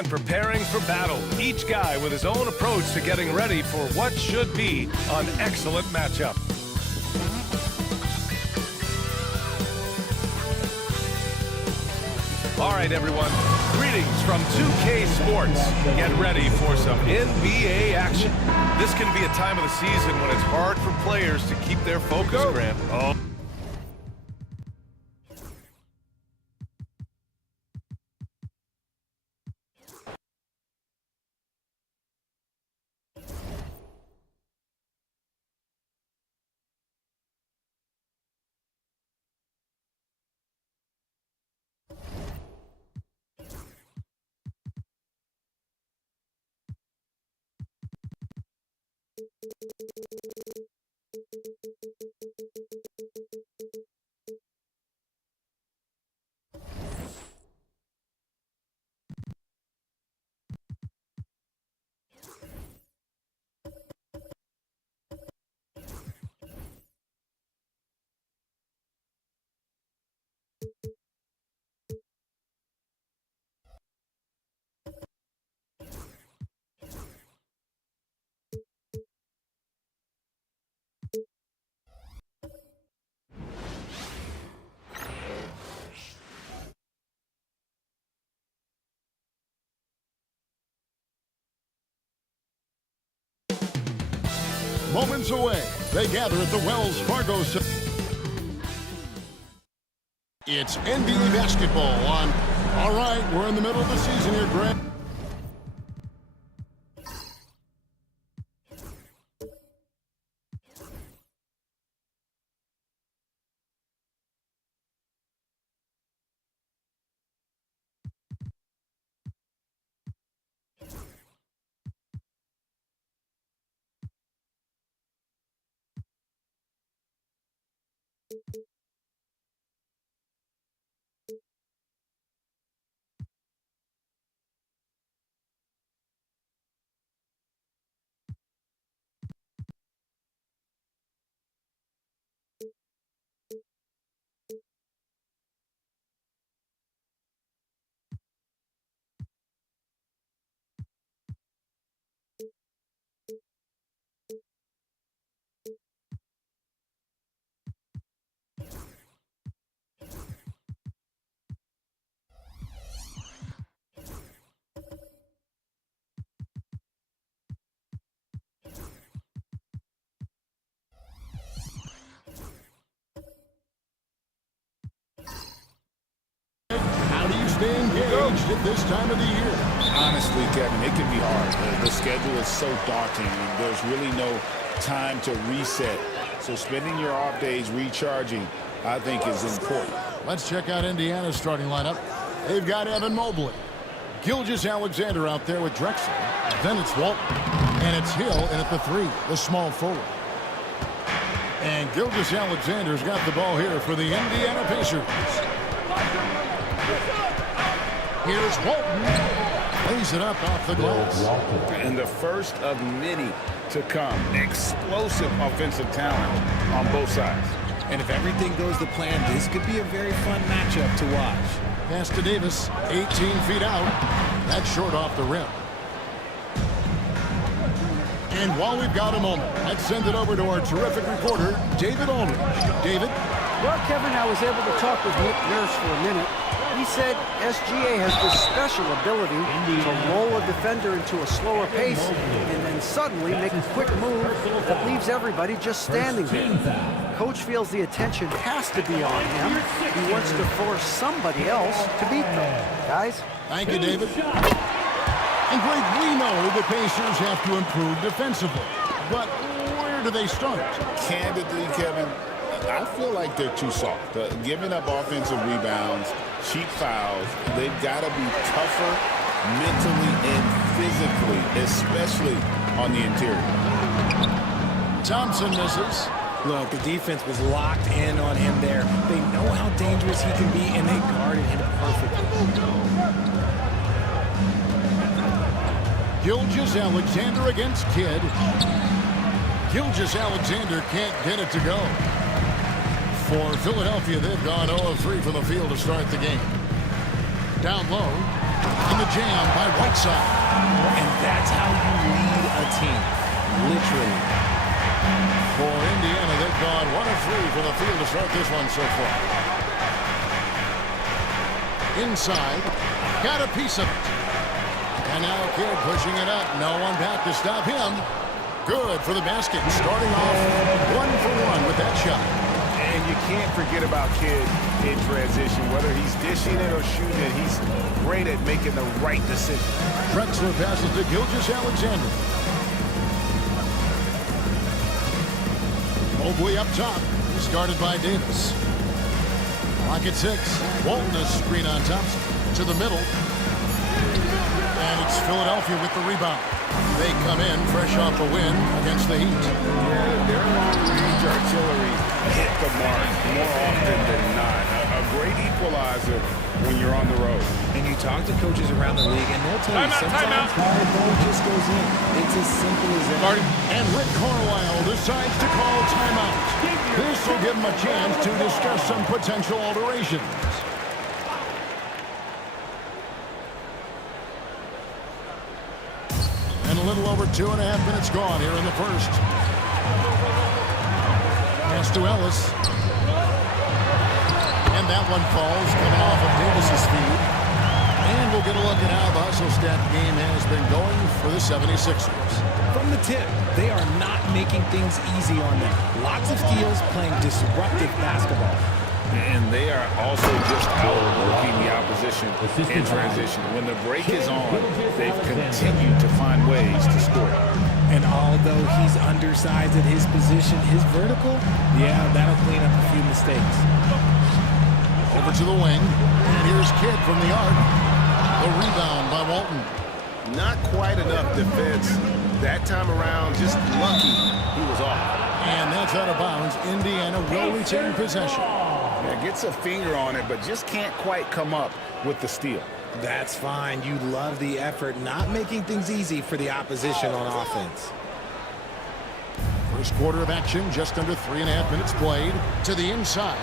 And preparing for battle, each guy with his own approach to getting ready for what should be an excellent matchup. All right, everyone, greetings from 2K Sports. Get ready for some NBA action. This can be a time of the season when it's hard for players to keep their focus, Grant. Oh. Moments away, they gather at the Wells Fargo Center. It's NBA basketball on. All right, we're in the middle of the season here, Greg. How do you stay engaged at this time of the year? Honestly, Kevin, it can be hard. The schedule is so daunting, and there's really no time to reset. So spending your off days recharging, I think, is important. Let's check out Indiana's starting lineup. They've got Evan Mobley, Gilgeous-Alexander out there with Drexler. Then it's Walton, and it's Hill in at the 3, the small forward. And Gilgeous-Alexander's got the ball here for the Indiana Pacers. Here's Walton. Lays it up off the glass. And the first of many to come. Explosive offensive talent on both sides. And if everything goes to plan, this could be a very fun matchup to watch. Pass to Davis, 18 feet out. That's short off the rim. And while we've got a moment, let's send it over to our terrific reporter, David Aldridge. David? Well, Kevin, I was able to talk with Nick Nurse for a minute. He said SGA has this special ability to lull a defender into a slower pace and then suddenly make a quick move that leaves everybody just standing there. Coach feels the attention has to be on him. He wants to force somebody else to beat them. Guys? Thank you, David. And Greg, we know the Pacers have to improve defensively. But where do they start? Candidly, Kevin, I feel like they're too soft. Giving up offensive rebounds, cheap fouls, they've got to be tougher mentally and physically, especially on the interior. Thompson misses. Look, the defense was locked in on him there. They know how dangerous he can be, and they guarded him perfectly. Gilgeous-Alexander against Kidd. Gilgeous-Alexander can't get it to go. For Philadelphia, they've gone 0 of 3 from the field to start the game. Down low, in the jam by Whiteside. And that's how you lead a team, literally. For Indiana, they've gone 1 of 3 from the field to start this one so far. Inside, got a piece of it. And now Kidd pushing it up. No one back to stop him. Good for the basket. Starting off 1 for 1 with that shot. And you can't forget about Kidd in transition. Whether he's dishing it or shooting it, he's great at making the right decision. Drexler passes to Gilgeous-Alexander. Mobley up top. He's guarded by Davis. Lock at 6. Walton a screen on Thompson. To the middle. And it's Philadelphia with the rebound. They come in fresh off a win against the Heat. Yeah, their long-range artillery hit the mark more often than not. A great equalizer when you're on the road. And you talk to coaches around the league, and they'll tell you sometimes the ball just goes in. It's as simple as that. And Rick Carlisle decides to call timeout. This will give him a chance to discuss some potential alterations. And a little over 2.5 minutes gone here in the first. Pass to Ellis. And that one falls, coming off of Davis's feed. And we'll get a look at how the hustle stat game has been going for the 76ers. From the tip, they are not making things easy on them. Lots of steals, playing disruptive basketball. And they are also just outworking the opposition in transition. When the break is on, they've continued to find ways to score. And although he's undersized at his position, his vertical, yeah, that'll clean up a few mistakes. Over to the wing, and here's Kidd from the arc. The rebound by Walton. Not quite enough defense that time around. Just lucky he was off. And that's out of bounds. Indiana will retain possession. Yeah, gets a finger on it, but just can't quite come up with the steal. That's fine. You love the effort, not making things easy for the opposition on offense. First quarter of action, just under 3.5 minutes played. To the inside.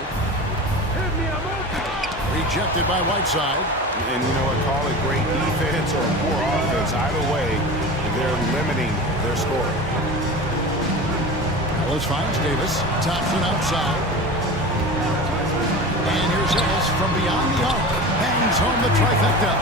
Rejected by Whiteside. And you know what, call it great defense or poor offense. Either way, they're limiting their scoring. Ellis finds Davis. Thompson outside. And here's Ellis from beyond the arc. Bangs home the trifecta.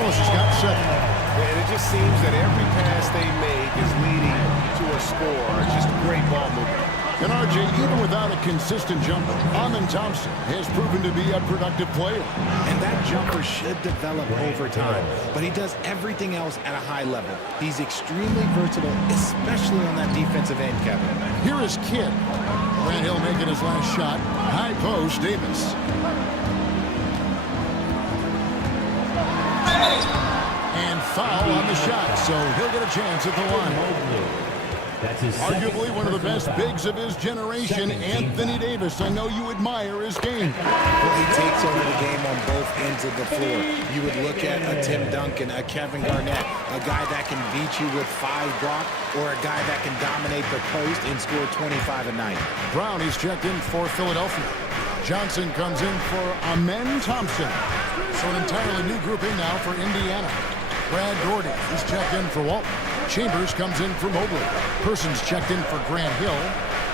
Ellis has got 7. And it just seems that every pass they make is leading to a score. Just great ball movement. And RJ, even without a consistent jumper, Amen Thompson has proven to be a productive player. And that jumper should develop over time, but he does everything else at a high level. He's extremely versatile, especially on that defensive end, Kevin. Here is Kidd. Grant Hill making his last shot. High post, Davis. And foul on the shot, so he'll get a chance at the line. Arguably one of the best bigs of his generation, Anthony Davis. I know you admire his game. Well, he takes over the game on both ends of the floor. You would look at a Tim Duncan, a Kevin Garnett, a guy that can beat you with 5 blocks, or a guy that can dominate the post and score 25 a night. Brown, he's checked in for Philadelphia. Johnson comes in for Amen Thompson. So an entirely new group in now for Indiana. Brad Daugherty is checked in for Walton. Chambers comes in for Mobley. Persons checked in for Grant Hill.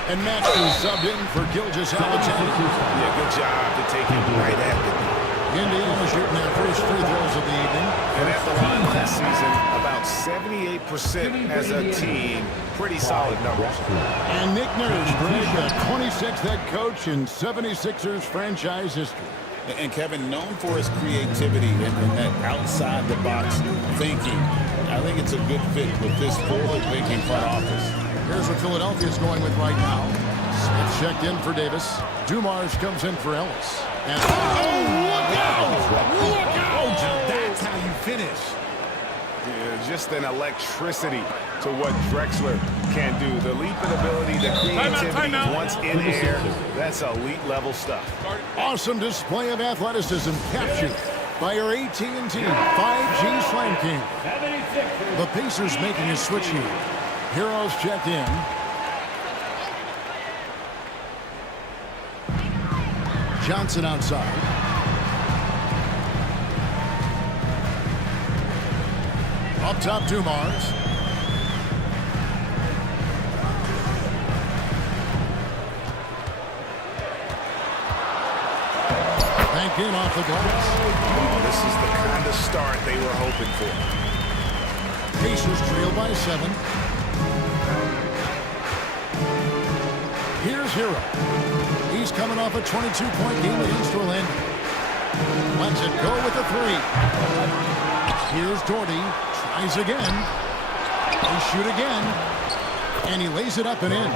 And Maxton subbed in for Gilgeous Alexander. Yeah, good job to take him right at the Indiana shooting their first free throws of the evening. And at the line last season, about 78% as a team. Pretty solid numbers. And Nick Nurse, Greg, the 26th head coach in 76ers franchise history. And Kevin, known for his creativity and that outside-the-box thinking. I think it's a good fit with this forward-thinking front office. Here's what Philadelphia's going with right now. Smith checked in for Davis. Dumars comes in for Ellis. And look out! Look out! That's how you finish. Yeah, just an electricity to what Drexler can do. The leap in ability, the creativity once in air, that's elite-level stuff. Awesome display of athleticism captured by our AT&T 5G Slam King. The Pacers making a switch here. Heroes checked in. Johnson outside. Up top, Dumars. Bank in off the glass. Oh, this is the kind of start they were hoping for. Pacers trail by 7. Here's Hero. He's coming off a 22-point game against Orlando. Lets it go with a 3. Here's Daugherty. Tries again. They shoot again. And he lays it up and in.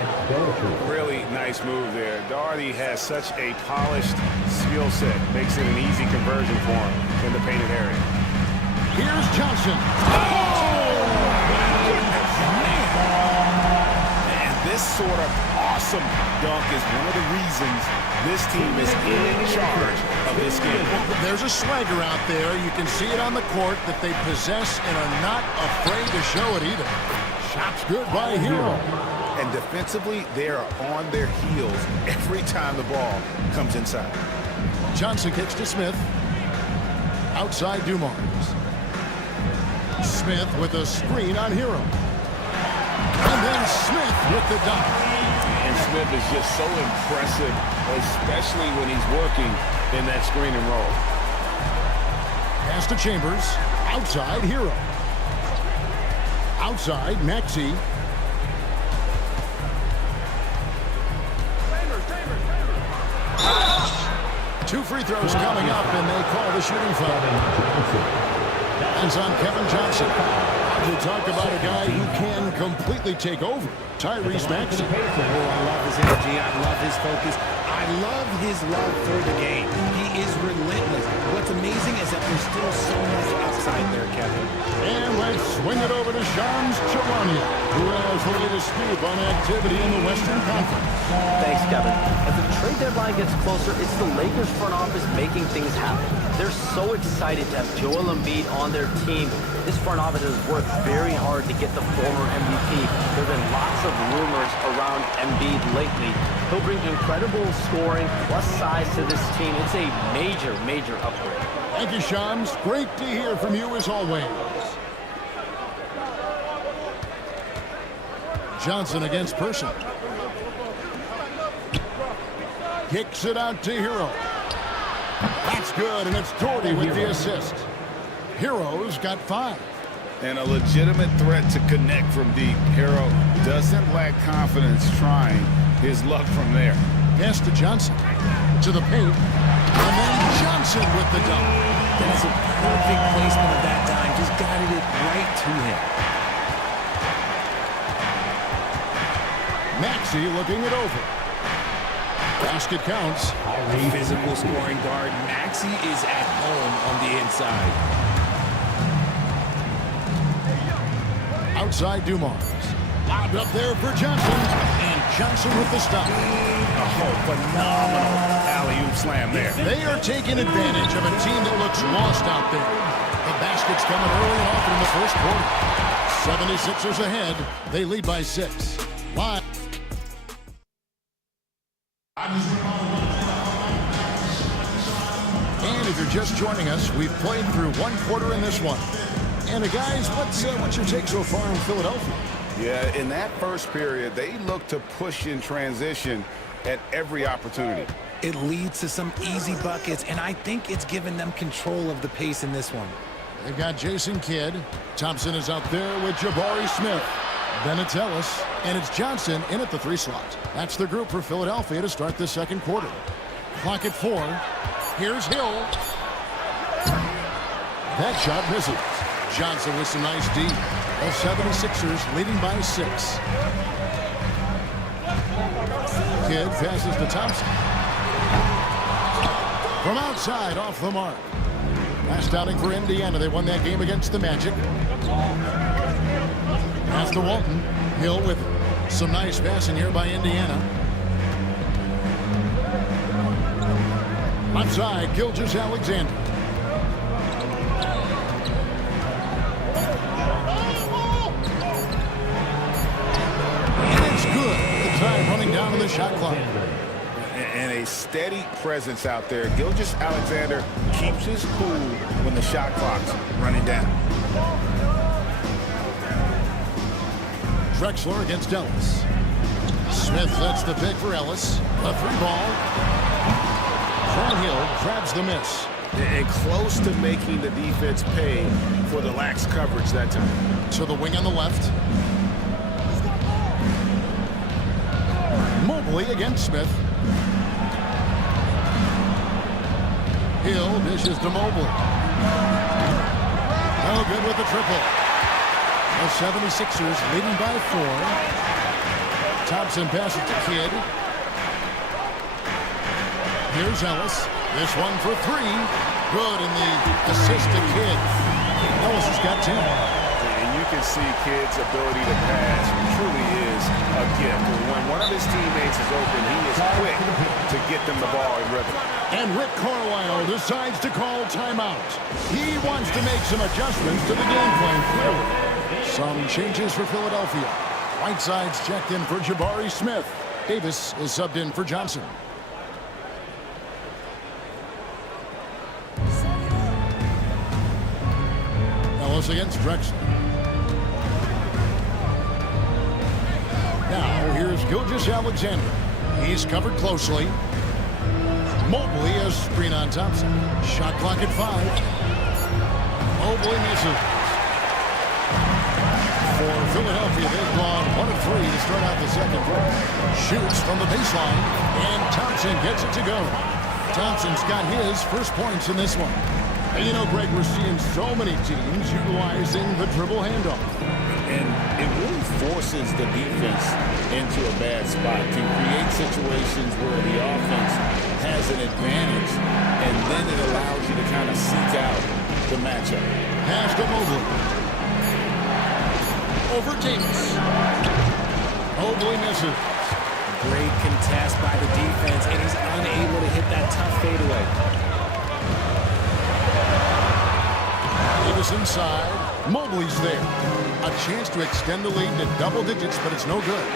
Really nice move there. Daugherty has such a polished skill set. Makes it an easy conversion for him in the painted area. Here's Johnson. And this sort of awesome dunk is one of the reasons this team is in charge of this game. There's a swagger out there. You can see it on the court that they possess and are not afraid to show it either. Shots good by Hero. And defensively, they are on their heels every time the ball comes inside. Johnson kicks to Smith. Outside Dumars. Smith with a screen on Hero. And then Smith with the dunk. And Smith is just so impressive, especially when he's working in that screen and roll. Pass to Chambers. Outside, Hero. Outside, Maxey. Two free throws coming up, and they call the shooting foul. Hands on Kevin Johnson. You talk about a guy who can completely take over. Tyrese Maxey. Oh, I love his energy. I love his focus. I love his love for the game. He is relentless. What's amazing is that there's still so much upside there, Kevin. And let's swing it over to Shams Charania, who has the latest scoop on activity in the Western Conference. Thanks, Kevin. As the trade deadline gets closer, it's the Lakers front office making things happen. They're so excited to have Joel Embiid on their team. This front office has worked very hard to get the former MVP. There have been lots of rumors around Embiid lately. He'll bring incredible scoring plus size to this team. It's a major, major upgrade. Thank you, Shams. Great to hear from you as always. Johnson against Person. Kicks it out to Hero. That's good, and it's Doherty with the assist. Hero's got 5. And a legitimate threat to connect from deep. Hero doesn't lack confidence trying his luck from there. Pass to Johnson. To the paint. And then Johnson with the dunk. That's a perfect placement of that dime. Just guided it right to him. Maxey looking it over. Basket counts. A physical scoring guard. Maxey is at home on the inside. Outside Dumars. Lobbed up there for Johnson. And Johnson with the stop. Oh, phenomenal alley-oop slam there. They are taking advantage of a team that looks lost out there. The basket's coming early and often in the first quarter. 76ers ahead. They lead by 6. Live. And if you're just joining us, we've played through one quarter in this one. And guys, what's your take so far in Philadelphia? Yeah, in that first period, they look to push in transition at every opportunity. It leads to some easy buckets, and I think it's given them control of the pace in this one. They've got Jason Kidd. Thompson is out there with Jabari Smith. Then it's Ellis, and it's Johnson in at the 3 slot. That's the group for Philadelphia to start the second quarter. Clock at 4. Here's Hill. That shot misses. Johnson with some nice D. The 76ers leading by 6. Kidd passes to Thompson. From outside, off the mark. Last outing for Indiana. They won that game against the Magic. Pass to Walton. Hill with some nice passing here by Indiana. Outside, Gilgeous-Alexander. And it's good. The time running down to the shot clock. And a steady presence out there. Gilgeous-Alexander keeps his cool when the shot clock's running down. Drexler against Ellis. Smith sets the pick for Ellis. A 3-ball. Hill grabs the miss. And close to making the defense pay for the lax coverage that time. To the wing on the left. Mobley against Smith. Hill dishes to Mobley. No good with the triple. The 76ers leading by 4. Thompson passes to Kidd. Here's Ellis. This one for 3. Good, and the assist to Kidd. Ellis has got 10. And you can see Kidd's ability to pass truly is a gift. When one of his teammates is open, he is quick to get them the ball in rhythm. And Rick Carlisle decides to call timeout. He wants to make some adjustments to the game plan, clearly. Some changes for Philadelphia. Whiteside's checked in for Jabari Smith. Davis is subbed in for Johnson. Ellis against Drexler. Now here's Gilgeous-Alexander. He's covered closely. Mobley has screen on Thompson. Shot clock at 5. Mobley misses. For Philadelphia, they've gone 1 of 3 to start out the second quarter. Shoots from the baseline, and Thompson gets it to go. Thompson's got his first points in this one. And you know, Greg, we're seeing so many teams utilizing the dribble handoff. And it really forces the defense into a bad spot, can create situations where the offense has an advantage, and then it allows you to kind of seek out the matchup. Pass to Mobley. Over Davis. Mobley misses. Great contest by the defense, and he's unable to hit that tough fadeaway. Davis inside. Mobley's there. A chance to extend the lead to double digits, but it's no good.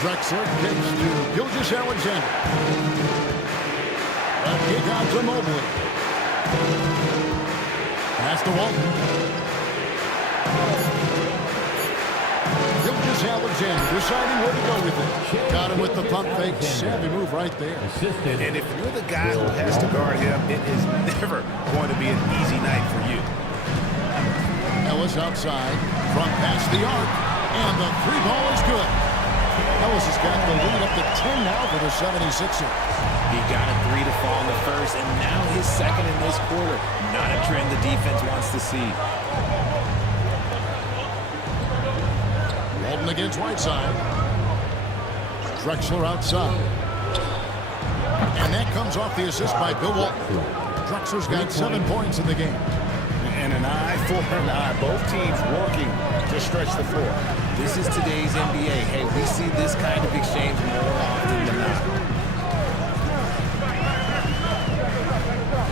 Drexler kicks to Gilgeous-Alexander. A kick out to Mobley. Pass to Walton. Gilgeous-Alexander deciding where to go with it. Got him with the pump fake. Savvy move right there. And if you're the guy who has to guard him, it is never going to be an easy night for you. Ellis outside. Front past the arc. And the three ball is good. Ellis has got the lead up to 10 now for the 76ers. He got a 3 to fall in the first, and now his second in this quarter. Not a trend the defense wants to see. Walton against Whiteside. Drexler outside. And that comes off the assist by Bill Walton. Drexler's got 7 points in the game. And an eye for an eye. Both teams working to stretch the floor. This is today's NBA. Hey, we see this kind of exchange more often than not.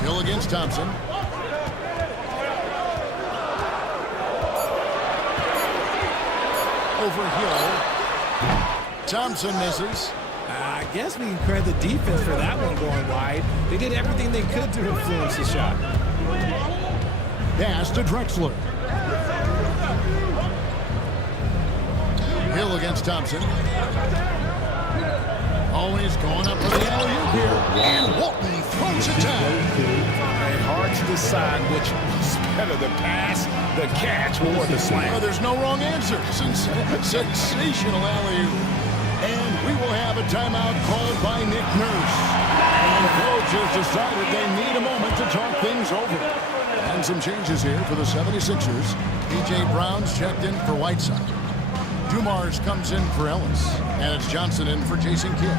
Hill against Thompson. Over Hill. Thompson misses. I guess we can credit the defense for that one going wide. They did everything they could to influence the shot. Pass to Drexler. Hill against Thompson. Always going up for the alley-oop here. And Walton throws it down. And hard to decide which was better, the pass, the catch, or the slam. There's no wrong answer. Sensational alley-oop. And we will have a timeout called by Nick Nurse. And the coach has decided they need a moment to talk things over. And some changes here for the 76ers. P.J. Brown's checked in for Whiteside. Dumars comes in for Ellis. And it's Johnson in for Jason Kidd.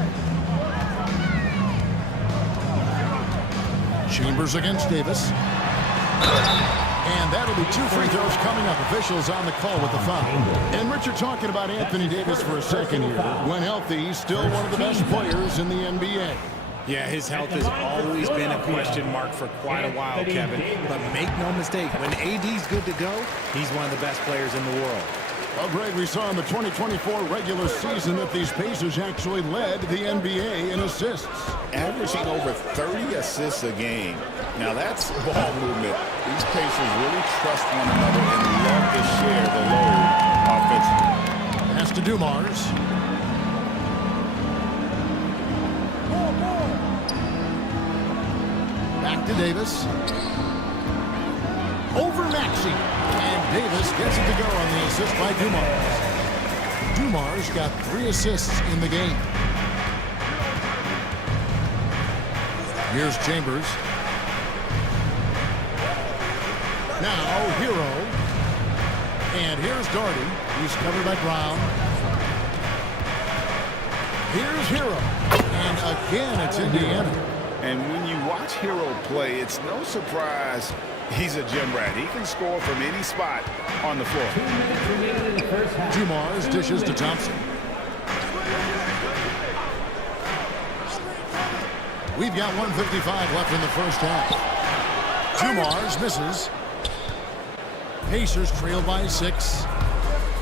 Chambers against Davis. And that'll be 2 free throws coming up. Officials on the call with the foul. And Richard, talking about Anthony Davis for a second here. When healthy, he's still one of the best players in the NBA. Yeah, his health has always been a question mark for quite a while, Kevin. But make no mistake, when AD's good to go, he's one of the best players in the world. Well, Greg, we saw in the 2024 regular season that these Pacers actually led the NBA in assists. Averaging over 30 assists a game. Now that's ball movement. These Pacers really trust one another and love to share the load offensively. Pass to Dumars. Back to Davis. Over Maxey. And Davis gets it to go on the assist by Dumars. Dumars got 3 assists in the game. Here's Chambers. Now Hero. And here's Darty. He's covered by Brown. Here's Hero. And again, it's Indiana. And when you watch Hero play, it's no surprise he's a gym rat. He can score from any spot on the floor. 2 minutes remaining in the first half. Dumars dishes to Thompson. We've got 1:55 left in the first half. Dumars misses. Pacers trail by 6.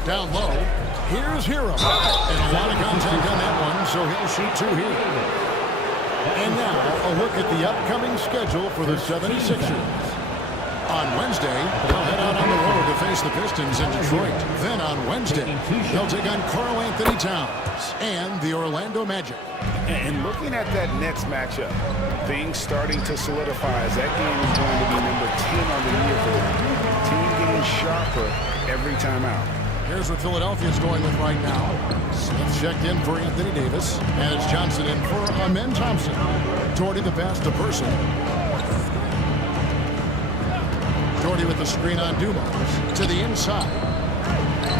Down low. Here's Hero. And a lot of contact on that one, so he'll shoot 2 here. And now a look at the upcoming schedule for the 76ers. On Wednesday, they'll head out on the road to face the Pistons in Detroit. Then on Wednesday, they'll take on Karl Anthony Towns and the Orlando Magic. And looking at that Nets matchup, things starting to solidify as that game is going to be number 10 on the year for them. Team getting sharper every time out. Here's what Philadelphia's going with right now. Smith checked in for Anthony Davis, and it's Johnson in for Amen Thompson. Doherty the pass to Person. Doherty with the screen on Dumars to the inside.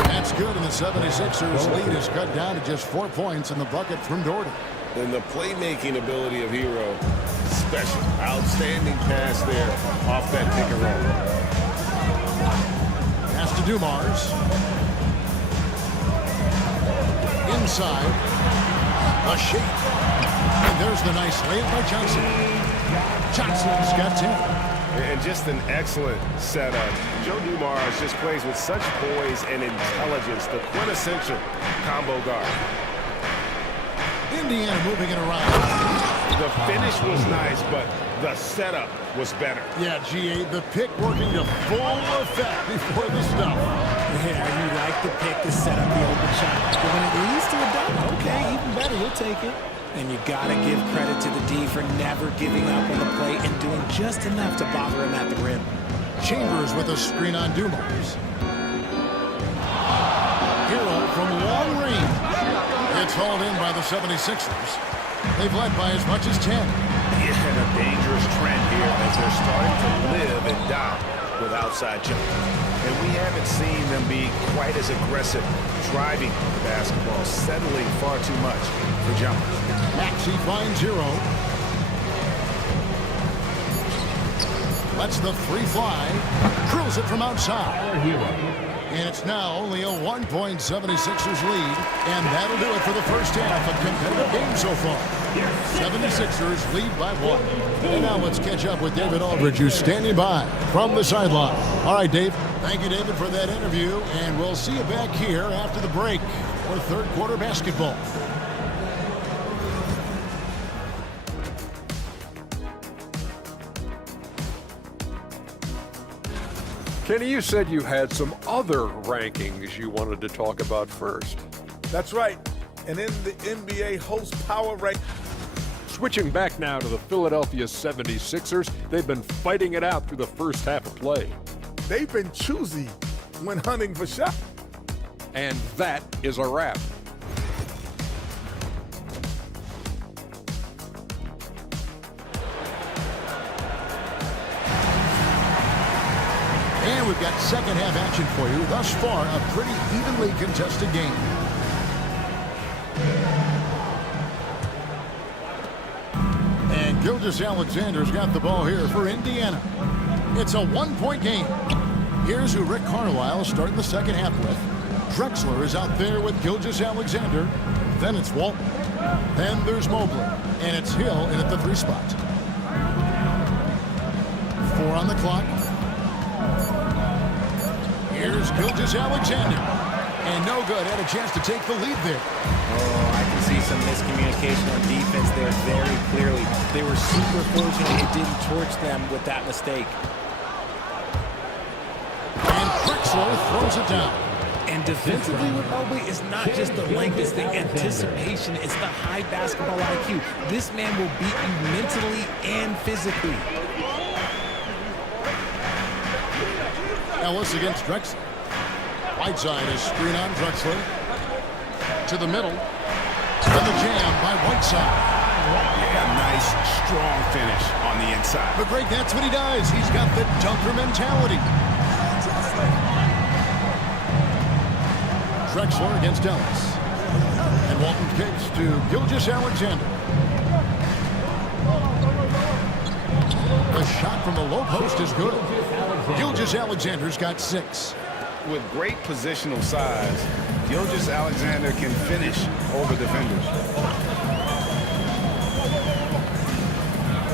That's good, and the 76ers lead is cut down to just 4 points in the bucket from Doherty. And the playmaking ability of Hero, special. Outstanding pass there off that pick and roll. Pass to Dumars. Inside. A shake. And there's the nice layup by Johnson. Johnson's got 10. And just an excellent setup. Joe Dumars just plays with such poise and intelligence, the quintessential combo guard. Indiana moving it around. The finish was nice, but the setup was better. Yeah, GA, the pick working to full effect before the stuff. Yeah, you like the pick to set up the open shot. But when it leads to a dunk, okay, even better, you'll take it. And you got to give credit to the D for never giving up on the play and doing just enough to bother him at the rim. Chambers with a screen on Dumars. Hero from long range. It's hauled in by the 76ers. They've led by as much as 10. Yeah, a dangerous trend here as they're starting to live and die with outside jumpers. And we haven't seen them be quite as aggressive driving the basketball, settling far too much for jumpers. Maxey finds Hero. Lets the three fly. Drills it from outside. And it's now only a 1.76ers lead. And that'll do it for the first half. A competitive game so far. 76ers lead by 1. And now let's catch up with David Aldridge, who's standing by from the sideline. All right, Dave. Thank you, David, for that interview. And we'll see you back here after the break for third quarter basketball. Kenny, you said you had some other rankings you wanted to talk about first. That's right. And in the NBA host power rank. Switching back now to the Philadelphia 76ers, they've been fighting it out through the first half of play. They've been choosy when hunting for shots. And that is a wrap. And we've got second half action for you. Thus far, a pretty evenly contested game. And Gilgeous-Alexander's got the ball here for Indiana. It's a one-point game. Here's who Rick Carlisle is starting the second half with. Drexler is out there with Gilgeous-Alexander. Then it's Walton. Then there's Mobley. And it's Hill in at the 3 spot. 4 on the clock. Here's Gilgeous-Alexander. And no good. Had a chance to take the lead there. Oh, I can see some miscommunication on defense there very clearly. They were super fortunate it didn't torch them with that mistake. And Drexler throws it down. And defensively with Mobley, it's not just the length, it's the anticipation, it's the high basketball IQ. This man will beat you mentally and physically. Ellis against Drexler. Whiteside is screen on Drexler. To the middle. And the jam by Whiteside. Yeah, nice, strong finish on the inside. But Greg, that's what he does. He's got the dunker mentality. Drexler against Ellis. And Walton kicks to Gilgeous-Alexander. The shot from the low post is good. Gilgeous-Alexander's got 6. With great positional size, Gilgeous-Alexander can finish over defenders.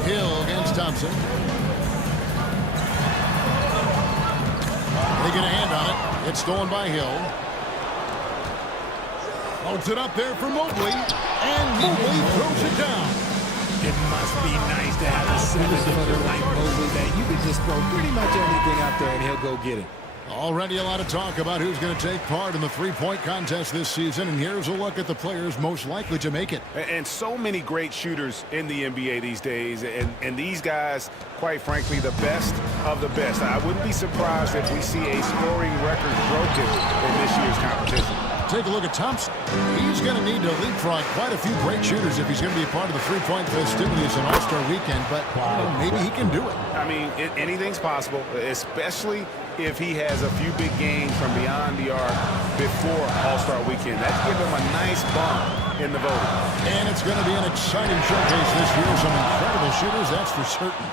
Hill against Thompson. They get a hand on it. It's stolen by Hill. Holds it up there for Mobley. And Mobley throws it down. It must be nice to have a 7-footer like Mobley that you can just throw pretty much anything out there and he'll go get it. Already a lot of talk about who's going to take part in the three-point contest this season, and here's a look at the players most likely to make it. And so many great shooters in the NBA these days, and these guys, quite frankly, the best of the best. I wouldn't be surprised if we see a scoring record broken in this year's competition. Take a look at Thompson. He's going to need to leapfrog quite a few great shooters if he's going to be a part of the three-point festivities in All-Star Weekend, but maybe he can do it. I mean, anything's possible, especially if he has a few big games from beyond the arc before All-Star Weekend. That'd give him a nice bump in the voting. And it's going to be an exciting showcase this year. Some incredible shooters, that's for certain.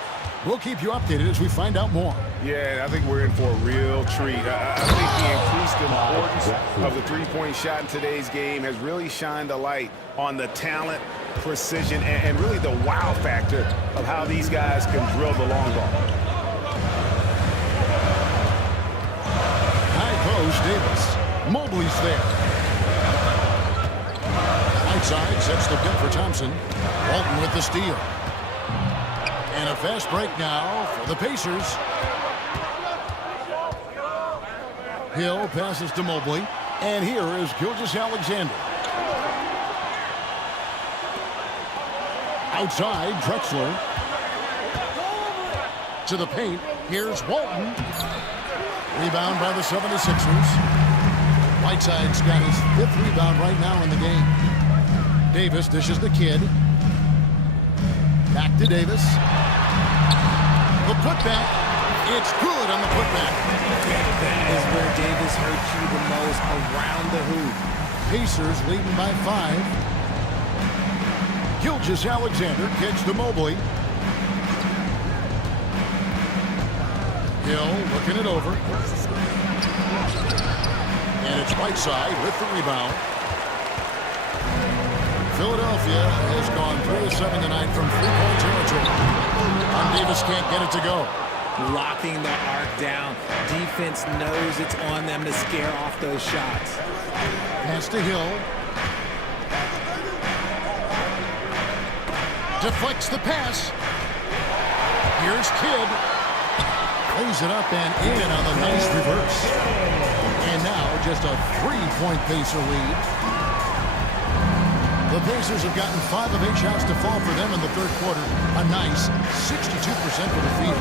We'll keep you updated as we find out more. Yeah, I think we're in for a real treat. I think the increased importance of the three-point shot in today's game has really shined a light on the talent, precision, and really the wow factor of how these guys can drill the long ball. High post, Davis. Mobley's there. Outside sets the pick for Thompson. Walton with the steal. And a fast break now for the Pacers. Hill passes to Mobley. And here is Gilgeous-Alexander. Outside, Drexler. To the paint. Here's Walton. Rebound by the 76ers. Whiteside's got his 5th rebound right now in the game. Davis dishes the kid. Back to Davis. The putback. It's good on the putback. That is where Davis hurt you the most, around the hoop. Pacers leading by 5. Gilgeous-Alexander kicks to Mobley. Hill looking it over. And it's Whiteside with the rebound. Philadelphia has gone 3 of 7 tonight from three-point territory. And Davis can't get it to go. Locking the arc down. Defense knows it's on them to scare off those shots. Pass to Hill. Deflects the pass. Here's Kidd. Plays it up and in on the nice reverse. And now just a 3-point Pacer lead. The Pacers have gotten 5 of 8 shots to fall for them in the third quarter. A nice 62% for the field.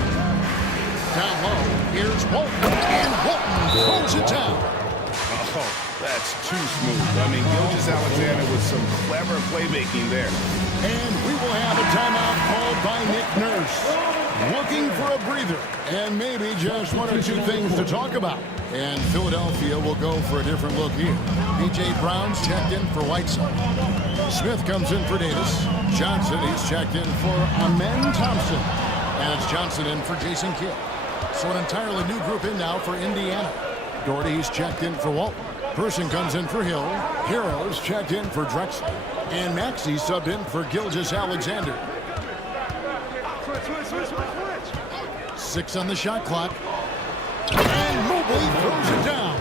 Down low, here's Walton, and Walton throws it down. Oh, that's too smooth. I mean, Gilgeous-Alexander with some clever playmaking there. And we will have a timeout called by Nick Nurse. Looking for a breather, and maybe just 1 or 2 things to talk about. And Philadelphia will go for a different look here. P.J. Brown's checked in for Whiteside. Smith comes in for Davis. Johnson, he's checked in for Amen Thompson. And it's Johnson in for Jason Kidd. So an entirely new group in now for Indiana. Doherty's checked in for Walton. Person comes in for Hill. Heroes checked in for Drexler. And Maxey subbed in for Gilgeous-Alexander. 6 on the shot clock. And Mobley throws it down.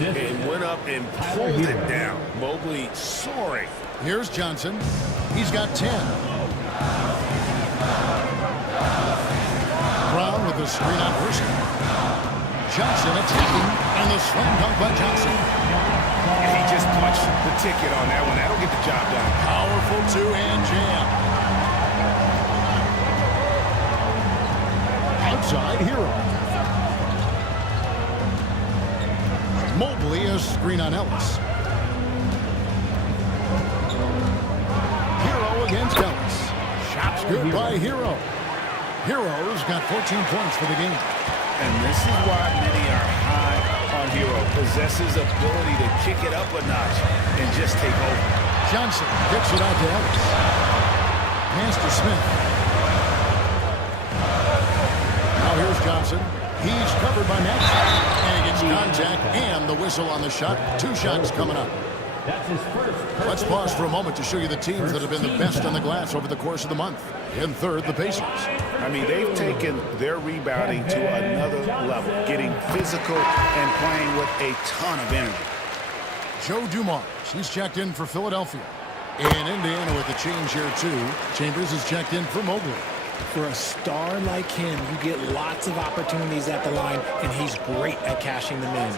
It went up and pulled it down. Mobley soaring. Here's Johnson. He's got 10. Brown with the screen on Person. Johnson attacking, and the slam dunk by Johnson. He just punched the ticket on that one. That'll get the job done. Powerful 2-hand jam. Outside, Hero. Mobley, a screen on Ellis. Hero against Ellis. Shots good by Hero. Hero's got 14 points for the game. And this is why many are high on Hero. Possesses ability to kick it up a notch and just take over. Johnson kicks it out to Ellis. Pass to Smith. Now here's Johnson. He's covered by Maxey. And he gets contact and the whistle on the shot. 2 shots coming up. That's his first. Let's pause for a moment to show you the teams that have been the best on the glass over the course of the month. In third, the Pacers. I mean, they've taken their rebounding to another level, getting physical and playing with a ton of energy. Joe Dumars, he's checked in for Philadelphia. In Indiana with the change here, too. Chambers is checked in for Mobley. For a star like him, you get lots of opportunities at the line, and he's great at cashing them in.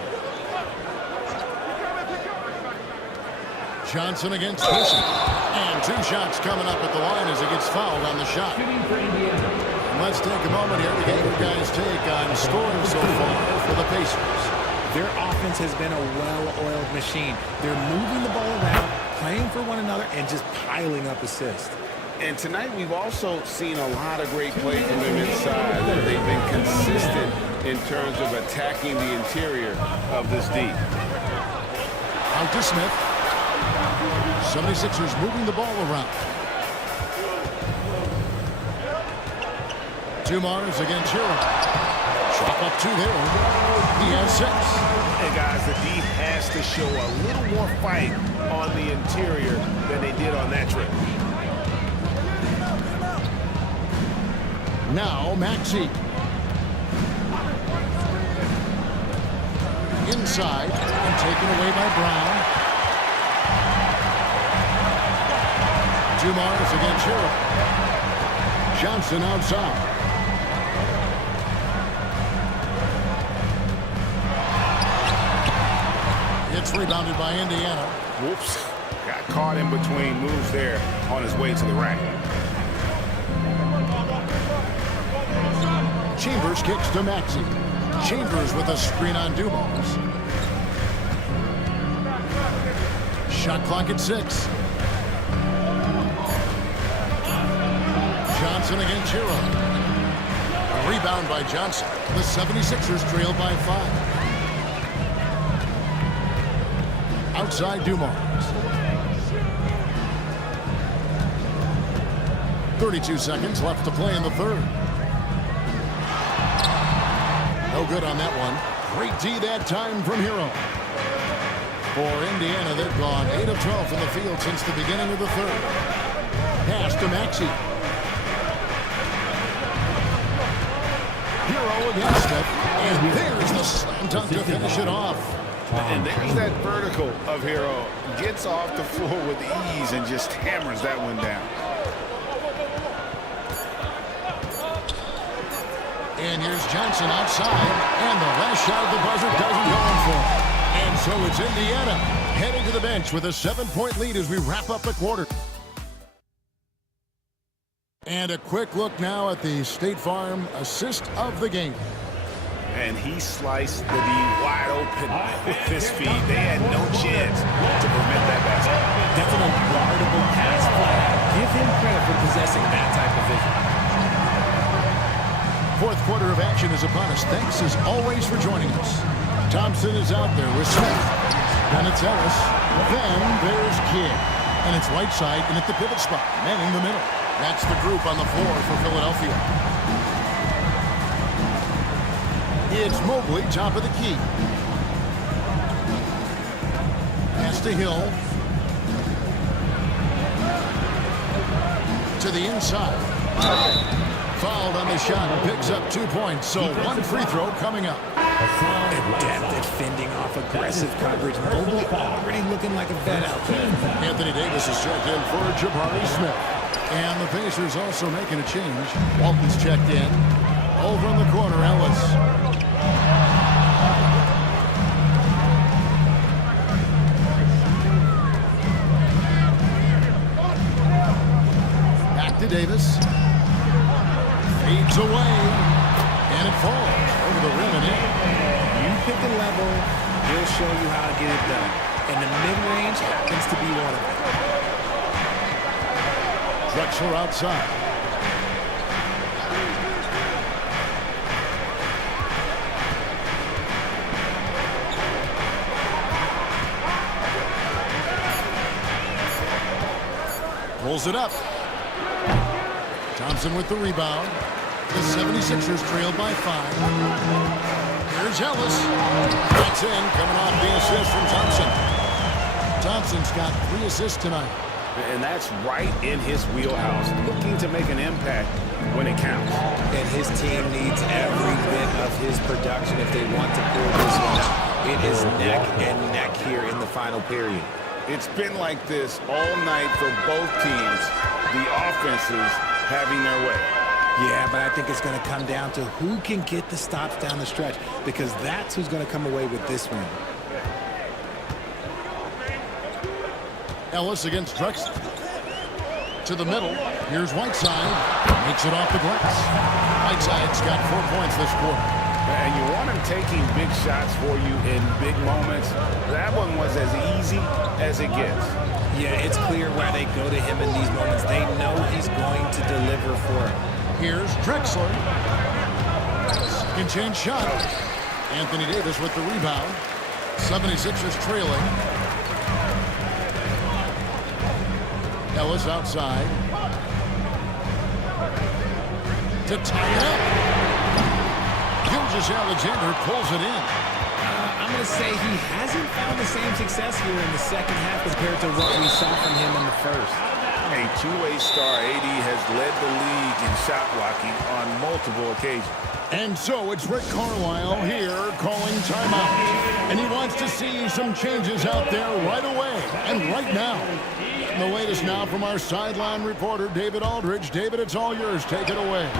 Johnson against Fisher. And 2 shots coming up at the line as he gets fouled on the shot. And let's take a moment here to get your guys' take on scoring so far for the Pacers. Their offense has been a well-oiled machine. They're moving the ball around, playing for one another, and just piling up assists. And tonight we've also seen a lot of great play from them inside. They've been consistent in terms of attacking the interior of this D. Out to Smith. 76ers moving the ball around. Dumars against Hero. Chop up 2 there. He has 6. And guys, the D has to show a little more fight on the interior than they did on that trip. Now Maxey. Inside and taken away by Brown. Dumars against Hero. Johnson outside. It's rebounded by Indiana. Whoops. Got caught in between moves there on his way to the rack. Chambers kicks to Maxey. Chambers with a screen on Dumars. Shot clock at 6. Johnson against Hero. A rebound by Johnson. The 76ers trail by 5. Outside Dumars. 32 seconds left to play in the third. No good on that one. Great D that time from Hero. For Indiana, they've gone 8 of 12 from the field since the beginning of the third. Pass to Maxey. Hero against Smith. And there's the slam dunk to finish it off. And there's that vertical of Hero. Gets off the floor with ease and just hammers that one down. And here's Johnson outside. And the last shot of the buzzer doesn't go in for him. And so it's Indiana heading to the bench with a 7-point lead as we wrap up the quarter. And a quick look now at the State Farm assist of the game. And he sliced the D wide open with his feet. They had no chance to prevent that basket. That's an unguardable pass play. Give him credit for possessing that type of vision. Fourth quarter of action is upon us. Thanks as always for joining us. Thompson is out there with Smith. Then it's Ellis. Then there's Kidd. And it's Whiteside and at the pivot spot, manning the middle. That's the group on the floor for Philadelphia. It's Mobley, top of the key. Pass to Hill. To the inside. Fouled on the shot and picks up 2 points. So 1 free throw coming up. Adept at fending off aggressive coverage. Mobley already looking like a vet out there. Anthony Davis is checked in for Jabari Smith. And the Pacers also making a change. Walton's checked in. Over in the corner, Ellis. Back to Davis. Fades away. And it falls over the rim and in. You pick a level, he'll show you how to get it done. And the mid-range happens to be one of them. Drexler outside. Pulls it up. Thompson with the rebound. The 76ers trail by 5. Here's Ellis. That's in, coming off the assist from Thompson. Thompson's got 3 assists tonight. And that's right in his wheelhouse, looking to make an impact when it counts. And his team needs every bit of his production if they want to pull this one out. It is neck and neck here in the final period. It's been like this all night for both teams. The offenses having their way. Yeah, but I think it's going to come down to who can get the stops down the stretch, because that's who's going to come away with this win. Ellis against Drexler. To the middle. Here's Whiteside. Makes it off the glass. Whiteside's got 4 points this quarter. And you want him taking big shots for you in big moments. That one was as easy as it gets. Yeah, it's clear why they go to him in these moments. They know he's going to deliver for it. Here's Drexler. Second chance shot. Anthony Davis with the rebound. 76ers trailing. Ellis outside. To tie it up. Gilgeous-Alexander pulls it in. I'm going to say he hasn't found the same success here in the second half compared to what we saw from him in the first. A two-way star, AD has led the league in shot blocking on multiple occasions. And so it's Rick Carlisle here calling timeout. And he wants to see some changes out there right away and right now. And the latest now from our sideline reporter, David Aldridge. David, it's all yours. Take it away.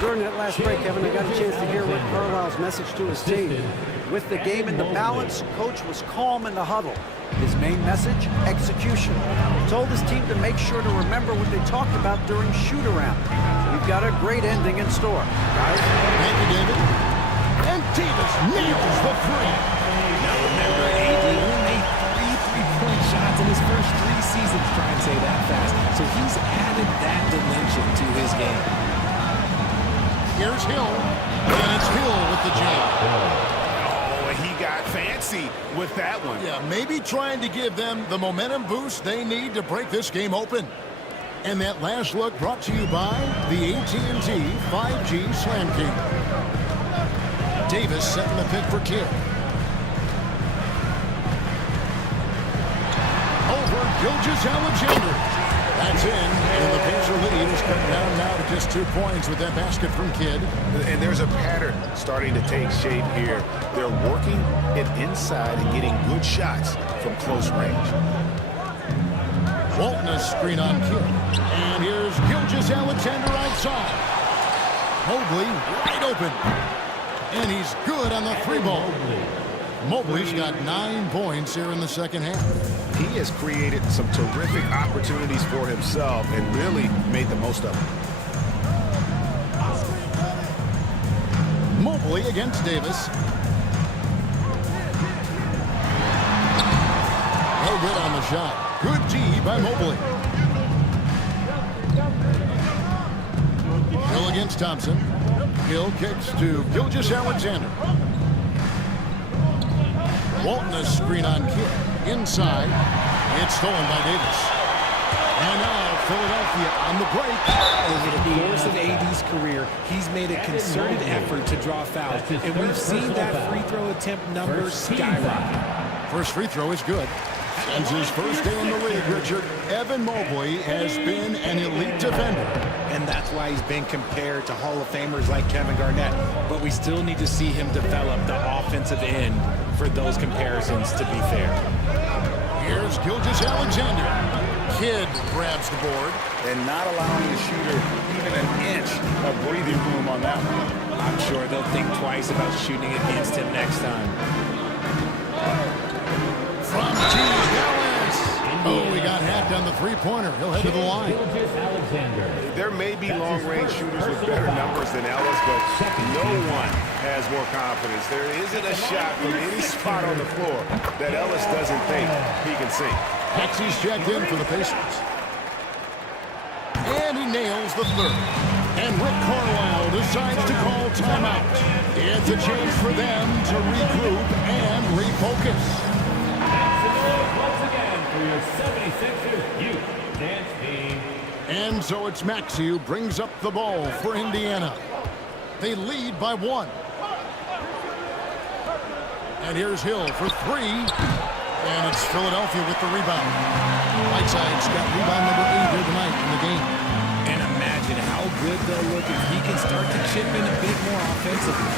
During that last break, Kevin, I got a chance to hear Rick Carlisle's message to his team. With the game in the balance, Coach was calm in the huddle. His main message, execution. He told his team to make sure to remember what they talked about during shoot-around. We've got a great ending in store. Guys? Thank you, David. And Davis nails the three. Now remember, AD only made 3 3-point shots in his first 3 seasons, try and say that fast. So he's added that dimension to his game. Here's Hill. And it's Hill with the jam. He got fancy with that one. Yeah, maybe trying to give them the momentum boost they need to break this game open. And that last look brought to you by the AT&T 5G Slam King. Davis setting the pick for Kidd. Over Gilgeous-Alexander. That's in, and the Pacer lead is cut down now to just 2 points with that basket from Kidd. And there's a pattern starting to take shape here. They're working it inside and getting good shots from close range. Walton a screen on Kidd. And here's Gilgeous-Alexander outside. Mobley wide open. And he's good on the 3-ball. Mobley's got 9 points here in the second half. He has created some terrific opportunities for himself and really made the most of them. Mobley against Davis. No good on the shot. Good D by Mobley. Hill against Thompson. Hill kicks to Gilgeous-Alexander. Walton a screen on Kidd. Inside. It's stolen by Davis. And now Philadelphia on the break. Over the course of AD's career, he's made a concerted effort to draw fouls. And we've seen that free throw attempt number skyrocket. First free throw is good. Since his first day in the league, Richard, Evan Mobley has been an elite defender. And that's why he's been compared to Hall of Famers like Kevin Garnett. But we still need to see him develop the offensive end for those comparisons to be fair. Here's Gilgeous-Alexander. Kidd grabs the board. And not allowing the shooter even an inch of breathing room on that one. I'm sure they'll think twice about shooting against him next time. From T. Dallas. Oh, we got hacked on the three-pointer. He'll head to the line. There may be long-range shooters with better numbers than Ellis, but no one has more confidence. There isn't a shot from any spot on the floor that Ellis doesn't think he can see. Hexi's checked in for the Pacers. And he nails the third. And Rick Carlisle decides to call timeout. It's a chance for them to regroup and refocus. Once again for your 76ers youth dance team. And so it's Maxey who brings up the ball for Indiana. They lead by 1. And here's Hill for 3. And it's Philadelphia with the rebound. Whiteside's got rebound number 8 here tonight in the game. And imagine how good they'll look if he can start to chip in a bit more offensively.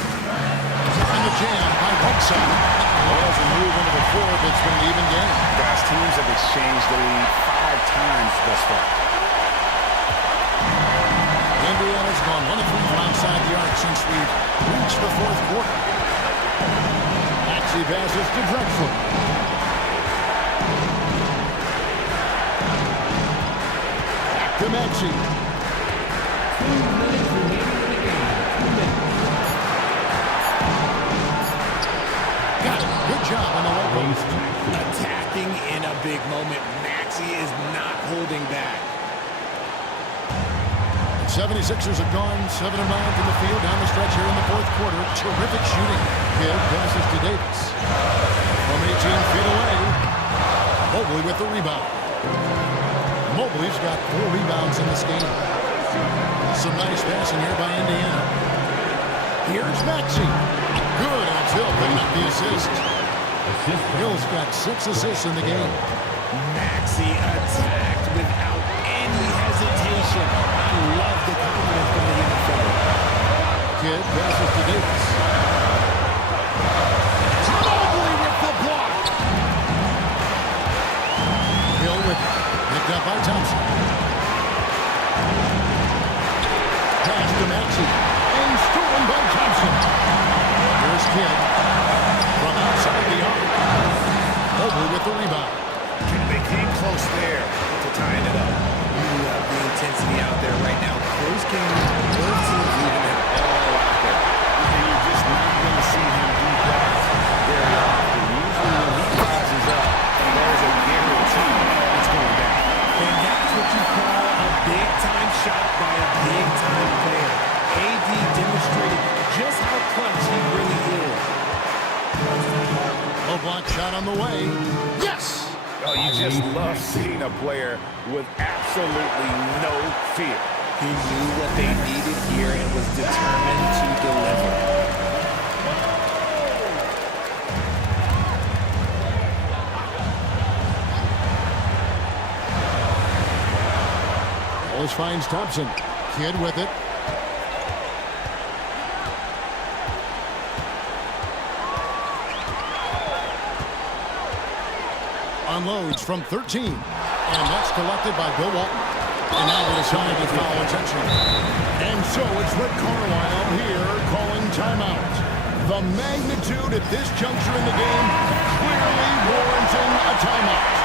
And the jam by Whiteside. As we move into the fourth, it's been an even game. Guys, teams have exchanged the lead 5 times thus far. Indiana has gone 1 of 3 from outside the arc since we've reached the fourth quarter. Maxey passes to Drexler. Back to Maxey. 2 minutes remaining in the game. 2 minutes. Got it. Good job on the low post. Attacking in a big moment. Maxey is not holding back. 76ers have gone 7 of 9 from the field down the stretch here in the fourth quarter. Terrific shooting. Kidd passes to Davis. From 18 feet away, Mobley with the rebound. Mobley's got 4 rebounds in this game. Some nice passing here by Indiana. Here's Maxey. Good, and it's Hill picking up the assist. Hill's got 6 assists in the game. Maxey attacked without any hesitation. I love the confidence from the young fella. Kidd passes to Davis. Mobley with the block. Hill with it. Picked up by Thompson. Pass to Maxey. And stolen by Thompson. Here's Kidd. From outside the arc. Mobley with the rebound. They came close there to tying it up. You love the intensity out there right now. Close game, both teams leaving it all out there. And you're just not going to see him do that very often. Usually when he rises up, there's a guarantee it's going down. And that's what you call a big-time shot by a big-time player. AD demonstrated just how clutch he really is. Low block shot on the way. Yes! Oh, you just love seeing a player with absolutely no fear. He knew what they needed here and was determined to deliver. Wallace finds Thompson. Kidd with it. Unloads from 13. And that's collected by Bill Walton. And now they decide to foul intentionally. And so it's Rick Carlisle here calling timeout. The magnitude at this juncture in the game clearly warranting a timeout.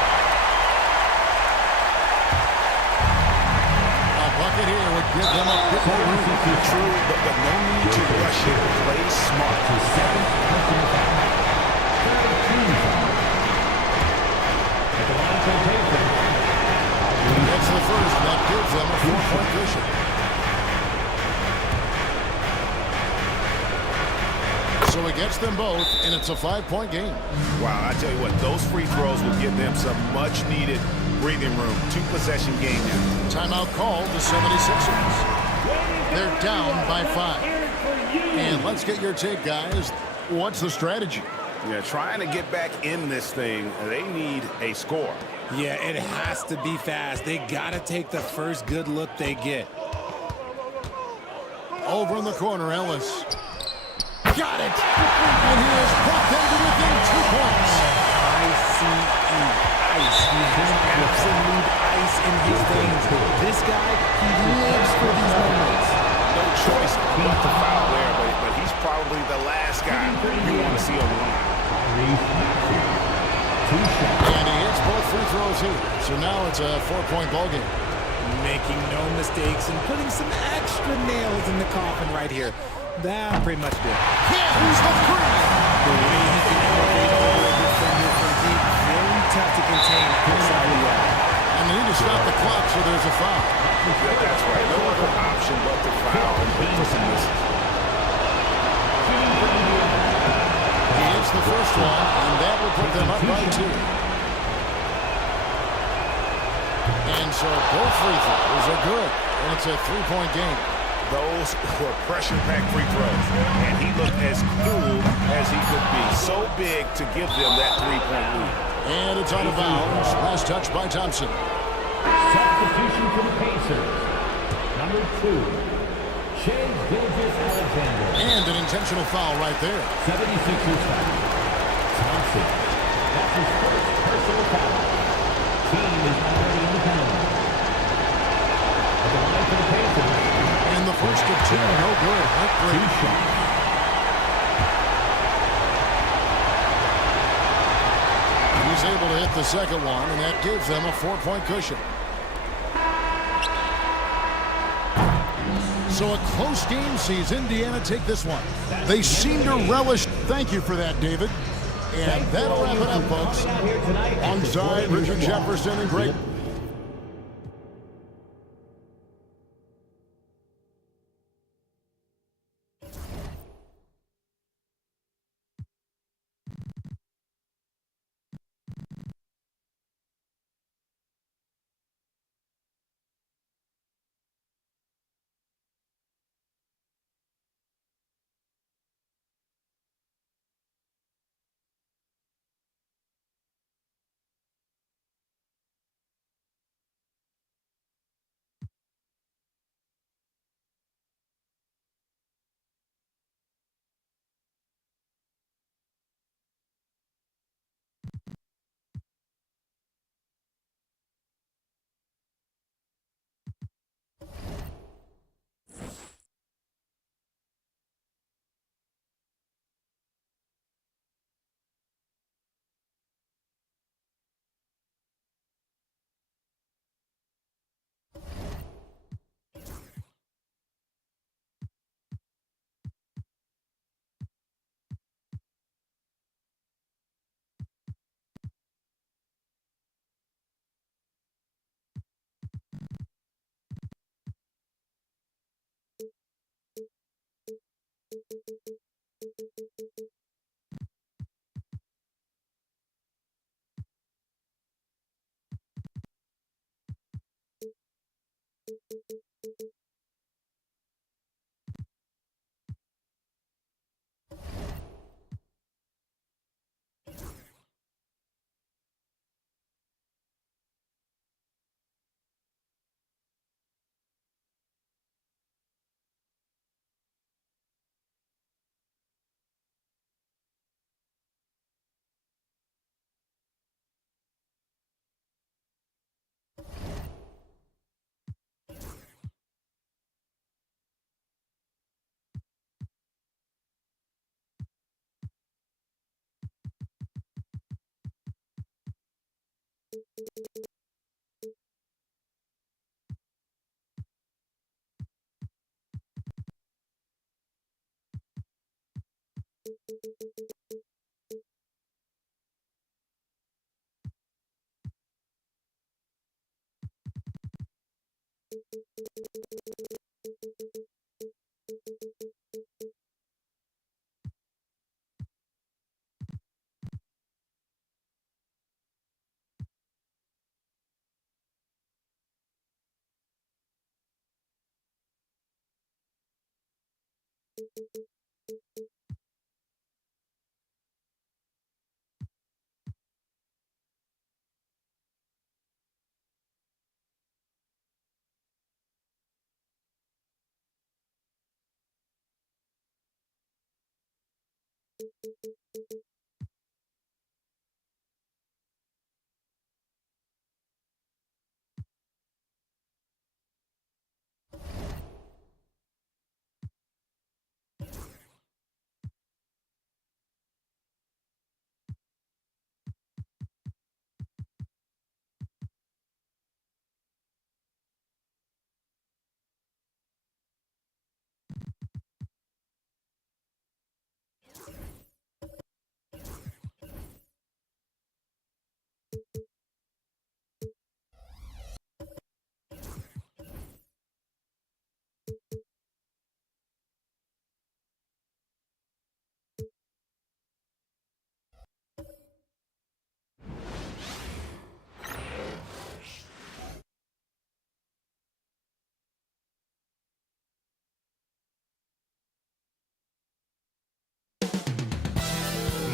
A bucket here would give them a bit more room. True, but no need to rush it. Play smart. That's the first, and that gives them a 4-point cushion. So he gets them both, and it's a 5-point game. Wow, I tell you what, those free throws will give them some much-needed breathing room. 2-possession game now. Timeout called the 76ers. They're down by 5. And let's get your take, guys. What's the strategy? Yeah, trying to get back in this thing, they need a score. Yeah, it has to be fast. They got to take the first good look they get. Over in the corner, Ellis. Got it! And he has brought them to within 2 points. ICE. He has absolute ice in his veins. This guy, he lives for these moments. No choice but to foul there, but he's probably the last guy you want to see on the line. And he hits both free throws here. So now it's a 4-point ballgame. Making no mistakes and putting some extra nails in the coffin right here. That pretty much did. Here's the three. The way he can elevate all the defenders from deep, very tough to contain outside the arc. And they need to stop the clock, so there's a foul. Yeah, that's right. No other option but to foul and put for some misses. He hits the first one, and that will put them up by 2. And so both free throws are good. And it's a 3-point game. Those were pressure-packed free throws. And he looked as cool as he could be. So big to give them that 3-point lead. And it's out of bounds. Last touch by Thompson. Substitution for the Pacers. Number 2, Shai Gilgeous-Alexander. And an intentional foul right there. 76ers foul. Thompson. That's his first personal foul. Team is already in the penalty. At the line for the Pacers. And the first of two, no good. That's Two great. shots. He's able to hit the second one, and that gives them a 4-point cushion. So a close game sees Indiana take this one. They seem to relish. Thank you for that, David. And that'll wrap it up, folks. Alongside Richard Jefferson and Greg.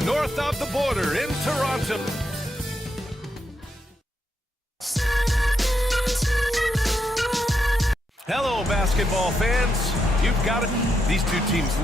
North of the border in Toronto. Hello, basketball fans. You've got it. These two teams.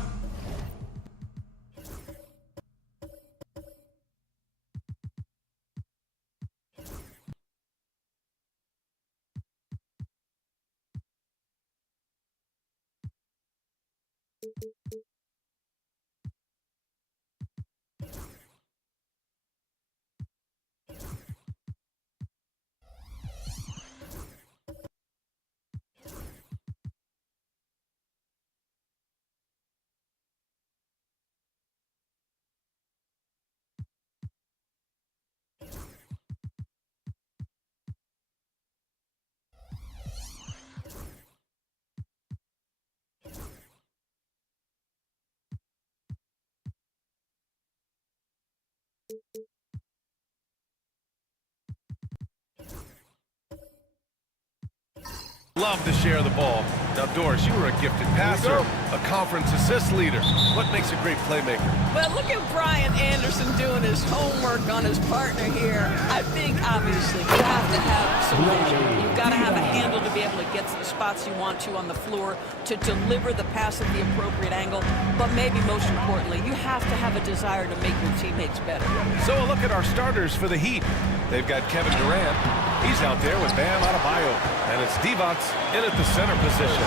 Love to share the ball. Now, Doris, you were a gifted passer, a conference assist leader. What makes a great playmaker? Well, look at Brian Anderson doing his homework on his partner here. I think, obviously, you have to have some vision. You've got to have a handle to be able to get to the spots you want to on the floor, to deliver the pass at the appropriate angle. But maybe most importantly, you have to have a desire to make your teammates better. So a look at our starters for the Heat. They've got Kevin Durant. He's out there with Bam Adebayo. And it's Divac in at the center position.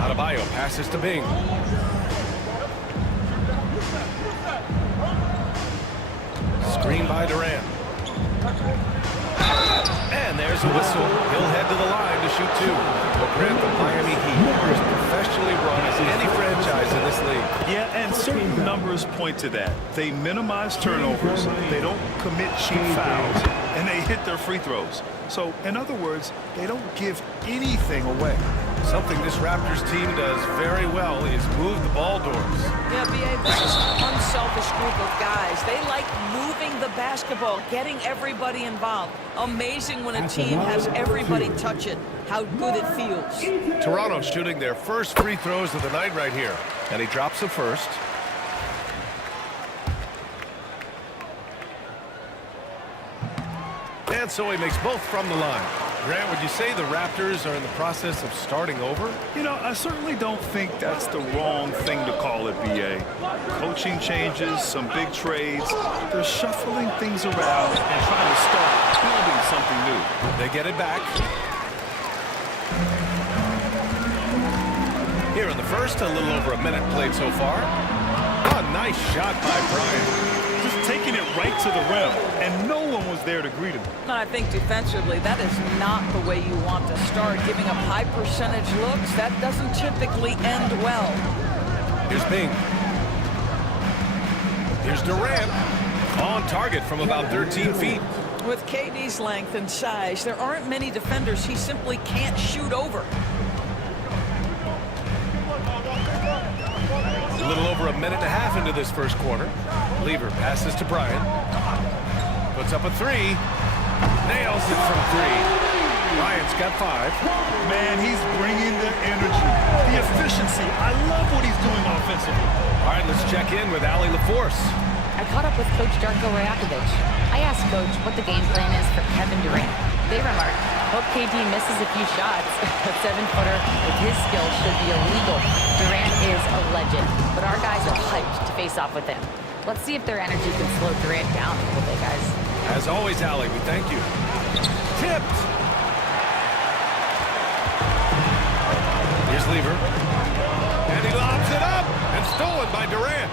Adebayo passes to Bing. Screen by Durant. And there's a whistle. He'll head to the line to shoot two. Well, Grant, the Miami Heat are as professionally run as any franchise in this league. Yeah, and certain numbers point to that. They minimize turnovers, they don't commit cheap fouls, and they hit their free throws. So, in other words, they don't give anything away. Something this Raptors team does very well is move the ball, Doris. Yeah, B.A., this is an unselfish group of guys. They like moving the basketball, getting everybody involved. Amazing when a team has everybody touch it, how good it feels. Toronto shooting their first free throws of the night right here. And he drops the first. And so he makes both from the line. Grant, would you say the Raptors are in the process of starting over? You know, I certainly don't think that's the wrong thing to call it, B.A. Coaching changes, some big trades. They're shuffling things around and trying to start building something new. They get it back. Here in the first, a little over a minute played so far. A nice shot by Bryant. Just taking it right to the rim, and no one was there to greet him. And I think defensively, that is not the way you want to start. Giving up high percentage looks, that doesn't typically end well. Here's Bing. Here's Durant. On target from about 13 feet. With KD's length and size, there aren't many defenders he simply can't shoot over. A little over a minute and a half into this first quarter. Lever passes to Bryant. Puts up a three. Nails it from three. Bryant's got 5. Man, he's bringing the energy, the efficiency. I love what he's doing offensively. All right, let's check in with Allie LaForce. I caught up with Coach Darko Rajakovic. I asked Coach what the game plan is for Kevin Durant. They remarked, hope KD misses a few shots. A 7-footer with his skills should be illegal. Durant is a legend, but our guys are hyped to face off with him. Let's see if their energy can slow Durant down a little bit, guys. As always, Allie, we thank you. Tipped. Here's Lever. And he lobs it up. And stolen by Durant.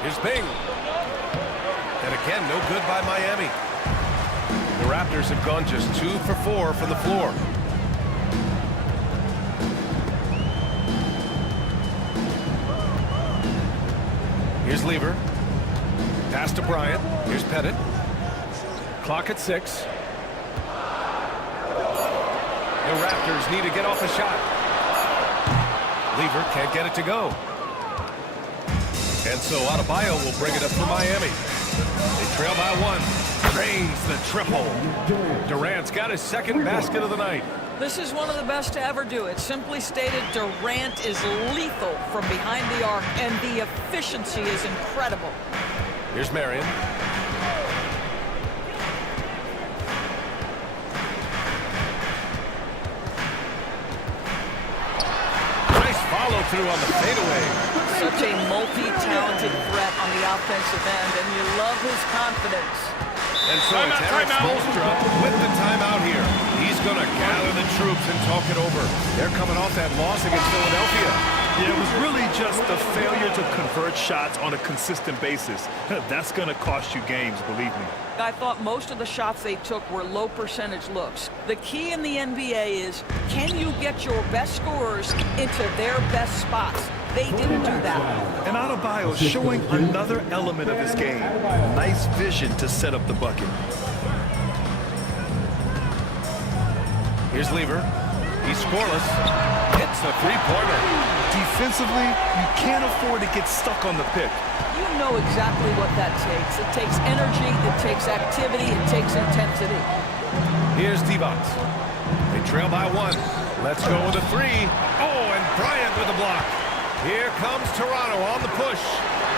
Here's Bing. And again, no good by Miami. The Raptors have gone just 2 for 4 from the floor. Here's Lever. Pass to Bryant. Here's Pettit. Clock at 6. The Raptors need to get off a shot. Lever can't get it to go. And so Adebayo will bring it up for Miami. They trail by 1. Drains the triple. Durant's got his second basket of the night. This is one of the best to ever do it. Simply stated, Durant is lethal from behind the arc, and the efficiency is incredible. Here's Marion. Nice follow through on the fadeaway. Such a multi-talented threat on the offensive end, and you love his confidence. And so it's Eric Spoelstra with the timeout here. He's going to gather the troops and talk it over. They're coming off that loss against Philadelphia. Yeah, it was really just the failure to convert shots on a consistent basis. That's going to cost you games, believe me. I thought most of the shots they took were low percentage looks. The key in the NBA is, can you get your best scorers into their best spots? They didn't do that. And Adebayo showing another element of his game. Nice vision to set up the bucket. Here's Lever. He's scoreless. Hits the three-pointer. Defensively, you can't afford to get stuck on the pick. You know exactly what that takes. It takes energy, it takes activity, it takes intensity. Here's Divac. They trail by 1. Let's go with a 3. Oh, and Bryant with the block. Here comes Toronto on the push.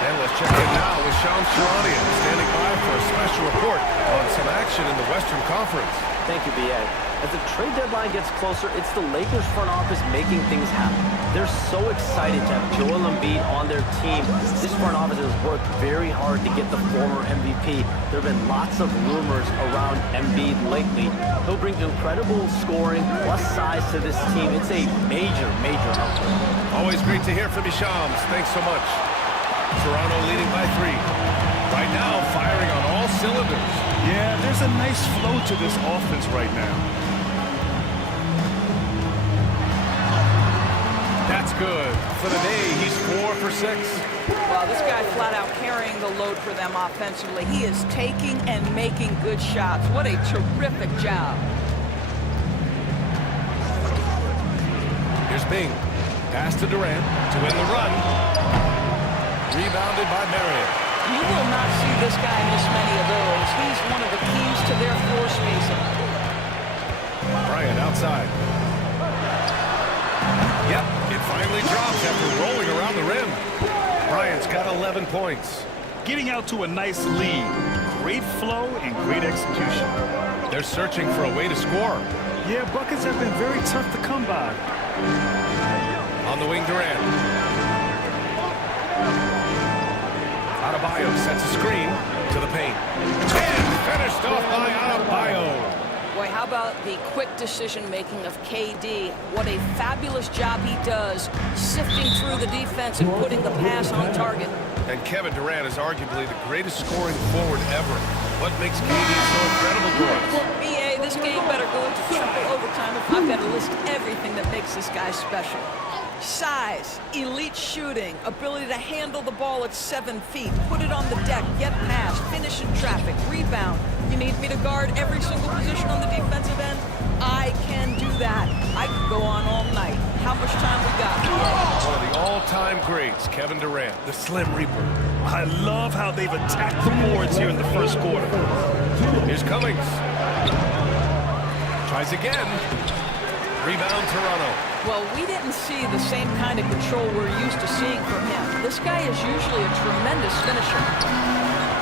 And let's check in now with Shams Charania standing by for a special report on some action in the Western Conference. Thank you, B.A. As the trade deadline gets closer, it's the Lakers front office making things happen. They're so excited to have Joel Embiid on their team. This front office has worked very hard to get the former MVP. There have been lots of rumors around Embiid lately. He'll bring incredible scoring plus size to this team. It's a major, major help. Always great to hear from you, Shams. Thanks so much. Toronto leading by 3. Right now, firing on all cylinders. Yeah, there's a nice flow to this offense right now. That's good. For the day, he's 4 for 6. Well, this guy flat out carrying the load for them offensively. He is taking and making good shots. What a terrific job. Here's Bing. Pass to Durant to win the run. Rebounded by Marion. You will not see this guy miss many of those. He's one of the keys to their floor spacing. Bryant outside. Yep, it finally drops after rolling around the rim. Bryant's got 11 points. Getting out to a nice lead. Great flow and great execution. They're searching for a way to score. Yeah, buckets have been very tough to come by. On the wing, Durant. Adebayo sets a screen to the paint. And finished off by Adebayo. Boy, how about the quick decision-making of KD? What a fabulous job he does, sifting through the defense and putting the pass on target. And Kevin Durant is arguably the greatest scoring forward ever. What makes KD so incredible, George? BA, this game better go into triple overtime if I've got to list everything that makes this guy special. Size, elite shooting, ability to handle the ball at 7 feet, put it on the deck, get past, finish in traffic, rebound. You need me to guard every single position on the defensive end? I can do that. I could go on all night. How much time we got, BA? One of the all-time greats, Kevin Durant, the Slim Reaper. I love how they've attacked the boards here in the first quarter. Here's Cummings. Tries again. Rebound, Toronto. Well, we didn't see the same kind of control we're used to seeing from him. This guy is usually a tremendous finisher.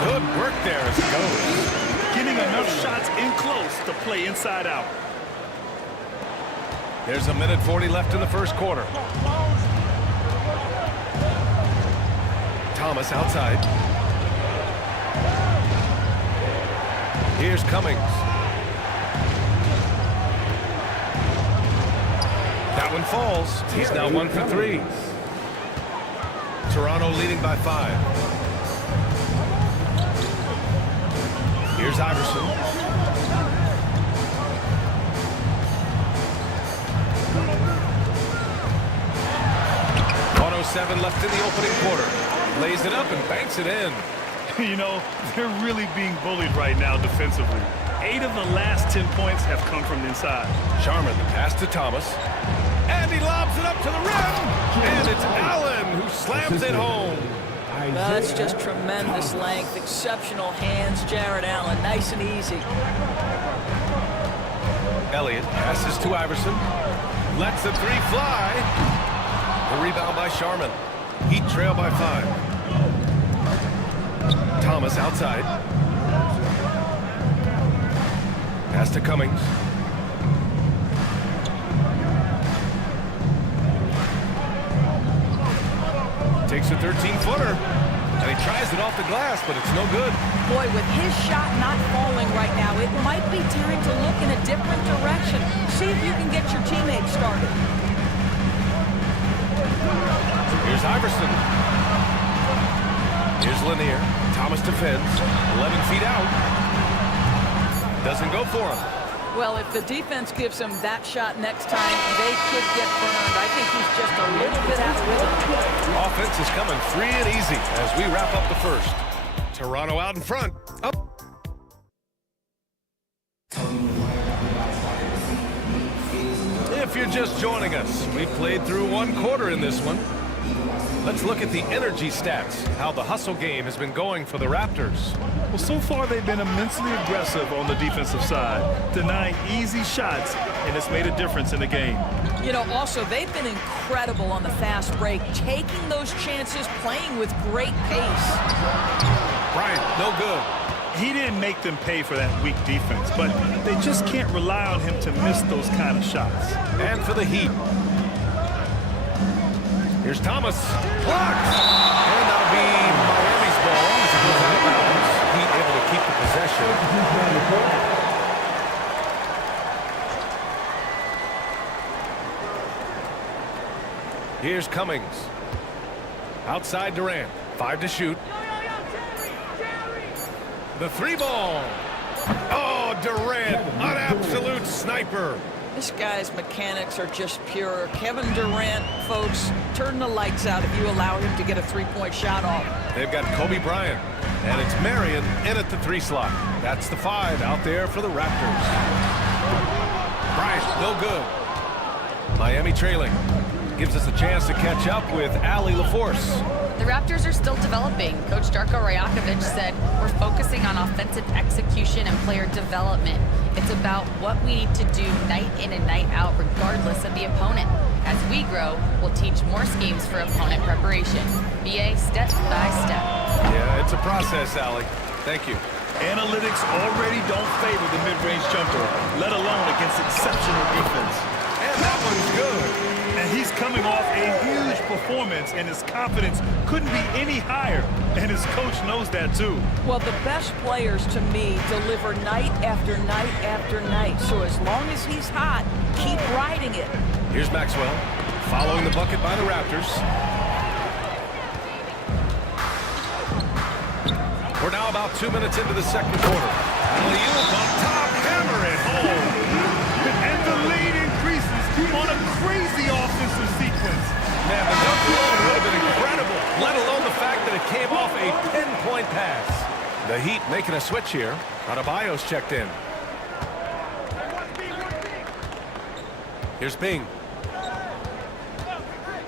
Good work there as it goes. Getting enough shots in close to play inside out. There's a minute 40 left in the first quarter. Thomas outside. Here's Cummings. That one falls. He's now 1 for 3. Toronto leading by 5. Here's Iverson. .07 left in the opening quarter. Lays it up and banks it in. You know, they're really being bullied right now defensively. 8 of the last 10 points have come from inside. Sharman, the pass to Thomas. And he lobs it up to the rim. And it's Allen who slams it home. That's just tremendous length, exceptional hands, Jared Allen, nice and easy. Elliott passes to Iverson. Lets the 3 fly. The rebound by Sharman. Heat trail by 5. Thomas outside. Pass to Cummings. Takes a 13-footer. And he tries it off the glass, but it's no good. Boy, with his shot not falling right now, it might be time to look in a different direction. See if you can get your teammates started. Here's Iverson. Here's Lanier. Thomas defends. 11 feet out. Doesn't go for him. Well, if the defense gives him that shot next time, they could get burned. I think he's just a little bit out of rhythm. Offense is coming free and easy as we wrap up the first. Toronto out in front. Up. If you're just joining us, we played through one quarter in this one. Let's look at the energy stats, how the hustle game has been going for the Raptors. Well, so far they've been immensely aggressive on the defensive side, denying easy shots, and it's made a difference in the game. You know, also, they've been incredible on the fast break, taking those chances, playing with great pace. Bryant, no good. He didn't make them pay for that weak defense, but they just can't rely on him to miss those kind of shots. And for the Heat. Here's Thomas. Blocked. And that'll be Miami's ball as it goes out of bounds. Heat able to keep the possession. Here's Cummings. Outside Durant. 5 to shoot. The 3 ball. Oh, Durant, an absolute sniper. This guy's mechanics are just pure. Kevin Durant, folks, turn the lights out if you allow him to get a 3-point shot off. They've got Kobe Bryant, and it's Marion in at the 3 slot. That's the 5 out there for the Raptors. Bryant, no good. Miami trailing. Gives us a chance to catch up with Allie LaForce. The Raptors are still developing. Coach Darko Rajakovic said, we're focusing on offensive execution and player development. It's about what we need to do night in and night out, regardless of the opponent. As we grow, we'll teach more schemes for opponent preparation. BA step by step. Yeah, it's a process, Allie. Thank you. Analytics already don't favor the mid-range jumper, let alone against exceptional defense. And that one's good. And he's coming off a huge performance, and his confidence couldn't be any higher. And his coach knows that, too. Well, the best players, to me, deliver night after night after night. So as long as he's hot, keep riding it. Here's Maxwell, following the bucket by the Raptors. We're now about 2 minutes into the second quarter. Alley-oop on top, hammer it home. And the lead increases on a crazy offensive sequence. Man, the dunk alone would have been incredible, let alone the fact that it came off a 10-point pass. The Heat making a switch here. Adebayo's checked in. Here's Bing.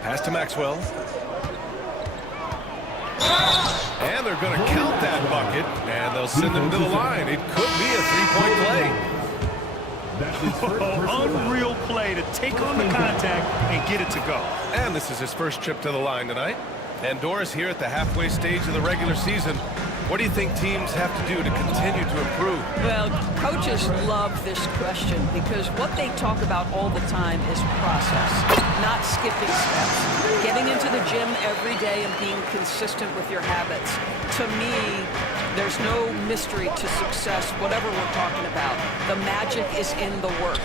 Pass to Maxwell. And they're going to count that bucket, and they'll send him to the line. It could be a 3-point play. Unreal play to take on the contact and get it to go. And this is his first trip to the line tonight. And Doris, here at the halfway stage of the regular season, what do you think teams have to do to continue to improve? Well, coaches love this question because what they talk about all the time is process, not skipping steps. Getting into the gym every day and being consistent with your habits. To me, there's no mystery to success, whatever we're talking about. The magic is in the work.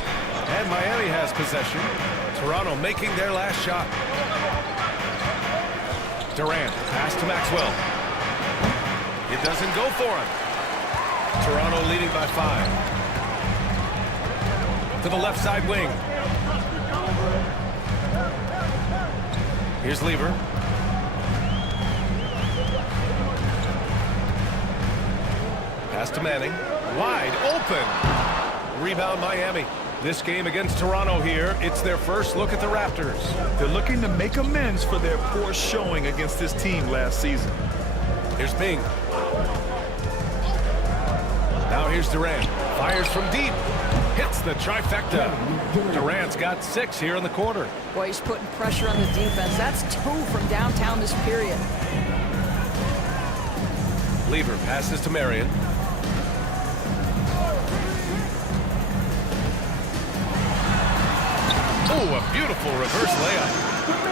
And Miami has possession. Toronto making their last shot. Durant, pass to Maxwell. It doesn't go for him. Toronto leading by 5. To the left side wing. Here's Lever. Pass to Manning. Wide open. Rebound Miami. This game against Toronto here, it's their first look at the Raptors. They're looking to make amends for their poor showing against this team last season. Here's Bing. Now here's Durant. Fires from deep. Hits the trifecta. Durant's got 6 here in the quarter. Boy, he's putting pressure on the defense. That's 2 from downtown this period. Lever passes to Marion. Oh, a beautiful reverse layup.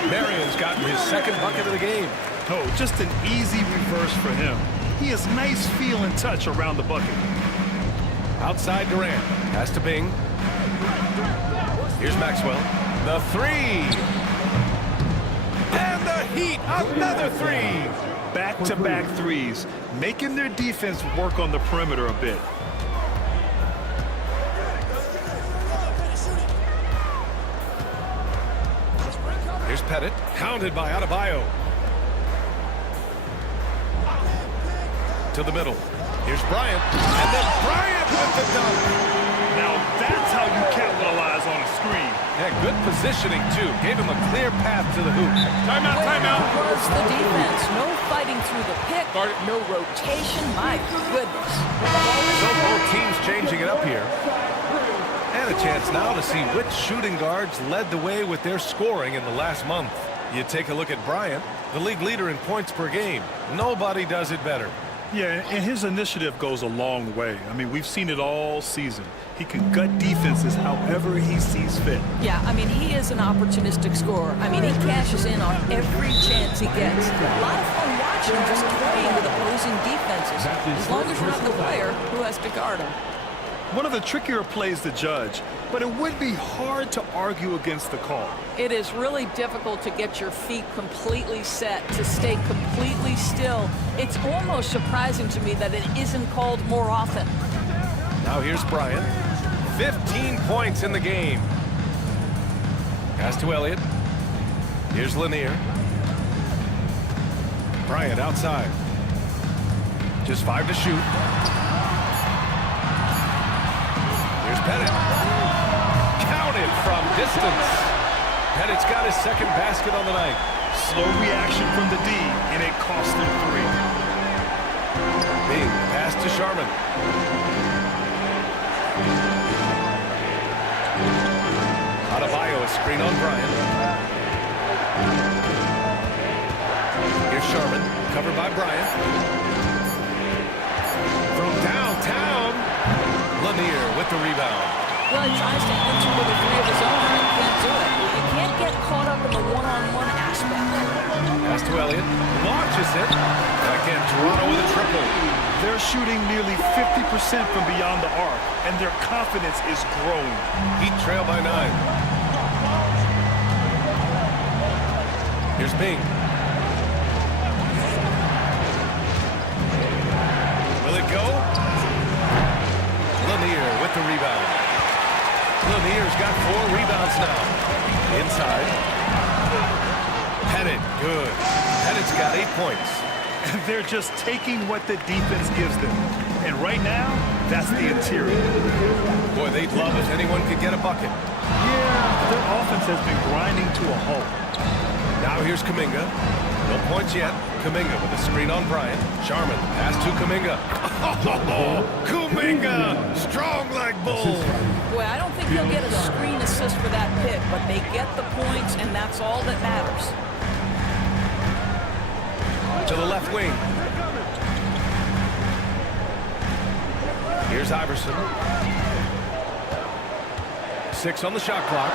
Marion's gotten his second bucket of the game. Oh, just an easy reverse for him. He has nice feel and touch around the bucket. Outside Durant. Pass to Bing. Here's Maxwell. The three. And the Heat, another three. Back-to-back threes, making their defense work on the perimeter a bit. Here's Pettit. Counted by Adebayo. To the middle. Here's Bryant. And then Bryant with the dunk. Now that's how you capitalize on a screen. Yeah, good positioning, too. Gave him a clear path to the hoop. Timeout, timeout. Where was the defense? No fighting through the pick. No rotation. My goodness. So both teams changing it up here. And a chance now to see which shooting guards led the way with their scoring in the last month. You take a look at Bryant, the league leader in points per game. Nobody does it better. Yeah, and his initiative goes a long way. I mean, we've seen it all season. He can gut defenses however he sees fit. Yeah, I mean, he is an opportunistic scorer. I mean, he cashes in on every chance he gets. A lot of fun watching him just toying with opposing defenses, as long as you're not the player who has to guard him. One of the trickier plays to judge, but it would be hard to argue against the call. It is really difficult to get your feet completely set, to stay completely still. It's almost surprising to me that it isn't called more often. Now here's Bryant. 15 points in the game. Pass to Elliott. Here's Lanier. Bryant outside. Just 5 to shoot. Here's Pettit. Counted from distance. Pettit's got his second basket on the night. Slow reaction from the D, and it cost him 3. Bing, pass to Sharman. Adebayo, a screen on Bryant. Here's Sharman, covered by Bryant. From downtown, Lanier with the rebound. Well, he tries to answer with a three of his own, and he can't do it. You can't get caught up in the one-on-one aspect. Pass to Elliott, launches it. Back in, Toronto with a triple. They're shooting nearly 50% from beyond the arc, and their confidence is growing. Heat trail by 9. Here's Bing. Will it go? Lanier with the rebound. Lanier's got 4 rebounds now. Inside. Pettit, good. Pettit's got 8 points. And they're just taking what the defense gives them. And right now, that's the interior. Boy, they'd love if anyone could get a bucket. Yeah, their offense has been grinding to a halt. Now here's Kuminga. No points yet. Kuminga with a screen on Bryant. Sharman, pass to Kuminga. Oh, Kuminga! Strong like bull. Boy, I don't think he'll get a screen assist for that pick, but they get the points, and that's all that matters. To the left wing. Here's Iverson. 6 on the shot clock.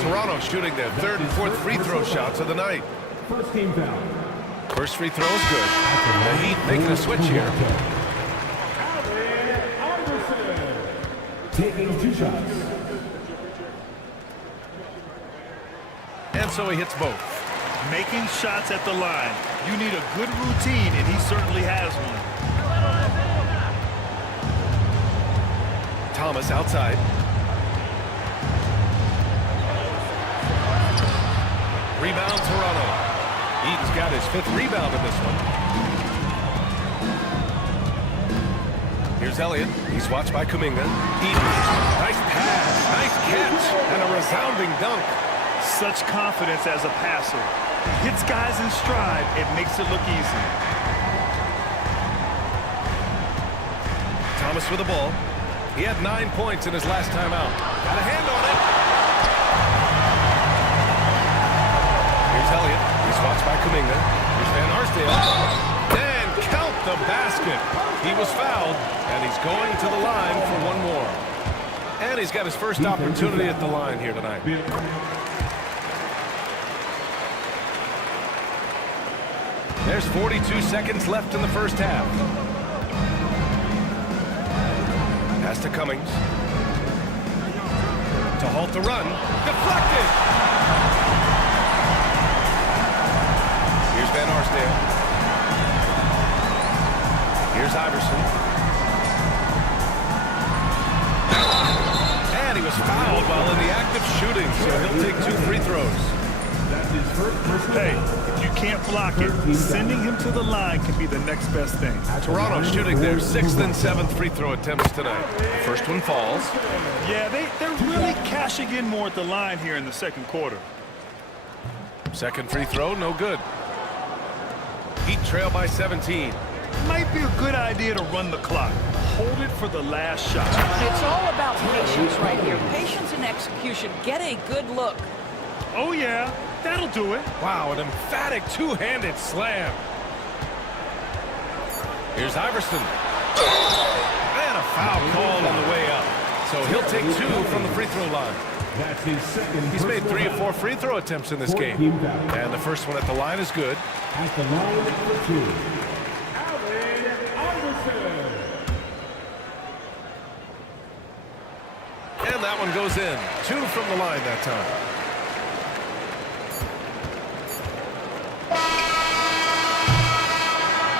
Toronto shooting their 3rd and 4th free throw shots of the night. First team foul. First free throw is good. The Heat making a switch here. Anderson taking 2 shots. And so he hits both. Making shots at the line. You need a good routine, and he certainly has one. Thomas outside. Rebound Toronto. Eaton's got his 5th rebound in this one. Here's Elliott. He's watched by Kuminga. Eaton. Nice pass. Nice catch. And a resounding dunk. Such confidence as a passer. Hits guys in stride. It makes it look easy. Thomas with the ball. He had 9 points in his last time out. Got a hand on it. Here's Elliott. He's watched by Kuminga. Here's Van Arsdale. And count the basket. He was fouled, and he's going to the line for one more. And he's got his first opportunity at the line here tonight. There's 42 seconds left in the first half. Pass to Cummings. To halt the run. Deflected! Here's Van Arsdale. Here's Iverson. And he was fouled while in the act of shooting, so he'll take 2 free throws. Hey, if you can't block it, sending him to the line can be the next best thing. Toronto shooting their 6th and 7th free throw attempts tonight. The first one falls. Yeah, they're really cashing in more at the line here in the second quarter. Second free throw, no good. Heat trail by 17. Might be a good idea to run the clock. Hold it for the last shot. It's all about patience right here. Patience and execution. Get a good look. Oh, yeah. That'll do it. Wow, an emphatic two-handed slam. Here's Iverson. And a foul called on the way up. So he'll take 2 from the free throw line. That's his second. He's made 3 or 4 free throw attempts in this game. And the first one at the line is good. At the line for 2. Allen Iverson. And that one goes in. 2 from the line that time.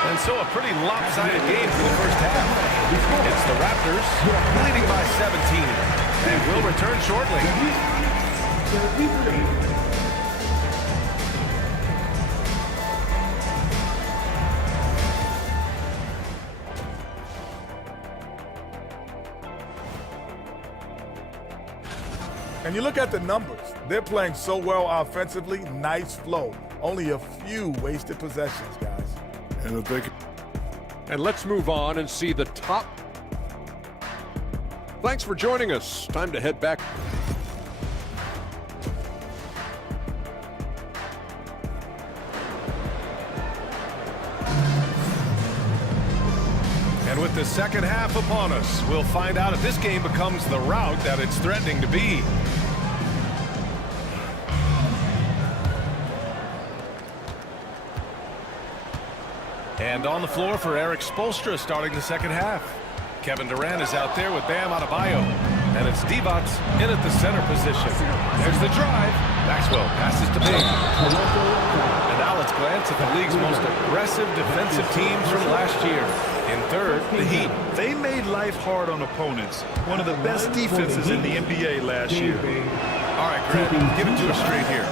And so a pretty lopsided game for the first half. It's the Raptors leading by 17. And will return shortly. And you look at the numbers. They're playing so well offensively. Nice flow. Only a few wasted possessions, guys. And let's move on and see the top. Thanks for joining us. Time to head back. And with the second half upon us, we'll find out if this game becomes the rout that it's threatening to be. And on the floor for Eric Spoelstra starting the second half. Kevin Durant is out there with Bam Adebayo. And it's Divac in at the center position. There's the drive. Maxwell passes to Bing. And now let's glance at the league's most aggressive defensive teams from last year. In third, the Heat. They made life hard on opponents. One of the best defenses in the NBA last year. All right, Grant, give it to us straight here.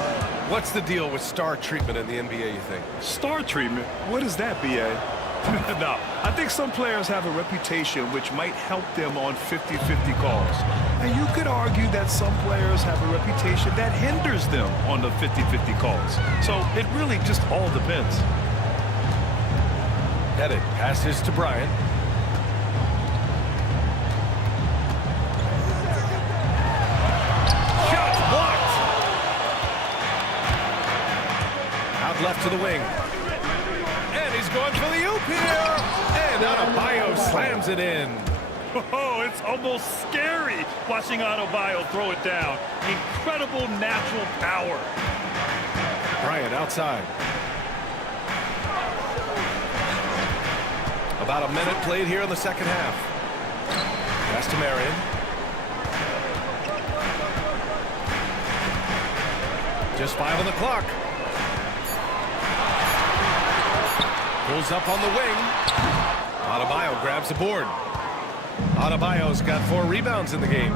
What's the deal with star treatment in the NBA, you think? Star treatment? What is that, B.A.? No, I think some players have a reputation which might help them on 50-50 calls. And you could argue that some players have a reputation that hinders them on the 50-50 calls. So it really just all depends. Pettit passes to Bryant. Shot blocked. Out left to the wing. And he's going for the oop here. And Adebayo slams it in. Oh, it's almost scary watching Adebayo throw it down. Incredible natural power. Bryant outside. About a minute played here in the second half. Pass to Marion. Just 5 on the clock. Pulls up on the wing. Adebayo grabs the board. Adebayo's got 4 rebounds in the game.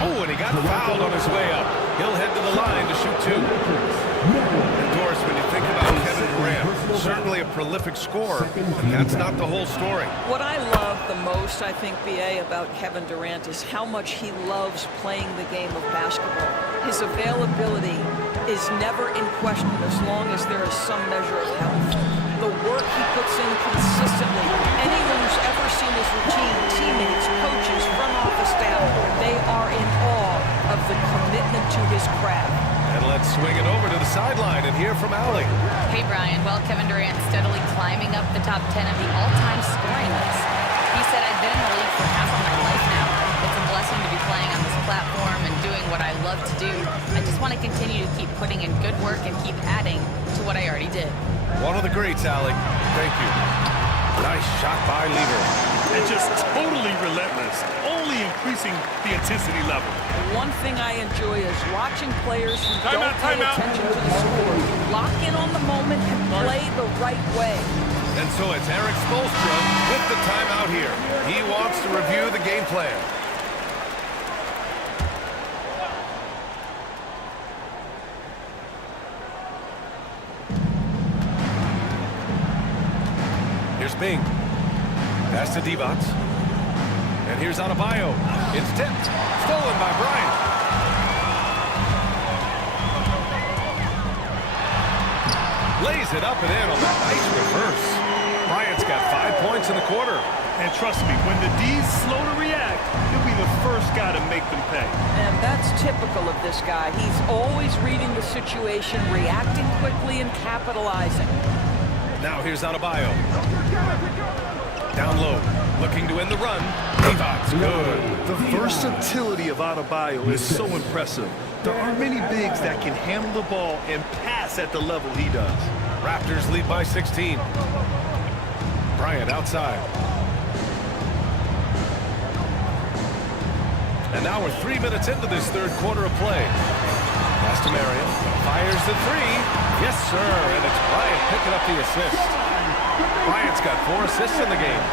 Oh, and he got fouled on his way up. He'll head to the line to shoot 2. And Doris, when you think about Kevin Durant, certainly a prolific scorer, but that's not the whole story. What I love the most, I think, B.A., about Kevin Durant is how much he loves playing the game of basketball. His availability is never in question as long as there is some measure of health. The work he puts in consistently, anyone who's ever seen his routine, teammates, coaches, front office staff, they are in awe of the commitment to his craft. And let's swing it over to the sideline and hear from Allie. Hey, Brian. Well, Kevin Durant steadily climbing up the top 10 of the all-time scoring list. He said, I've been in the league for half of my life now. It's a blessing to be playing on this platform and doing what I love to do. I just want to continue to keep putting in good work and keep adding to what I already did. One of the greats, Allie. Thank you. Nice shot by Lever. And just totally relentless, only increasing the intensity level. One thing I enjoy is watching players who don't pay attention to the score. Lock in on the moment and play the right way. And so it's Eric Spoelstra with the timeout here. He wants to review the game plan. Here's Bing. Pass to Divac. And here's Adebayo. It's tipped. Stolen by Bryant. Lays it up and in on that nice reverse. Bryant's got 5 points in the quarter. And trust me, when the D's slow to react, he'll be the first guy to make them pay. And that's typical of this guy. He's always reading the situation, reacting quickly, and capitalizing. Now here's Adebayo. Down low, looking to end the run. Divac's good. The versatility of Adebayo is so impressive. There aren't many bigs that can handle the ball and pass at the level he does. Raptors lead by 16. Bryant outside. And now we're 3 minutes into this third quarter of play. Pass to Marion. Fires the three. Yes, sir. And it's Bryant picking up the assist. Bryant's got 4 assists in the game.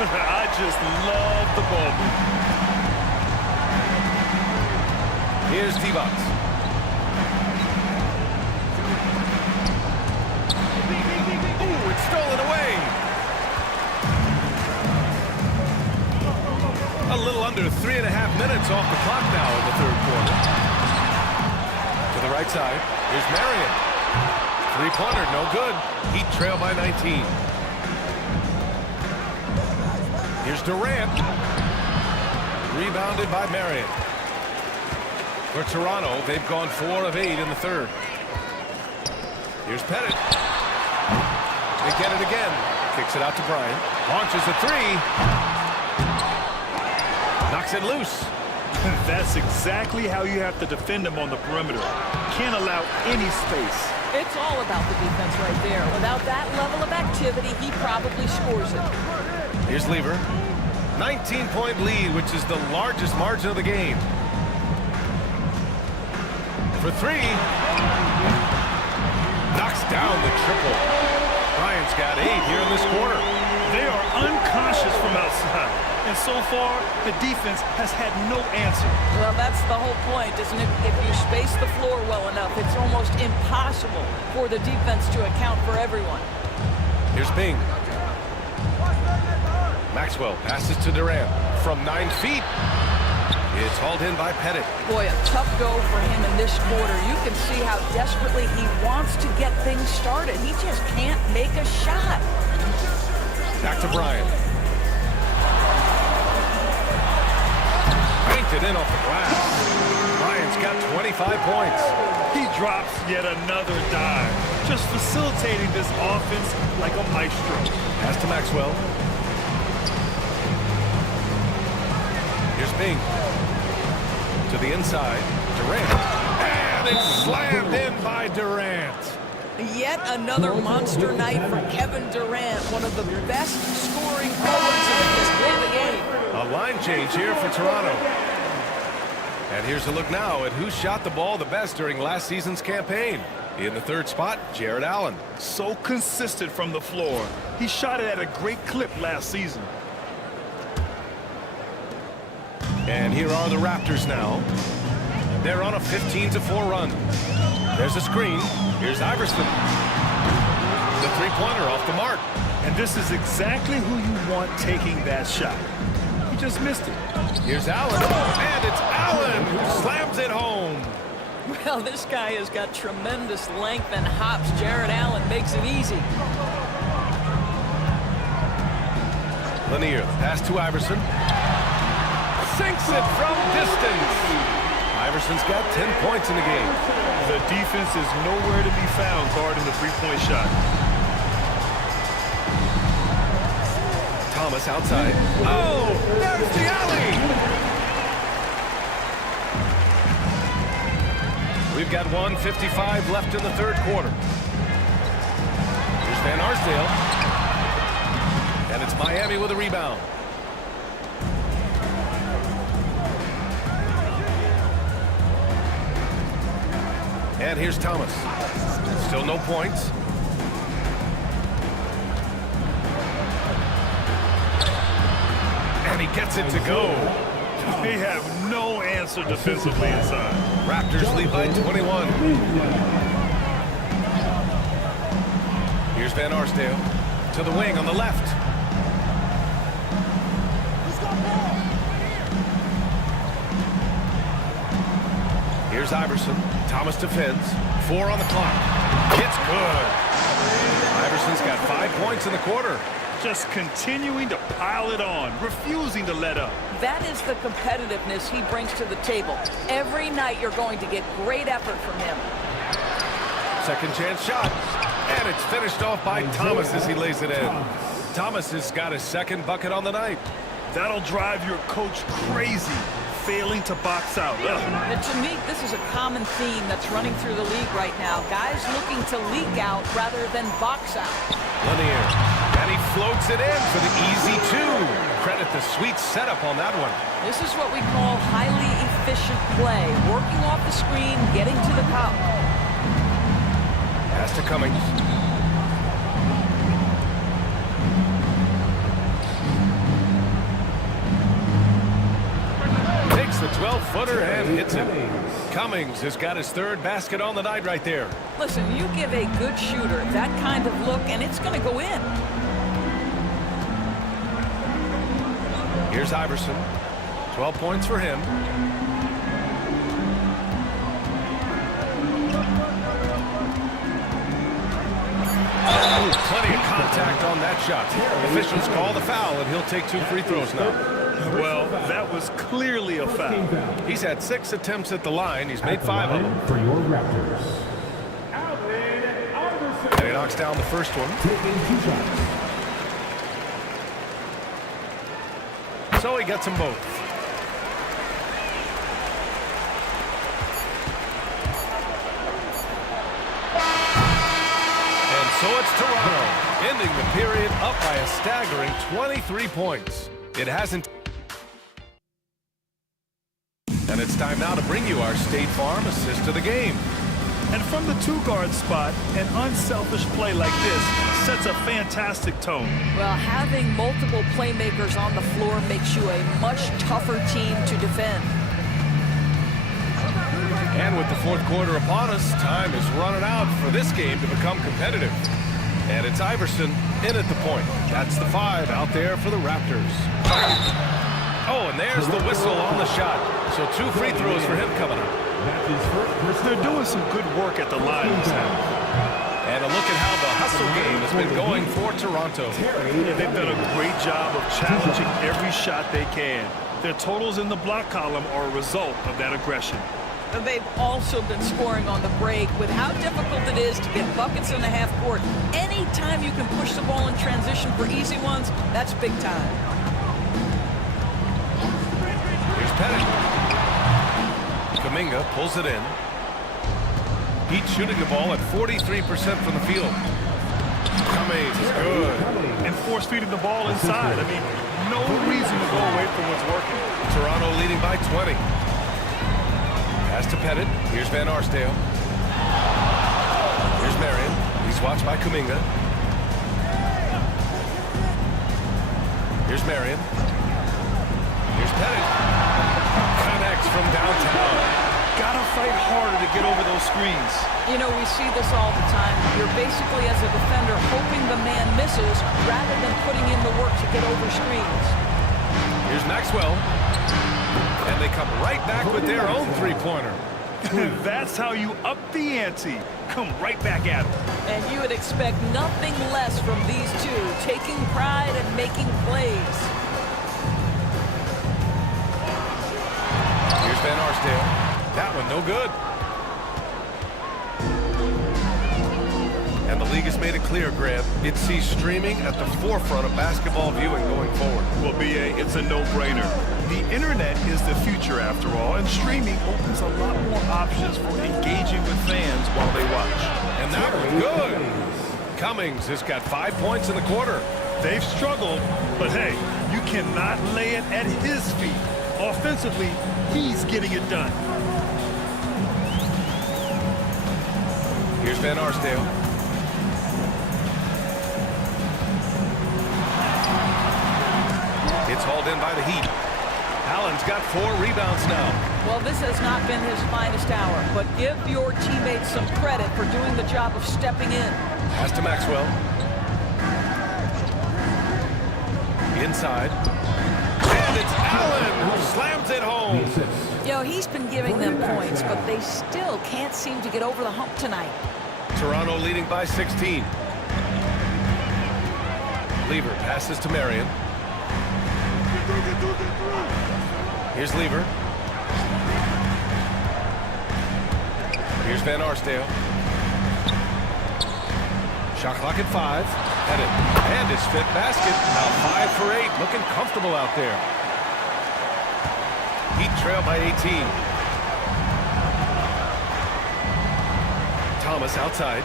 I just love the ball. Here's Divac. Ooh, it's stolen away. A little under 3.5 minutes off the clock now in the third quarter. To the right side, here's Marion. Three-pointer, no good. Heat trail by 19. Here's Durant. Rebounded by Marion. For Toronto, they've gone 4 of 8 in the third. Here's Pettit. They get it again. Kicks it out to Bryant. Launches a three. Knocks it loose. That's exactly how you have to defend him on the perimeter. Can't allow any space. It's all about the defense right there. Without that level of activity, he probably scores it. Here's Lever. 19-point lead, which is the largest margin of the game. For three. Knocks down the triple. Bryant's got 8 here in this quarter. They are unconscious from outside. And so far, the defense has had no answer. Well, that's the whole point, isn't it? If you space the floor well enough, it's almost impossible for the defense to account for everyone. Here's Bing. Maxwell passes to Durant from 9 feet. It's hauled in by Pettit. Boy, a tough go for him in this quarter. You can see how desperately he wants to get things started. He just can't make a shot. Back to Bryant. Banked it in off the glass. Bryant's got 25 points. He drops yet another dive, just facilitating this offense like a maestro. Pass to Maxwell. Here's Bing. To the inside. Durant. And it's slammed in by Durant. Yet another monster night for Kevin Durant, one of the best scoring forwards in the history of the game. A line change here for Toronto. And here's a look now at who shot the ball the best during last season's campaign. In the third spot, Jared Allen. So consistent from the floor. He shot it at a great clip last season. And here are the Raptors now. They're on a 15-4 run. There's a screen. Here's Iverson. The three-pointer off the mark. And this is exactly who you want taking that shot. He just missed it. Here's Allen. And it's Allen who slams it home. Well, this guy has got tremendous length and hops. Jared Allen makes it easy. Lanier, the pass to Iverson. Sinks it from distance. Iverson's got 10 points in the game. The defense is nowhere to be found guarding the three-point shot. Thomas outside. Oh, there's the alley. We've got 1:55 left in the third quarter. Here's Van Arsdale. And it's Miami with a rebound. And here's Thomas. Still no points. And he gets it to go. They have no answer defensively inside. Raptors lead by 21. Here's Van Arsdale to the wing on the left. Here's Iverson. Thomas defends. 4 on the clock. It's good. Iverson's got 5 points in the quarter. Just continuing to pile it on, refusing to let up. That is the competitiveness he brings to the table. Every night you're going to get great effort from him. Second chance shot. And it's finished off by Thomas as he lays it in. Thomas has got his second bucket on the night. That'll drive your coach crazy, failing to box out. And to me, this is a common theme that's running through the league right now. Guys looking to leak out rather than box out. Lanier. And he floats it in for the easy 2. Credit the sweet setup on that one. This is what we call highly efficient play. Working off the screen, getting to the cup. Pass to Cummings. Takes the 12-footer and hits it. Cummings has got his third basket on the night right there. Listen, you give a good shooter that kind of look, and it's going to go in. Here's Iverson. 12 points for him. Ooh, plenty of contact on that shot. Officials call the foul, and he'll take 2 free throws now. Well, that was clearly a foul. He's had 6 attempts at the line. He's made 5 of them. For your Raptors. And he knocks down the first one. Taking 2 shots. So he gets them both. And so it's Toronto, ending the period up by a staggering 23 points. It hasn't. And it's time now to bring you our State Farm assist of the game. And from the 2-guard spot, an unselfish play like this sets a fantastic tone. Well, having multiple playmakers on the floor makes you a much tougher team to defend. And with the fourth quarter upon us, time is running out for this game to become competitive. And it's Iverson in at the point. That's the 5 out there for the Raptors. Oh, and there's the whistle on the shot. So 2 free throws for him coming up. They're doing some good work at the line this half. And a look at how the hustle game has been going for Toronto. They've done a great job of challenging every shot they can. Their totals in the block column are a result of that aggression. And they've also been scoring on the break with how difficult it is to get buckets in the half court. Anytime you can push the ball in transition for easy ones, that's big time. Here's Pettit. Kuminga pulls it in. Heat shooting the ball at 43% from the field. Cummings is good. And force feeding the ball inside. I mean, no reason to go away from what's working. Toronto leading by 20. Pass to Pettit. Here's Van Arsdale. Here's Marion. He's watched by Kuminga. Here's Marion. Here's Pettit. Connects from downtown. Gotta fight harder to get over those screens. You know, we see this all the time. You're basically, as a defender, hoping the man misses rather than putting in the work to get over screens. Here's Maxwell. And they come right back with their own three-pointer. That's how you up the ante. Come right back at them. And you would expect nothing less from these two, taking pride and making plays. Here's Van Arsdale. That one no good. And the league has made it clear, Graham, it sees streaming at the forefront of basketball viewing going forward. Well, B.A., it's a no-brainer. The internet is the future after all, and streaming opens a lot more options for engaging with fans while they watch. And that was good. Cummings has got 5 points in the quarter. They've struggled, but hey, you cannot lay it at his feet. Offensively, he's getting it done. Here's Van Arsdale. It's hauled in by the Heat. Allen's got 4 rebounds now. Well, this has not been his finest hour, but give your teammates some credit for doing the job of stepping in. Pass to Maxwell. Inside. And it's Allen who slams it home. You know, he's been giving them points, but they still can't seem to get over the hump tonight. Toronto leading by 16. Lever passes to Marion. Here's Lever. Here's Van Arsdale. Shot clock at 5. Headed. And his fifth basket. Now 5 for 8. Looking comfortable out there. Heat trail by 18. Thomas outside.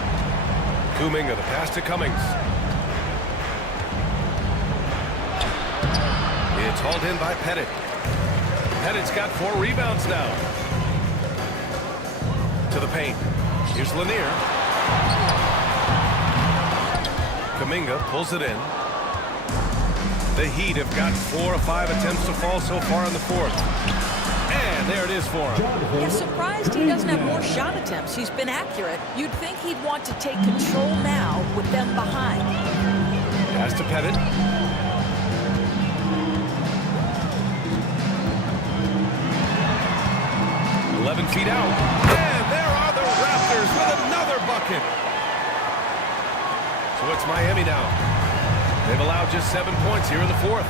Kuminga the pass to Cummings. It's hauled in by Pettit. Pettit's got 4 rebounds now. To the paint. Here's Lanier. Kuminga pulls it in. The Heat have got 4 of 5 attempts to fall so far in the fourth. And there it is for him. Yeah, surprised he doesn't have more shot attempts. He's been accurate. You'd think he'd want to take control now with them behind. Pass to Pettit. Feet out. And there are the Raptors with another bucket. So it's Miami now. They've allowed just 7 points here in the fourth.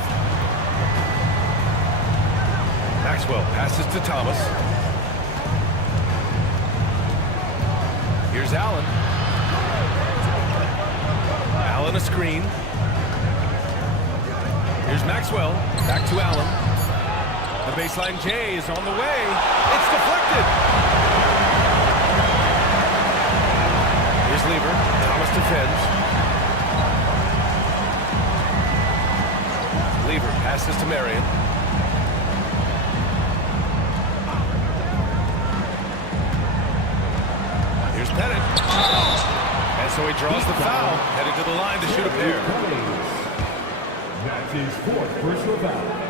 Maxwell passes to Thomas. Here's Allen. Allen a screen. Here's Maxwell. Back to Allen. The baseline J is on the way. It's deflected. Here's Lever. Thomas defends. Lever passes to Marion. Here's Pettit. And so he draws the foul. Headed to the line to shoot a pair. That's his 4th personal foul.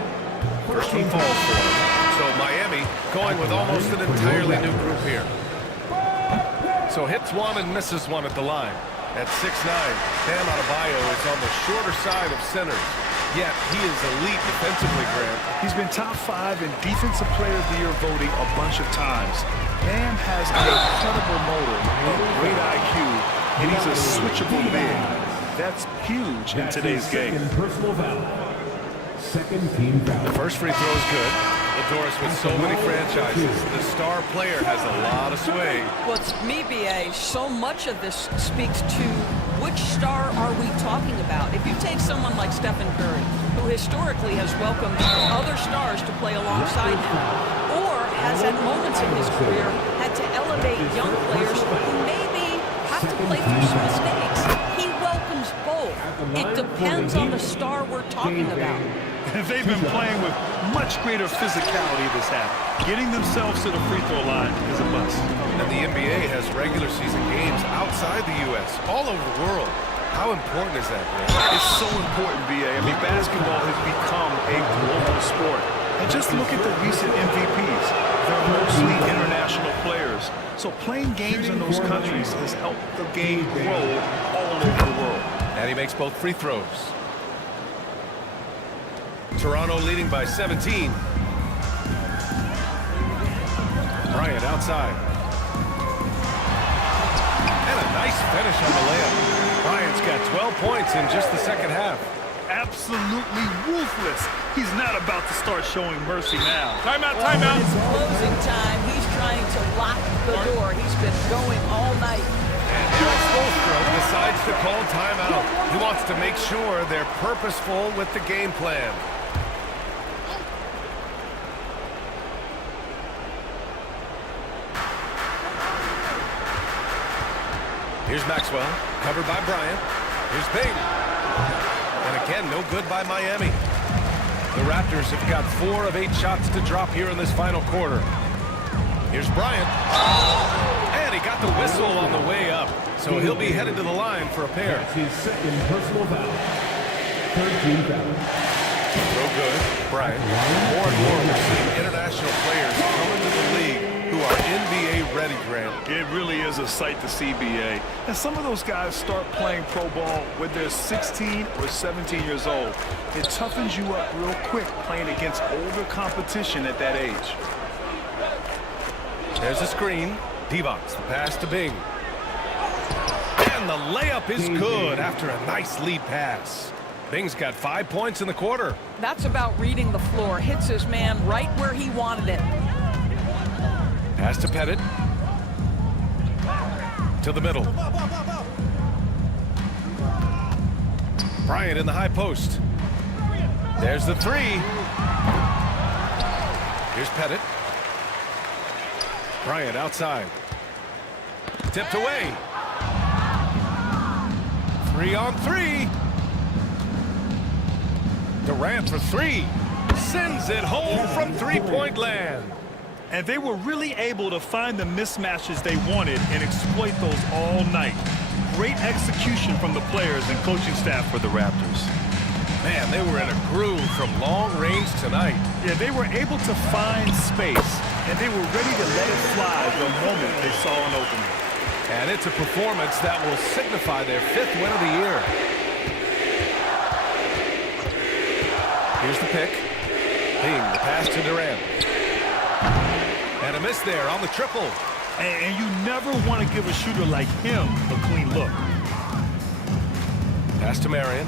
First one falls for him. So Miami going with almost an entirely new group here. So hits one and misses one at the line. At 6'9", Bam Adebayo is on the shorter side of centers. Yet he is elite defensively, Grant. He's been top 5 in Defensive Player of the Year voting a bunch of times. Bam has an incredible motor, a great IQ, and he's a switchable big. That's huge in today's game. Personal foul. Second team foul. The first free throw is good. Doris, with so many franchises, the star player has a lot of sway. Well, it's me, B.A. So much of this speaks to which star are we talking about? If you take someone like Stephen Curry, who historically has welcomed other stars to play alongside him, or has at moments in his career had to elevate young players who maybe have to play through some mistakes, he welcomes both. It depends on the star we're talking about. They've been playing with much greater physicality this half. Getting themselves to the free throw line is a must. And the NBA has regular season games outside the U.S., all over the world. How important is that, man? It's so important, B.A. I mean, basketball has become a global sport. And just look at the recent MVPs. They're mostly international players. So playing games in those countries has helped the game grow all over the world. And he makes both free throws. Toronto leading by 17. Bryant outside. And a nice finish on the layup. Bryant's got 12 points in just the second half. Absolutely ruthless. He's not about to start showing mercy now. Timeout, timeout. It's closing time. He's trying to lock the door. He's been going all night. And Eric Spoelstra decides to call timeout. He wants to make sure they're purposeful with the game plan. Here's Maxwell, covered by Bryant. Here's Bing. And again, no good by Miami. The Raptors have got 4 of 8 shots to drop here in this final quarter. Here's Bryant. And he got the whistle on the way up. So he'll be headed to the line for a pair. That's his second personal foul. 13 foul. So good, Bryant. More and more we're seeing international players come into the league who are NBA ready, Grant. It really is a sight to see, BA. And some of those guys start playing pro ball when they're 16 or 17 years old. It toughens you up real quick playing against older competition at that age. There's a screen. Divac, the pass to Bing. And the layup is good after a nice lead pass. Bing's got 5 points in the quarter. That's about reading the floor. Hits his man right where he wanted it. Pass to Pettit. To the middle. Bryant in the high post. There's the 3. Here's Pettit. Bryant outside. Tipped away. 3 on 3. Durant for 3. Sends it home from three-point land. And they were really able to find the mismatches they wanted and exploit those all night. Great execution from the players and coaching staff for the Raptors. Man, they were in a groove from long range tonight. Yeah, they were able to find space, and they were ready to let it fly the moment they saw an opening. And it's a performance that will signify their 5th win of the year. Here's the pick. Bing, the pass to Durant. And a miss there on the triple. And you never want to give a shooter like him a clean look. Pass to Marion.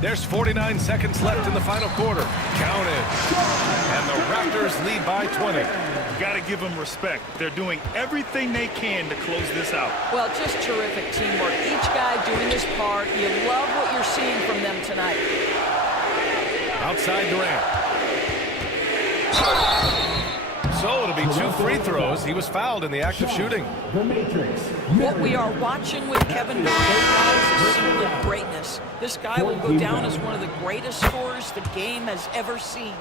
There's 49 seconds left in the final quarter. Counted. And the Raptors lead by 20. Got to give them respect. They're doing everything they can to close this out. Well, just terrific teamwork. Each guy doing his part. You love what you're seeing from them tonight. Outside Durant. So it'll be 2 free throws. He was fouled in the act of shooting. The Matrix. What we are watching with Kevin Durant is simply greatness. This guy will go down as one of the greatest scorers the game has ever seen.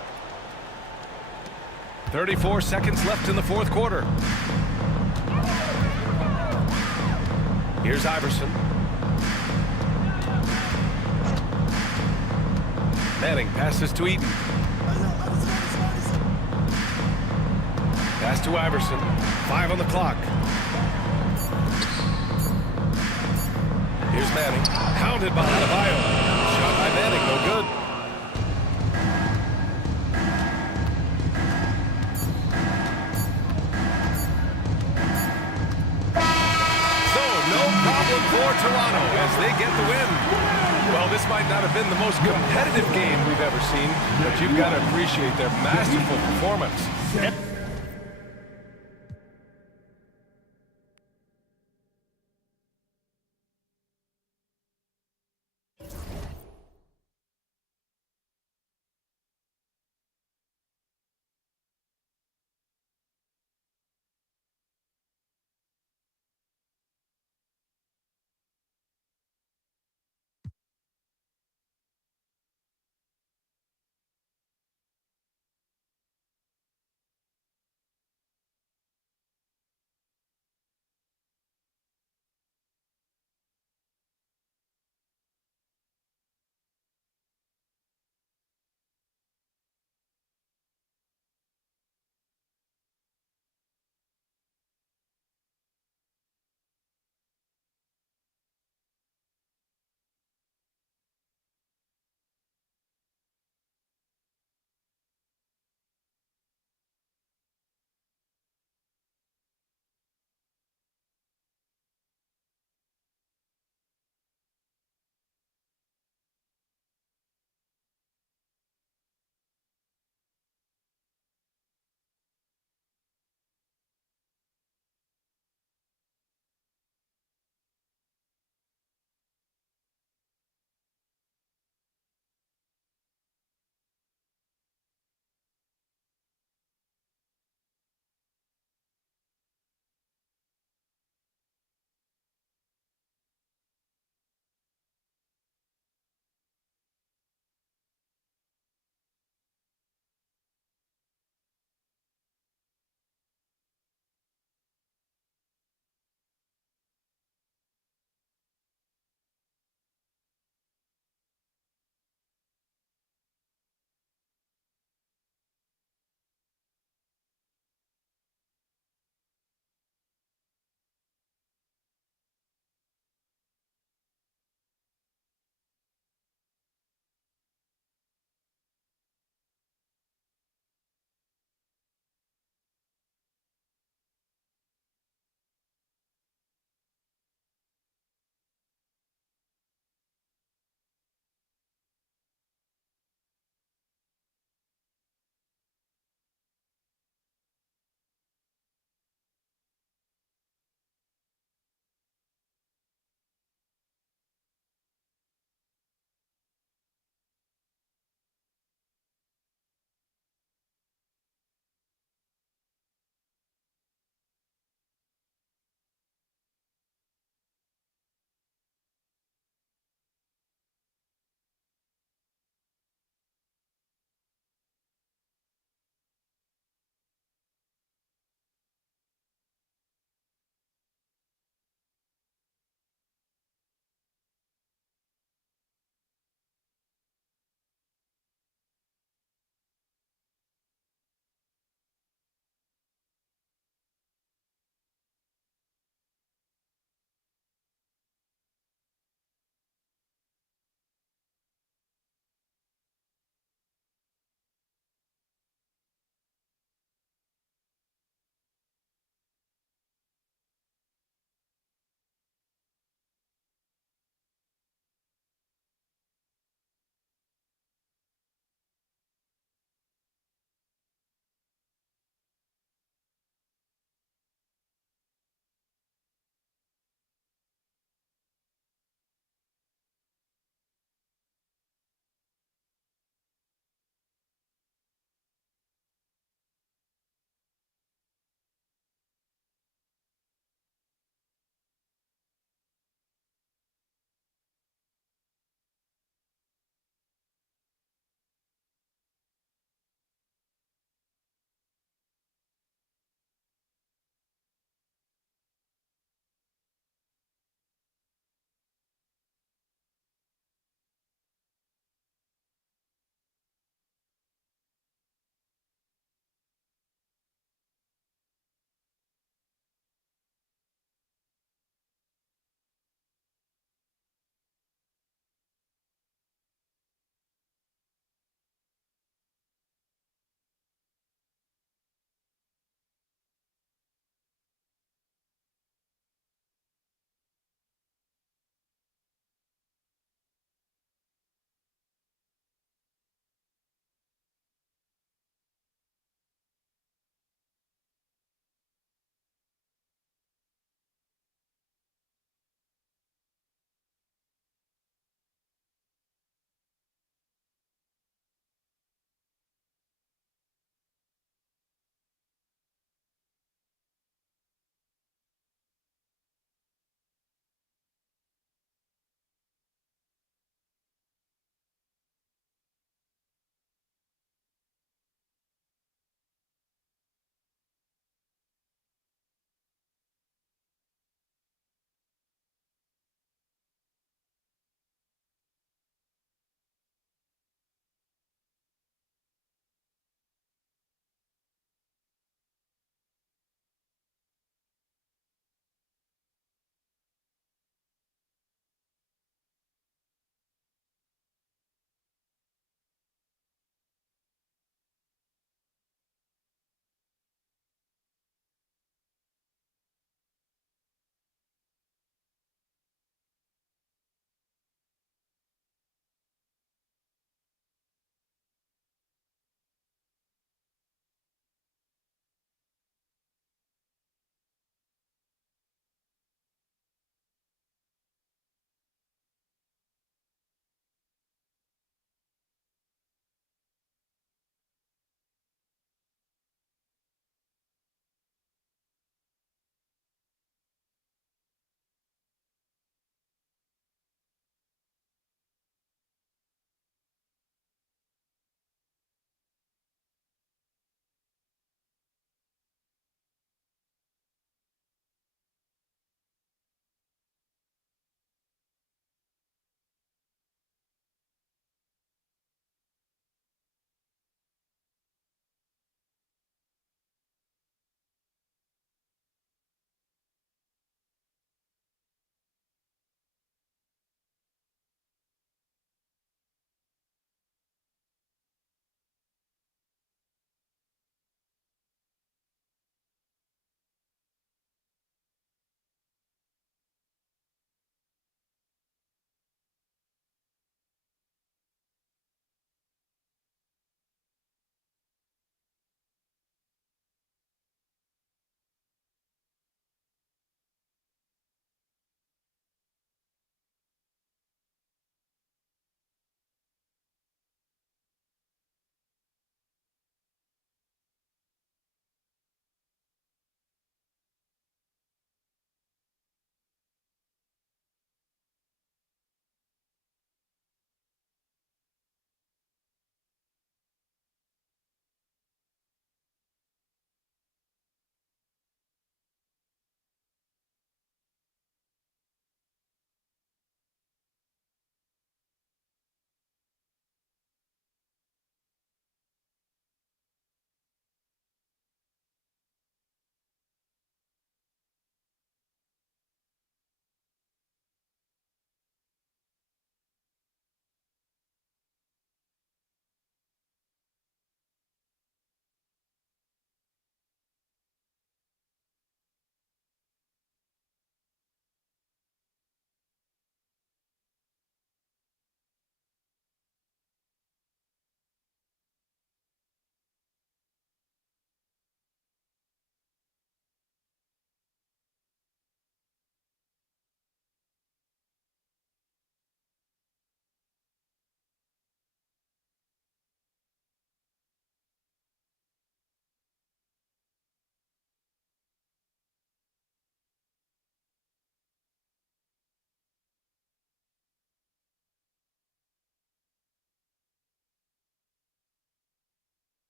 34 seconds left in the 4th quarter. Here's Iverson. Manning passes to Eaton. Pass to Iverson. 5 on the clock. Here's Manning. Pounded by Adebayo. Shot by Manning. No good. So, no problem for Toronto as they get the win. Well, this might not have been the most competitive game we've ever seen, but you've got to appreciate their masterful performance.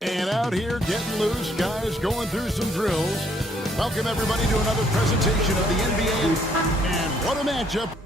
And out here getting loose, guys going through some drills. Welcome everybody to another presentation of the NBA. And what a matchup.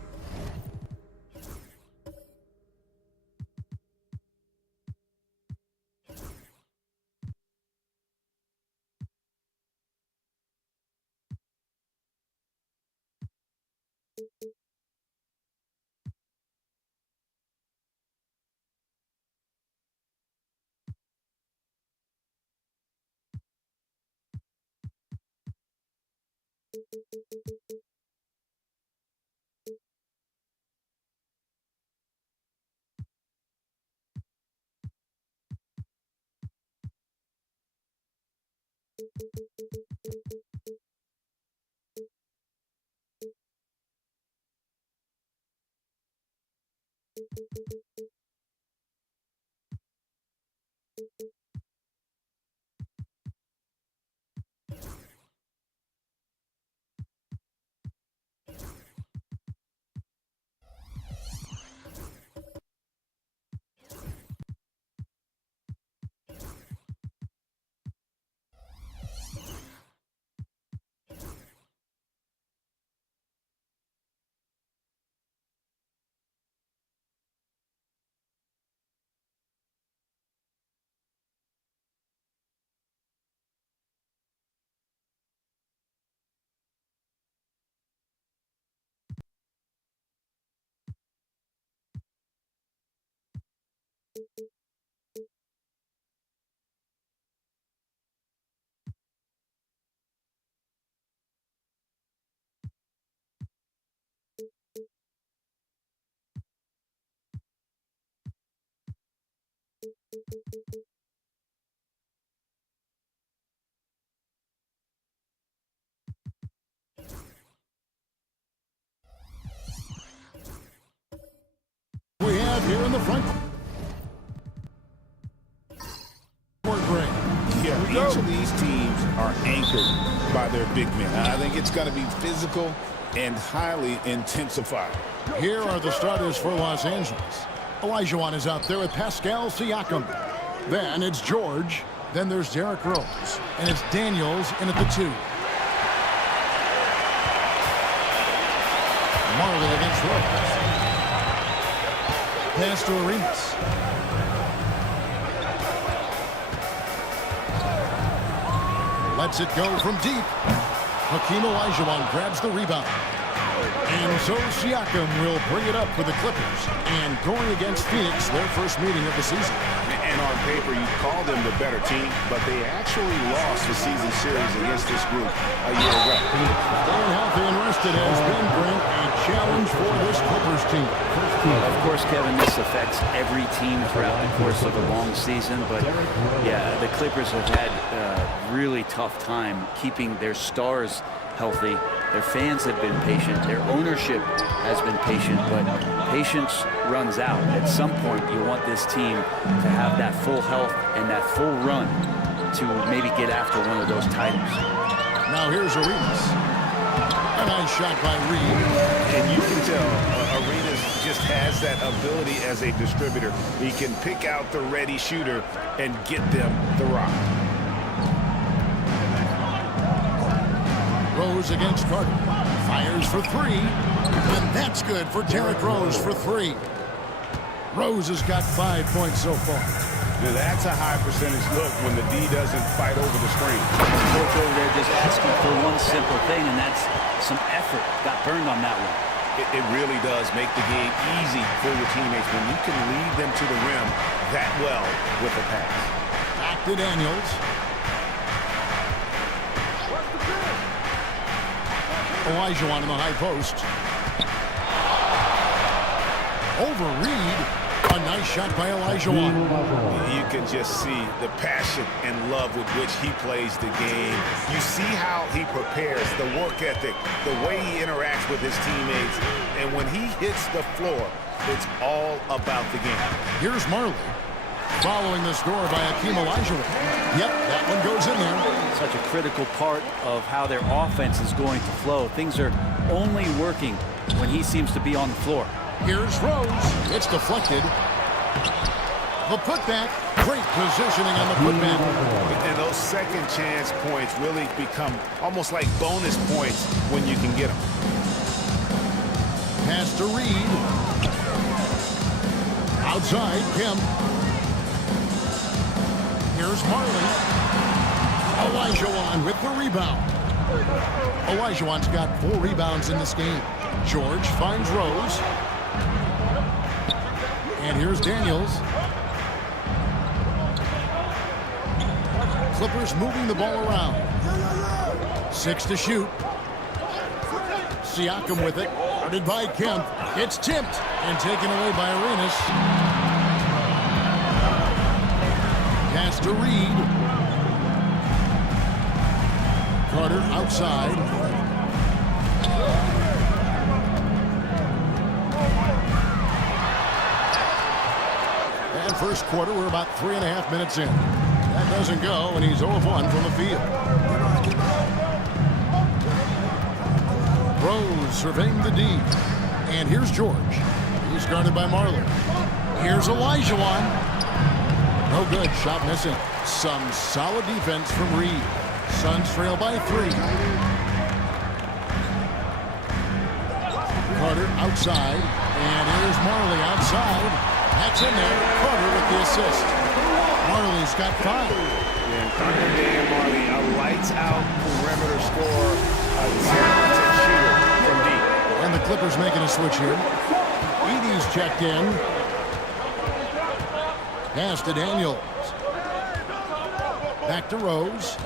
We have here in the front court break. Yeah, each of these teams are anchored by their big men. I think it's going to be physical and highly intensified. Here are the starters for Los Angeles. Olajuwon is out there with Pascal Siakam. Then it's George. Then there's Derrick Rose. And it's Daniels in at the 2. Marley against Rose. Pass to Arenas. Lets it go from deep. Hakeem Olajuwon grabs the rebound. And so Siakam will bring it up for the Clippers. And going against Phoenix, their first meeting of the season. And on paper, you call them the better team, but they actually lost the season series against this group a year ago. Staying healthy and rested has been, Brent, a challenge for this Clippers team. Of course, Kevin, this affects every team throughout the course of a long season. But, yeah, the Clippers have had a really tough time keeping their stars healthy. Their fans have been patient. Their ownership has been patient. But patience runs out. At some point, you want this team to have that full health and that full run to maybe get after one of those titles. Now here's Arenas. A nice shot by Reed. And you can tell Arenas just has that ability as a distributor. He can pick out the ready shooter and get them the rock. Rose against Carter. Fires for 3. And that's good for Derrick Rose for 3. Rose has got 5 points so far. Now that's a high percentage look when the D doesn't fight over the screen. Coach over there just asking for one simple thing, and that's some effort. Got burned on that one. It really does make the game easy for your teammates when you can lead them to the rim that well with a pass. Back to Daniels. Olajuwon in the high post. Over Reed. A nice shot by Olajuwon. You can just see the passion and love with which he plays the game. You see how he prepares, the work ethic, the way he interacts with his teammates. And when he hits the floor, it's all about the game. Here's Marley. Following the score by Hakeem Olajuwon. Yep, that one goes in there. Such a critical part of how their offense is going to flow. Things are only working when he seems to be on the floor. Here's Rose. It's deflected. The putback. Great positioning on the putback. And those second chance points really become almost like bonus points when you can get them. Pass to Reed. Outside, Kemp. Here's Marley. Olajuwon with the rebound. Olajuwon's got 4 rebounds in this game. George finds Rose. And here's Daniels. Clippers moving the ball around. 6 to shoot. Siakam with it. Guarded by Kemp. It's tipped and taken away by Arenas. Pass to Reed. Carter outside. And first quarter, we're about 3.5 minutes in. That doesn't go, and he's 0 of 1 from the field. Rose surveying the D. And here's George. He's guarded by Marley. Here's Olajuwon. No good. Shot missing. Some solid defense from Reed. Suns trail by 3. Carter outside. And here's Marley outside. That's in there. Carter with the assist. Marley's got 5. And Dan Marley, a lights-out perimeter scorer, a talented shooter from deep. And the Clippers making a switch here. Edey's checked in. Pass to Daniels. Back to Rose.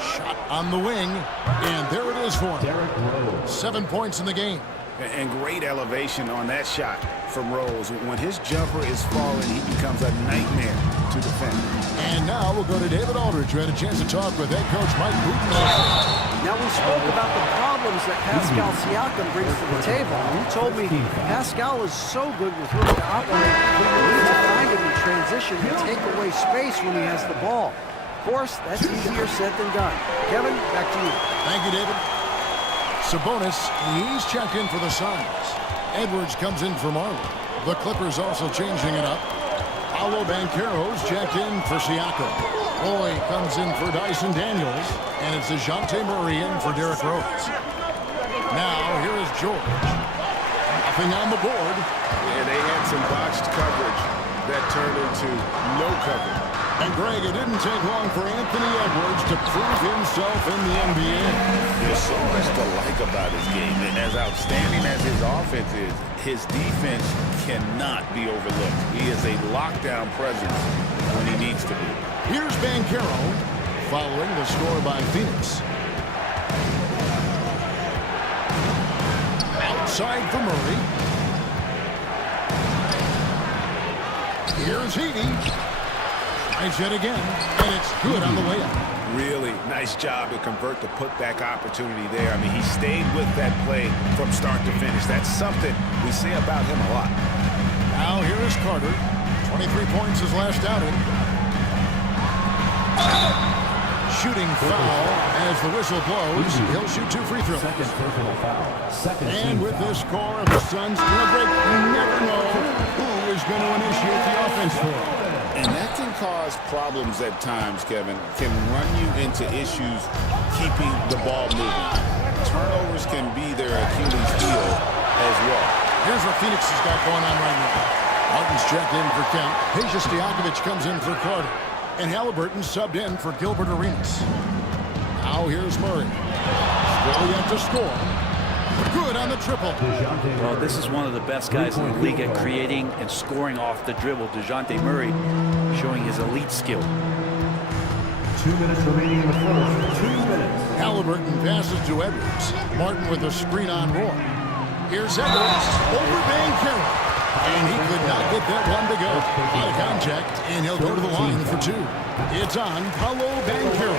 Shot on the wing. And there it is for him. 7 points in the game. And great elevation on that shot from Rose. When his jumper is falling, he becomes a nightmare to defend. And now we'll go to David Aldridge, who had a chance to talk with head coach Mike Budenholzer. Now, we spoke about the problems that Pascal Siakam brings to the table. He told me Pascal is so good with room to operate. We need to find him in transition and take away space when he has the ball. Of course, that's easier said than done. Kevin, back to you. Thank you, David. Sabonis, he's checked in for the Suns. Edwards comes in for Marley. The Clippers also changing it up. Paolo Banchero's checked in for Siakam. Roy comes in for Dyson Daniels. And it's DeJounte Murray in for Derrick Rose. Now, here is George. Nothing on the board. Yeah, they had some botched coverage that turned into no coverage. And Greg, it didn't take long for Anthony Edwards to prove himself in the NBA. There's so much to like about his game. And as outstanding as his offense is, his defense cannot be overlooked. He is a lockdown presence when he needs to be. Here's Banchero following the score by Phoenix. Outside for Murray. Here's Heaney. Tries it again, and it's good on the way up. Really nice job to convert the putback opportunity there. I mean, he stayed with that play from start to finish. That's something we say about him a lot. Now here is Carter. 23 points his last outing. Shooting foul as the whistle blows. He'll shoot 2 free throws. And with this score of the Suns, you never know who is going to initiate the offense for him. And that can cause problems at times, Kevin. Can run you into issues keeping the ball moving. Turnovers can be their Achilles heel as well. Here's what Phoenix has got going on right now. Martin's checked in for Kemp. Peja Stojakovic comes in for Carter. And Halliburton subbed in for Gilbert Arenas. Now here's Murray. Still yet to score. Good on the triple. Well, this is one of the best guys in the league at creating and scoring off the dribble. DeJounte Murray showing his elite skill. 2 minutes remaining in the first. 2 minutes. Halliburton passes to Edwards. Martin with a screen on Roy. Here's Edwards over Banchero. And he could not get that one to go. Out of contact, and he'll go to the line for 2. It's on Paolo Banchero.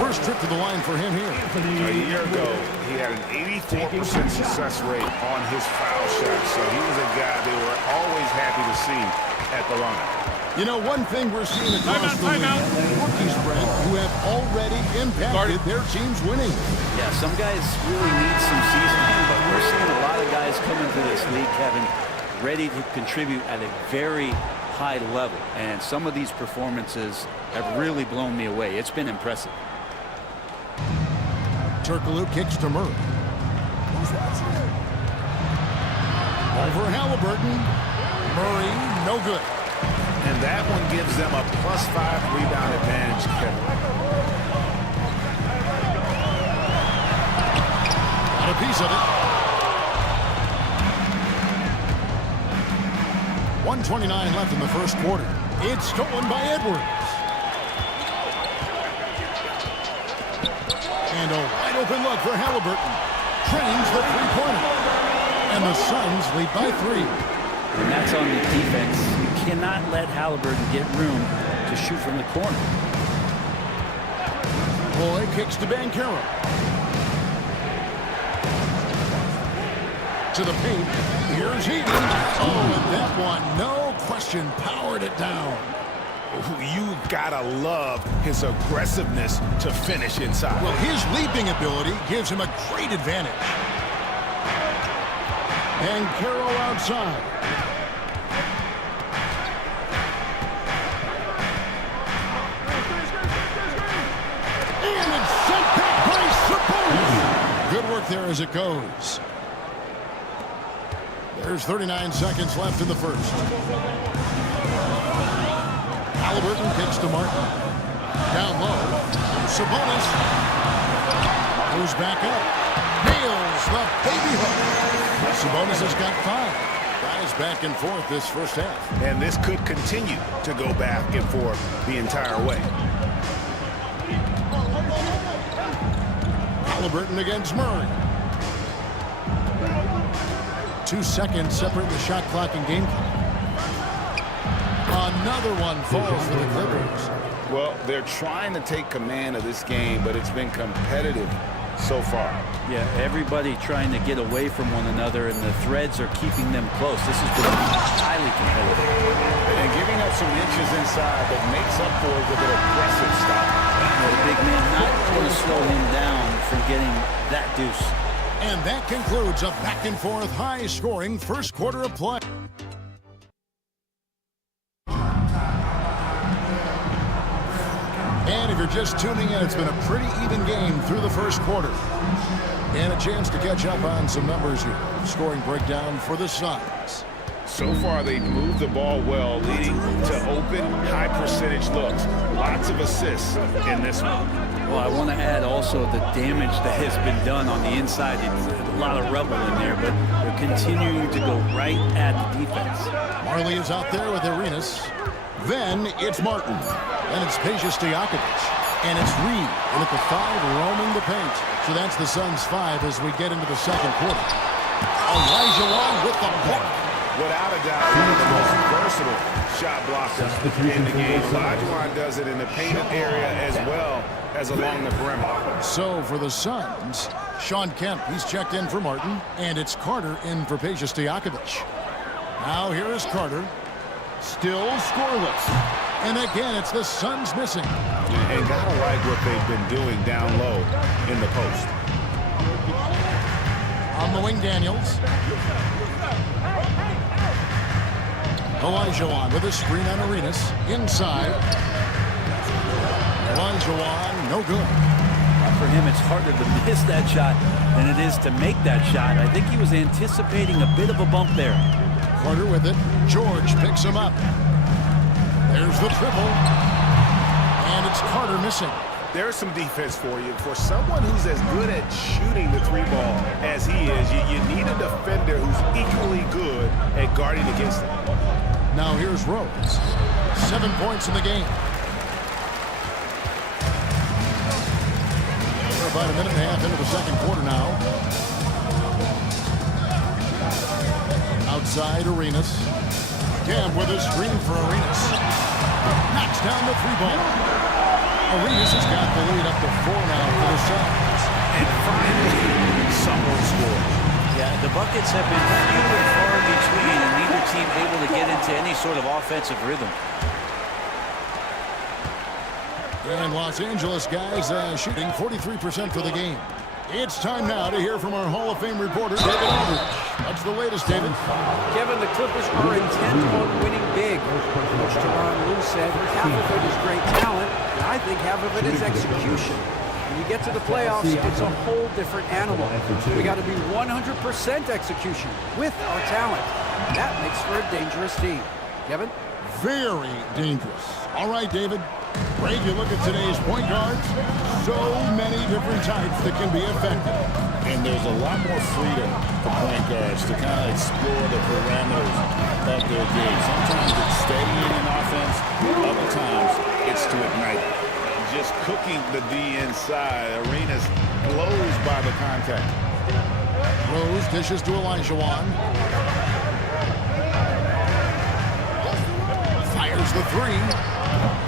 First trip to the line for him here. A year ago, he had an 84% success rate on his foul shot, so he was a guy they were always happy to see at the line. You know, one thing we're seeing across the league, rookies, Brent, who have already impacted their teams winning. Yeah, some guys really need some seasoning, but we're seeing a lot of guys come into this league, Kevin, ready to contribute at a very high level. And some of these performances have really blown me away. It's been impressive. Turkoglu kicks to Murray. Over Halliburton. Murray, no good. And that one gives them a +5 rebound advantage, Kevin. Got a piece of it. 1:29 left in the first quarter. It's stolen by Edwards. And a wide open look for Halliburton. Trains the three-pointer. And the Suns lead by 3. And that's on the defense. You cannot let Halliburton get room to shoot from the corner. Roy kicks to Banchero. To the paint. Here's Heaney. Oh, and that one, no question, powered it down. You gotta love his aggressiveness to finish inside. Well, his leaping ability gives him a great advantage. Banchero outside. And it's sent back by Sabonis. Good work there as it goes. There's 39 seconds left in the first. Halliburton kicks to Martin. Down low. Sabonis. Goes back up. Nails the baby hook. Sabonis has got 5. Guys back and forth this first half. And this could continue to go back and forth the entire way. Halliburton against Murray. 2 seconds separate the shot clock and game clock. Another one falls for the Clippers. Well, they're trying to take command of this game, but it's been competitive so far. Yeah, everybody trying to get away from one another, and the threads are keeping them close. This has been highly competitive. And giving up some inches inside that makes up for it with an aggressive stop. The big man not going to slow him down from getting that deuce. And that concludes a back-and-forth, high-scoring first quarter of play. And if you're just tuning in, it's been a pretty even game through the first quarter. And a chance to catch up on some numbers here. Scoring breakdown for the Suns. So far, they've moved the ball well, leading to open, high-percentage looks. Lots of assists in this one. Well, I want to add also the damage that has been done on the inside. It's a lot of rubble in there, but they're continuing to go right at the defense. Marley is out there with Arenas. Then it's Martin. And it's Peja Stojakovic. And it's Reed. And at the 5, roaming the paint. So that's the Suns' 5 as we get into the second quarter. Olajuwon with the block. Without a doubt, one of the most versatile shot blockers in the game. Olajuwon does it in the painted area as well as along the perimeter. So for the Suns, Shawn Kemp, he's checked in for Martin. And it's Carter in for Peja Stojakovic. Now here is Carter. Still scoreless. And again, it's the Suns missing. And gotta like what they've been doing down low in the post. On the wing, Daniels. Olajuwon with a screen on Arenas. Inside. Olajuwon, no good. For him, it's harder to miss that shot than it is to make that shot. I think he was anticipating a bit of a bump there. Carter with it. George picks him up. There's the triple. And it's Carter missing. There's some defense for you. For someone who's as good at shooting the 3-ball as he is, you need a defender who's equally good at guarding against him. Now here's Rose. 7 points in the game. We're about a minute and a half into the second quarter now. Outside Arenas. Camp with a screen for Arenas. Knocks down the 3-ball. Arenas has got the lead up to 4 now for the Suns. And finally, someone scores. Yeah, the buckets have been few and far between, and neither team able to get into any sort of offensive rhythm. And Los Angeles guys shooting 43% for the game. It's time now to hear from our Hall of Fame reporter, David Aldridge. What's the latest, David? Kevin, the Clippers are intent on winning big. Coach Tyronn Lue said half of it is great talent, and I think half of it is execution. When you get to the playoffs, it's a whole different animal. We got to be 100% execution with our talent. That makes for a dangerous team. Kevin? Very dangerous. All right, David. Great, you look at today's point guards. So many different types that can be effective. And there's a lot more freedom for point guards to kind of explore the parameters of their game. Sometimes it's steadying an offense. Other times it's to ignite it. Just cooking the D inside. Arenas blows by the contact. Rose dishes to Olajuwon. Fires the 3.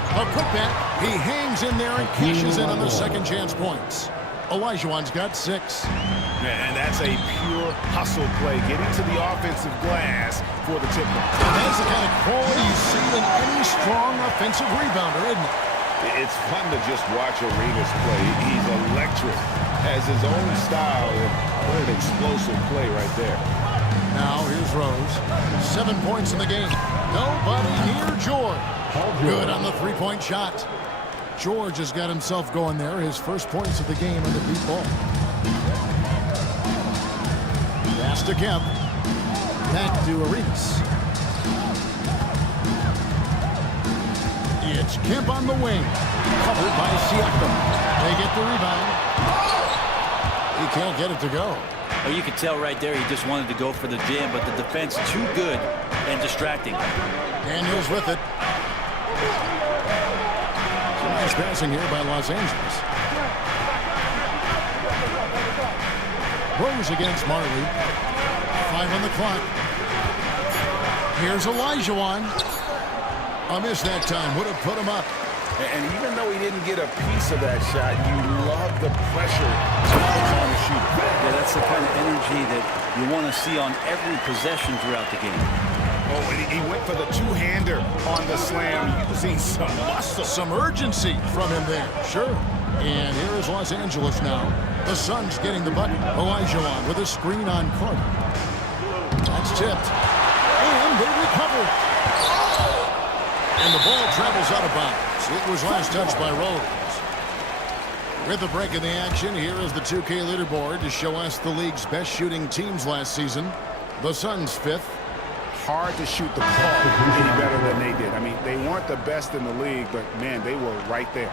A putback. He hangs in there and cashes in on the second chance points. Olajuwon's got 6. And that's a pure hustle play, getting to the offensive glass for the tip. And that's the kind of quality you see in any strong offensive rebounder, isn't it? It's fun to just watch Arenas play. He's electric, has his own style. What an explosive play right there. Now here's Rose. 7 points in the game. Nobody near George. Good on the 3-point shot. George has got himself going there. His first points of the game on the deep ball. Pass to Kemp. Back to Arenas. It's Kemp on the wing. Covered by Siakam. They get the rebound. He can't get it to go. Well, you could tell right there he just wanted to go for the jam, but the defense too good and distracting. Daniels with it. Nice passing here by Los Angeles. Rose against Marley. 5 on the clock. Here's Olajuwon. A miss that time. Would have put him up. And even though he didn't get a piece of that shot, you love the pressure he puts on the shooter. Yeah, that's the kind of energy that you want to see on every possession throughout the game. Oh, and he went for the two-hander on the slam, using some muscle. Some urgency from him there. Sure. And here is Los Angeles now. The Suns getting the bucket. Olajuwon with a screen on Carter. That's tipped. And they recover. And the ball travels out of bounds. It was last touched by Rose. With the break in the action, here is the 2K leaderboard to show us the league's best shooting teams last season. The Suns 5th. Hard to shoot the ball any better than they did. I mean, they weren't the best in the league, but, man, they were right there.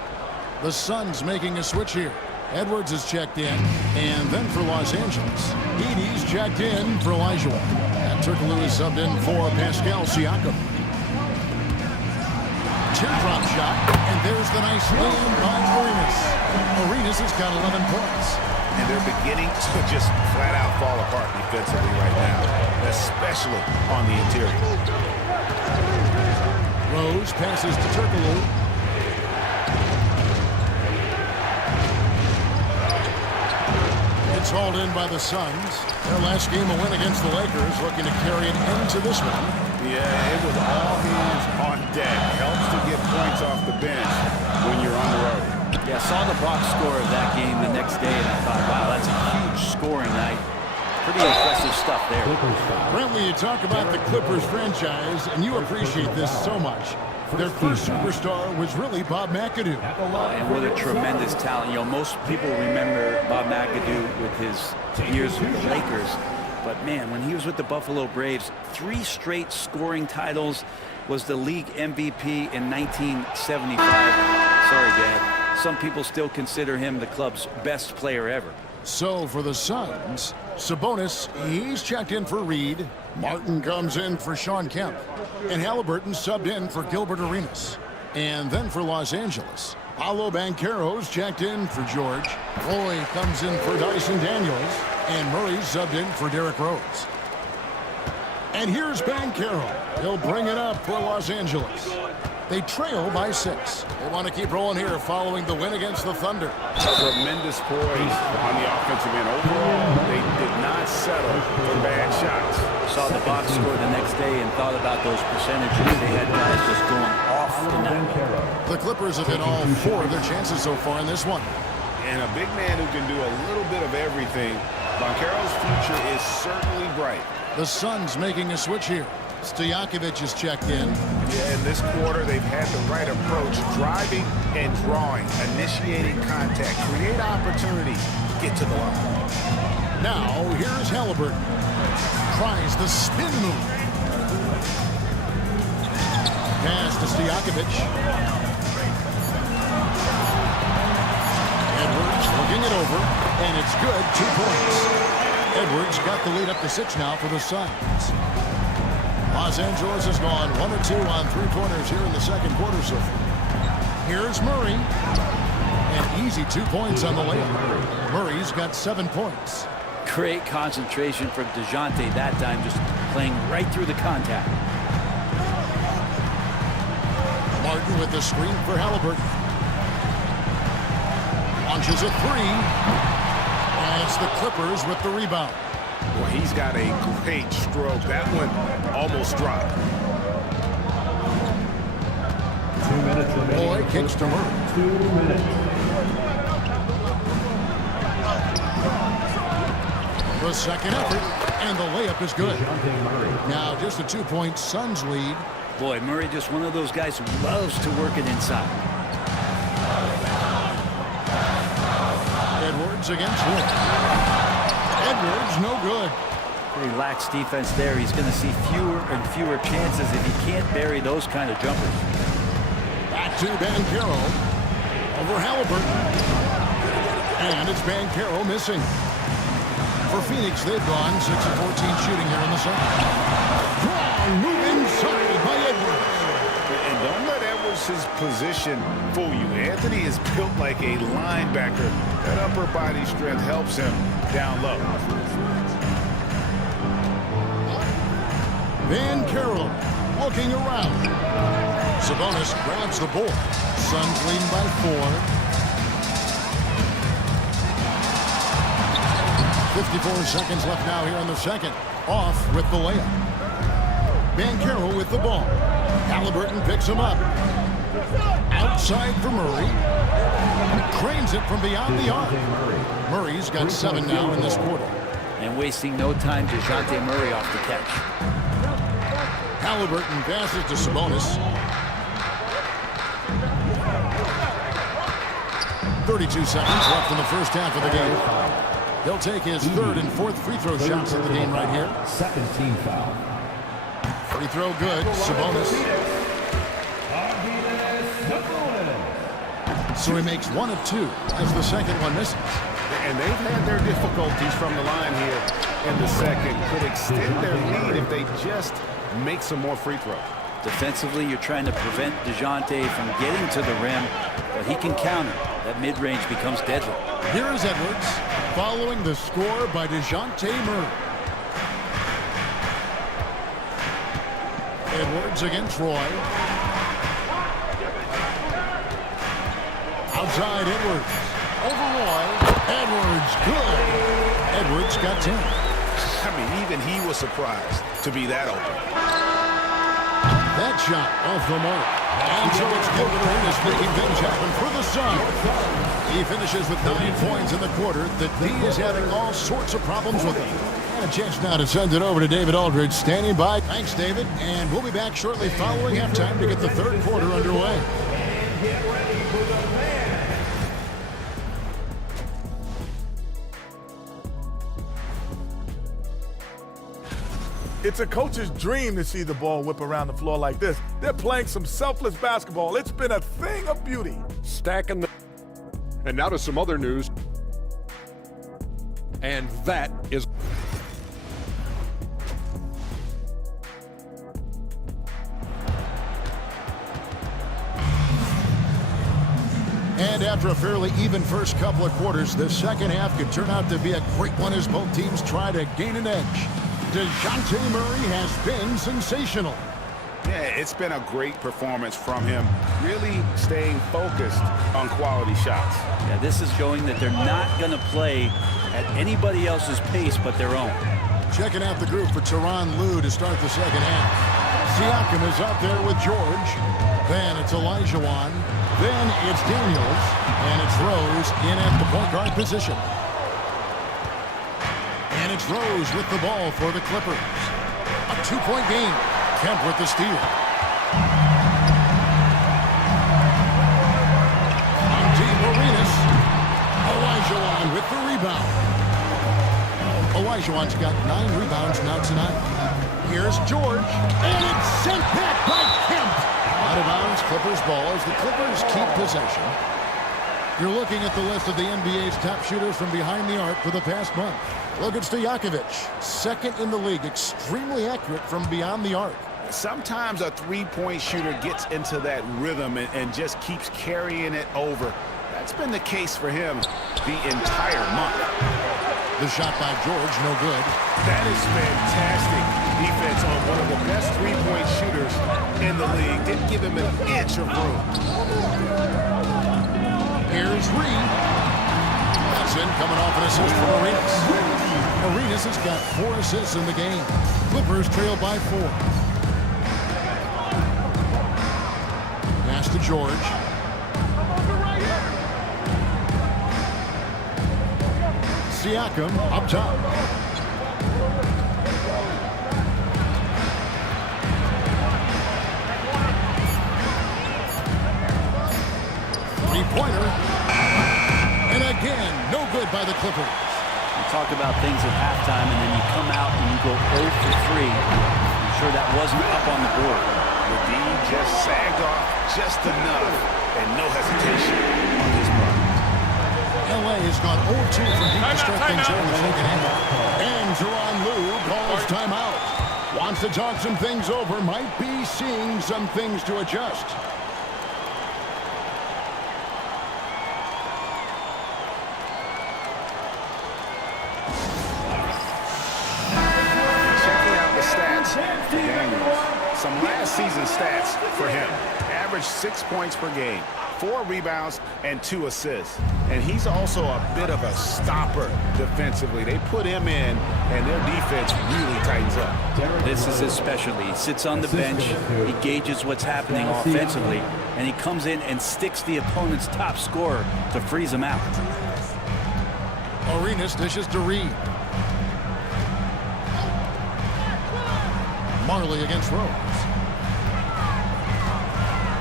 The Suns making a switch here. Edwards is checked in, and then for Los Angeles, Edey's checked in for Olajuwon. And Turkoglu is subbed in for Pascal Siakam. Teardrop shot, and there's the nice slam by Arenas. Arenas has got 11 points. And they're beginning to just flat-out fall apart defensively right now, especially on the interior. Rose passes to Turkoglu. It's hauled in by the Suns. Their last game a win against the Lakers, looking to carry an end to this one. Yeah, it was all hands on deck. Helps to get points off the bench when you're on the road. Yeah, saw the box score of that game the next day, and I thought, wow, that's a huge scoring night. Pretty impressive stuff there. Brantley, you talk about the Clippers franchise, and you appreciate this so much. Their first superstar was really Bob McAdoo. And what a tremendous talent. You know, most people remember Bob McAdoo with his years with the Lakers. But, man, when he was with the Buffalo Braves, 3 straight scoring titles, was the league MVP in 1975. Sorry, Dad. Some people still consider him the club's best player ever. So for the Suns, Sabonis, he's checked in for Reed. Martin comes in for Sean Kemp. And Halliburton subbed in for Gilbert Arenas. And then for Los Angeles, Paolo Banchero's checked in for George. Roy comes in for Dyson Daniels. And Murray subbed in for Derrick Rose. And here's Banchero. He'll bring it up for Los Angeles. They trail by 6. They want to keep rolling here following the win against the Thunder. Tremendous poise on the offensive end. Overall, they did not settle for bad shots. Saw the box score the next day and thought about those percentages. They had guys just going off tonight. The Clippers have hit all 4 of their chances so far in this one. And a big man who can do a little bit of everything. Banchero's future is certainly bright. The Suns making a switch here. Stojakovic is checked in. Yeah, in this quarter, they've had the right approach, driving and drawing, initiating contact, create opportunity, get to the line. Now, here's Halliburton. Tries the spin move. Pass to Stojakovic. Edwards looking it over, and it's good, 2 points. Edwards got the lead up to 6 now for the Suns. Los Angeles has gone 1 or 2 on 3-pointers here in the second quarter so far. Here's Murray. And easy 2 points on the layup. Murray's got 7 points. Great concentration from DeJounte that time, just playing right through the contact. Martin with the screen for Halliburton. Launches a 3. And it's the Clippers with the rebound. Well, he's got a great stroke. That one almost dropped. 2 minutes remaining. Boy kicks to Murray. 2 minutes. The second effort, and the layup is good. Now just a 2-point Suns lead. Boy, Murray just one of those guys who loves to work it inside. Edwards against Wood. Edwards, no good. Pretty lax defense there. He's going to see fewer and fewer chances if he can't bury those kind of jumpers. Back to Banchero. Over Halliburton. And it's Banchero missing. For Phoenix, they've gone 6 of 14 shooting here in the second. Strong move inside by Edwards. And don't let Edwards' position fool you. Anthony is built like a linebacker. That upper body strength helps him down low. Van Carroll looking around. Sabonis grabs the board. Suns leading by 4. 54 seconds left now here in the second. Off with the layup. Van Carroll with the ball. Halliburton picks him up. Outside for Murray. Cranes it from beyond the arc. Murray's got 7 now in this quarter. And wasting no time, DeJounte Murray off the catch. Halliburton passes to Sabonis. 32 seconds left in the first half of the game. He'll take his 3rd and 4th free throw shots of the game right here. Second team foul. Free throw good. Sabonis. So he makes 1 of 2 as the second one misses. And they've had their difficulties from the line here in the second. Could extend their lead if they just make some more free throws. Defensively, you're trying to prevent DeJounte from getting to the rim, but he can counter. That mid-range becomes deadly. Here is Edwards following the score by DeJounte Murray. Edwards against Roy. Outside Edwards. Over Roy. Edwards, good. Edwards got 10. I mean, even he was surprised to be that open. That shot off the mark. And so it's Gilbert Arenas making things happen for the Suns. He finishes with 9 points in the quarter. The D is having all sorts of problems with him. And a chance now to send it over to David Aldridge standing by. Thanks, David. And we'll be back shortly following halftime to get the 3rd quarter underway. Get ready for the man. It's a coach's dream to see the ball whip around the floor like this. They're playing some selfless basketball. It's been a thing of beauty. Stacking the... And now to some other news. And that is... And after a fairly even first couple of quarters, the second half could turn out to be a great one as both teams try to gain an edge. DeJounte Murray has been sensational. Yeah, it's been a great performance from him, really staying focused on quality shots. Yeah, this is showing that they're not going to play at anybody else's pace but their own. Checking out the group for Tyronn Lue to start the second half. Siakam is out there with George. Then it's Olajuwon. Then it's Daniels. And it's Rose in at the point guard position. And it's Rose with the ball for the Clippers. A 2-point game. Kemp with the steal. On deep, Arenas. Olajuwon with the rebound. Olajuwon's got 9 rebounds now tonight. Here's George. And it's sent back by Kemp. Out of bounds, Clippers ball as the Clippers keep possession. You're looking at the list of the NBA's top shooters from behind the arc for the past month. Look at Stojakovic, 2nd in the league, extremely accurate from beyond the arc. Sometimes a three-point shooter gets into that rhythm and just keeps carrying it over. That's been the case for him the entire month. The shot by George, no good. That is fantastic defense on one of the best three-point shooters in the league. Didn't give him an inch of room. Here's Reed. That's in, coming off an assist from Arenas. Arenas has got 4 assists in the game. Clippers trail by 4. Pass to George. Siakam up top. Three-pointer. And again, no good by the Clippers. You talk about things at halftime, and then you come out and you go 0 for 3. I'm sure that wasn't up on the board. The D just sagged off just enough, and no hesitation on his part. LA has gone 0-2 from deep to start things over in the second half. And Tyronn Lue calls timeout. Wants to talk some things over, might be seeing some things to adjust. Checking out the stats for game season stats for him. Average 6 points per game, 4 rebounds, and 2 assists. And he's also a bit of a stopper defensively. They put him in, and their defense really tightens up. This is his specialty. He sits on the bench, he gauges what's happening offensively, and he comes in and sticks the opponent's top scorer to freeze him out. Arenas dishes to Reed. Marley against Rose.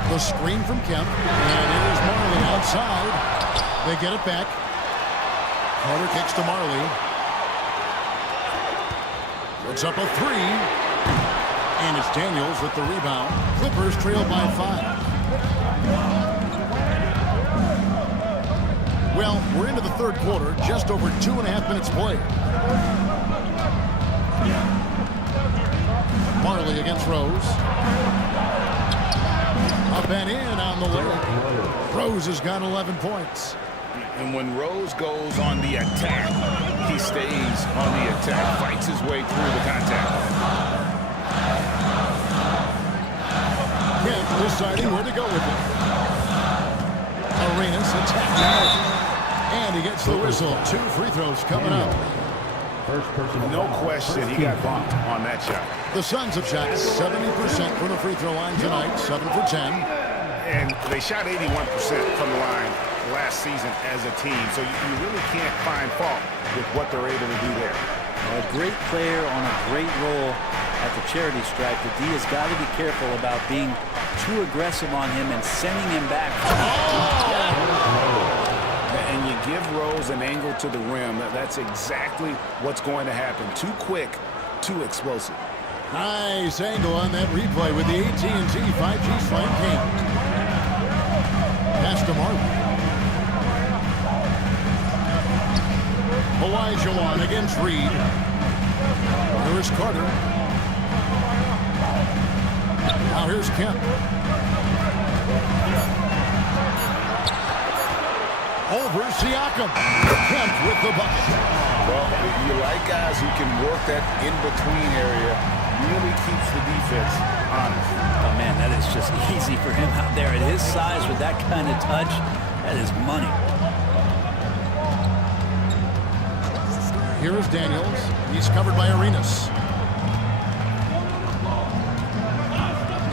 The screen from Kemp, and here's Marley outside. They get it back. Carter kicks to Marley. Puts up a 3. And it's Daniels with the rebound. Clippers trail by 5. Well, we're into the third quarter, just over 2.5 minutes played. Marley against Rose. Up and in on the layup. Rose has got 11 points. And when Rose goes on the attack, he stays on the attack, fights his way through the contact. Kemp deciding where to go with it. Arenas attacking. And he gets the whistle. 2 free throws coming up. No question, he got bumped on that shot. The Suns have shot 70% from the free throw line tonight, 7 for 10. And they shot 81% from the line last season as a team, so you really can't find fault with what they're able to do there. A great player on a great role at the charity stripe. The D has got to be careful about being too aggressive on him and sending him back. And you give Rose an angle to the rim. That's exactly what's going to happen. Too quick, too explosive. Nice angle on that replay with the AT&T 5G Slam King. Pass to Marley. Olajuwon against Reed. Here's Carter. Now here's Kemp. Over Siakam. Kemp with the bucket. Well, you like guys who can work that in-between area. Really keeps the defense honest. Oh, man, that is just easy for him out there at his size with that kind of touch. That is money. Here is Daniels. He's covered by Arenas.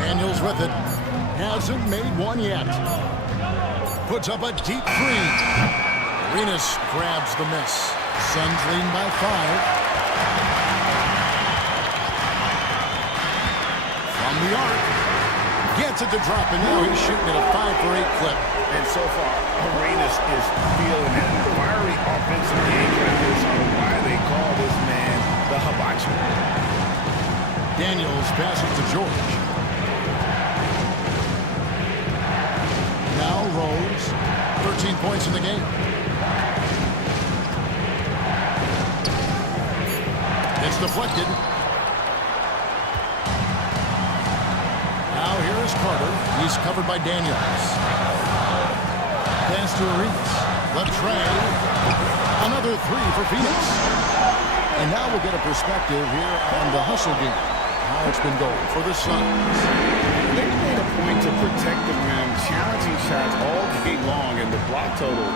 Daniels with it. Hasn't made one yet. Puts up a deep 3. Arenas grabs the miss. Suns lead by 5. From the arc. Gets it to drop, and now he's shooting at a 5 for 8 clip. And so far, Arenas is feeling it. Fiery offensive game like this. Why they call this man the hibachi. Daniels passes to George. Now Rose. 13 points in the game. It's deflected. Now here is Carter. He's covered by Daniels. Pass to Arenas. Left tray. Another 3 for Phoenix. And now we'll get a perspective here on the hustle game. How it's been going for the Suns. They made a point to protect the rim, challenging shots all game long, and the block total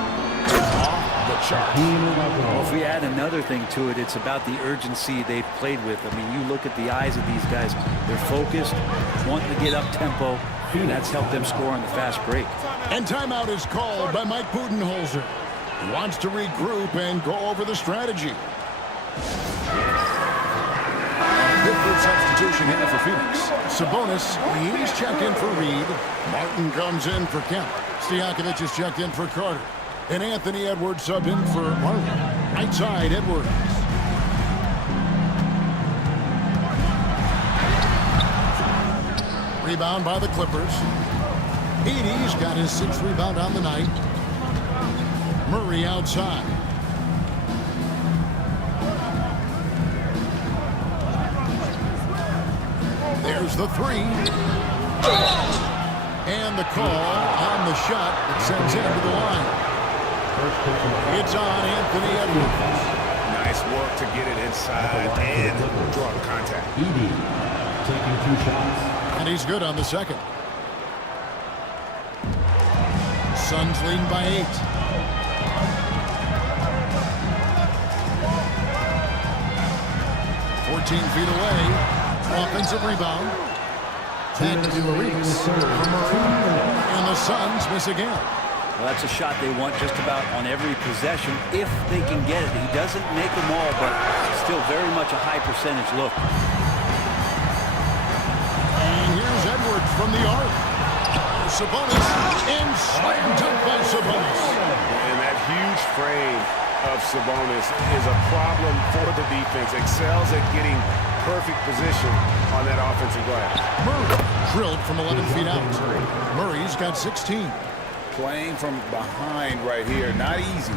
is off the chart. Well, if we add another thing to it, it's about the urgency they've played with. I mean, you look at the eyes of these guys. They're focused, wanting to get up tempo, and that's helped them score on the fast break. And timeout is called by Mike Budenholzer. He wants to regroup and go over the strategy. Good substitution here for Phoenix. Sabonis, he's checked in for Reed. Martin comes in for Kemp. Stojakovic is checked in for Carter. And Anthony Edwards subbed in for Marley. Right side, Edwards. Rebound by the Clippers. Edey's got his 6th rebound on the night. Murray outside. There's the 3. And the call on the shot that sends him to the line. It's on Anthony Edwards. Nice work to get it inside and draw the contact. Edey taking 2 shots. And And he's good on the second. Suns leading by 8. Feet away. Offensive rebound. Back to Arenas. And the Suns miss again. Well, that's a shot they want just about on every possession if they can get it. He doesn't make them all, but still very much a high percentage look. And here's Edwards from the arc. Sabonis and slam dunk by Sabonis. And that huge frame of Sabonis is a problem for the defense. Excels at getting perfect position on that offensive glass. Murray drilled from 11 feet out. Murray's got 16. Playing from behind right here, not easy,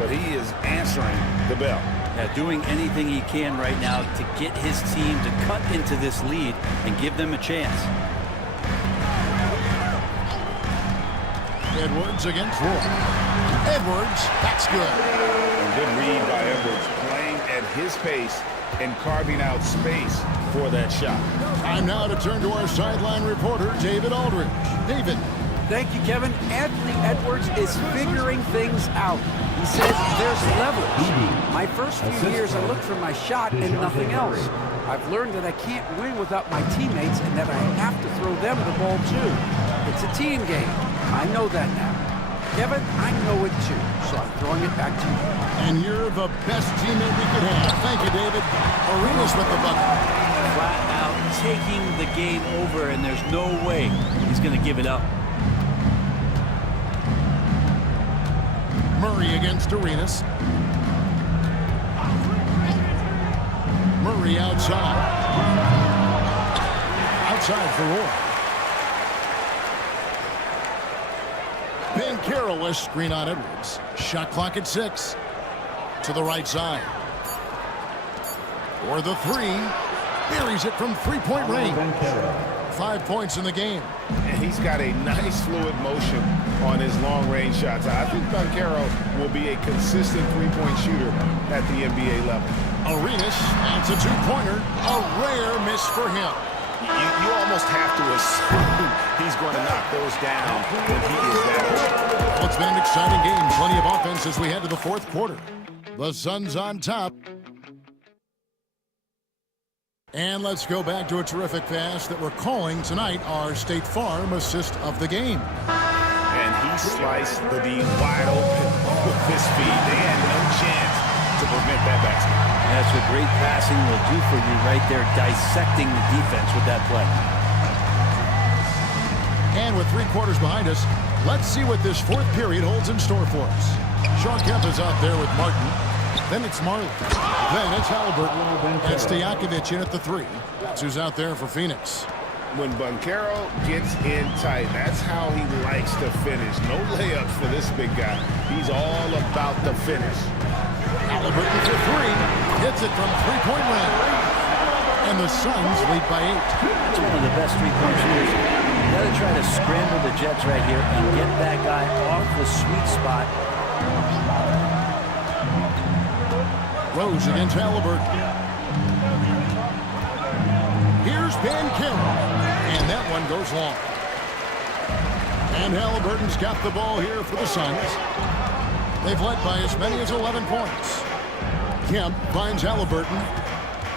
but he is answering the bell. Yeah, doing anything he can right now to get his team to cut into this lead and give them a chance. Edwards against Roy. Edwards, that's good. A good read by Edwards, playing at his pace and carving out space for that shot. Time now to turn to our sideline reporter, David Aldridge. David. Thank you, Kevin. Anthony Edwards is figuring things out. He says there's leverage. My first few years, I looked for my shot and nothing else. I've learned that I can't win without my teammates and that I have to throw them the ball too. It's a team game. I know that now. Kevin, I know it too, so I'm throwing it back to you. And you're the best teammate we could have. Thank you, David. Arenas with the bucket. Flat out taking the game over, and there's no way he's going to give it up. Murray against Arenas. Murray outside. Outside for Roy. Banchero, a screen on Edwards. Shot clock at 6. To the right side. For the 3. Buries it from three-point range. 5 points in the game. And he's got a nice fluid motion on his long-range shots. I think Banchero will be a consistent three-point shooter at the NBA level. Arenas adds a two-pointer. A rare miss for him. You almost have to assume he's going to knock those down when he is that old. Well, it's been an exciting game. Plenty of offense as we head to the fourth quarter. The Suns on top. And let's go back to a terrific pass that we're calling tonight our State Farm assist of the game. And he sliced the D wide open with his feet. They had no chance to prevent that basket. That's what great passing will do for you right there, dissecting the defense with that play. And with 3 quarters behind us, let's see what this fourth period holds in store for us. Sean Kemp is out there with Martin. Then it's Marley. Then it's Halliburton. And Stojakovic in at the 3. That's who's out there for Phoenix. When Banchero gets in tight, that's how he likes to finish. No layups for this big guy. He's all about the finish. Halliburton for 3. Hits it from three-point range. And the Suns lead by 8. That's one of the best three-point shooters. You got to try to scramble the Jets right here and get that guy off the sweet spot. Rose against Halliburton. Here's Banchero. And that one goes long. And Halliburton's got the ball here for the Suns. They've led by as many as 11 points. Kemp finds Halliburton.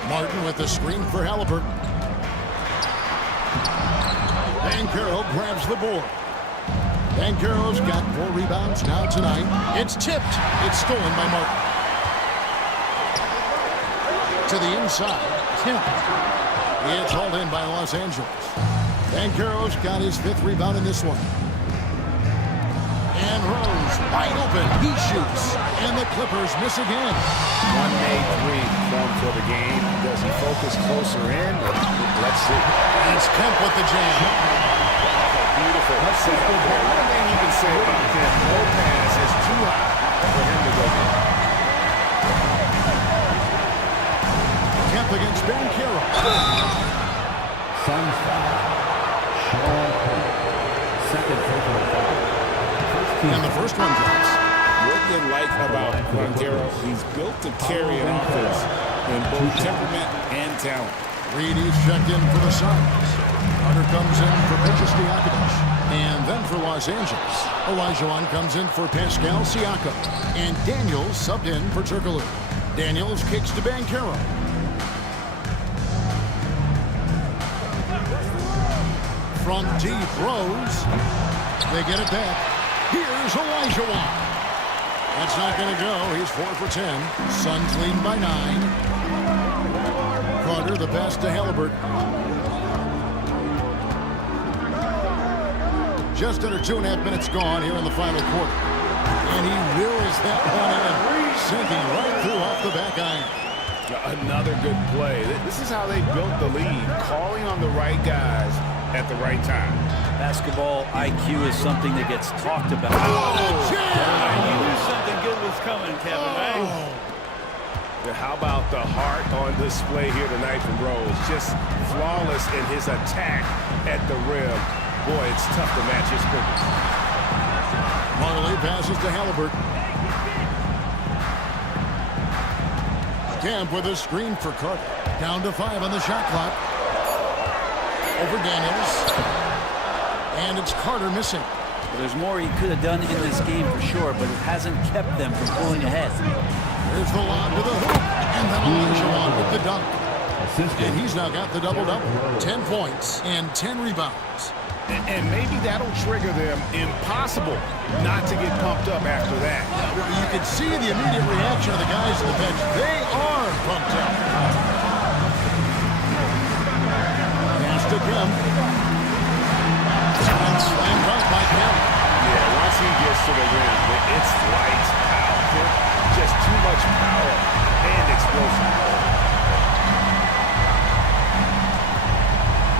Martin with the screen for Halliburton. Banchero grabs the board. Banchero's got 4 rebounds now tonight. It's tipped. It's stolen by Martin. To the inside. Kemp. It's hauled in by Los Angeles. Banchero's got his 5th rebound in this one. And Rose wide open. He shoots. And the Clippers miss again. One made 3 formed for the game. Does he focus closer in? Let's see. It's Kemp with the jam. Beautiful. One thing you can say about Kemp, no pass is too high for him to go get. Kemp against Banchero. Suns foul. Sean Kemp. Second personal foul. And the first one drops. What they like about Banchero, he's built to carry an offense in both temperament and talent. Reed is checked in for the Suns. Carter comes in for Peja Stojakovic. And then for Los Angeles, Olajuwon comes in for Pascal Siakam. And Daniels subbed in for Turkoglu. Daniels kicks to Banchero. From deep, Rose. They get it back. Here's Olajuwon. That's not going to go. He's 4 for 10. Suns lead by 9. Carter, the pass to Halliburton. Just under 2.5 minutes gone here in the final quarter. And he wills that one in, sinking right through off the back iron. Another good play. This is how they built the lead, calling on the right guys at the right time. Basketball IQ is something that gets talked about. You knew something good was coming, Kevin, right? How about the heart on display here tonight from Rose? Just flawless in his attack at the rim. Boy, it's tough to match his quickness. Marley passes to Halliburton. Camp with a screen for Carter. Down to 5 on the shot clock. Over Daniels. And it's Carter missing. Well, there's more he could have done in this game for sure, but it hasn't kept them from pulling ahead. There's the lob to the hoop. And then Olajuwon with the dunk. And he's now got the double-double. 10 points and 10 rebounds. And maybe that'll trigger them. Impossible not to get pumped up after that. Well, you can see the immediate reaction of the guys on the bench. They are pumped up. Pass to Kemp. And slammed up by Kemp. Yeah, once he gets to the rim, it's lights out. Just too much power and explosion.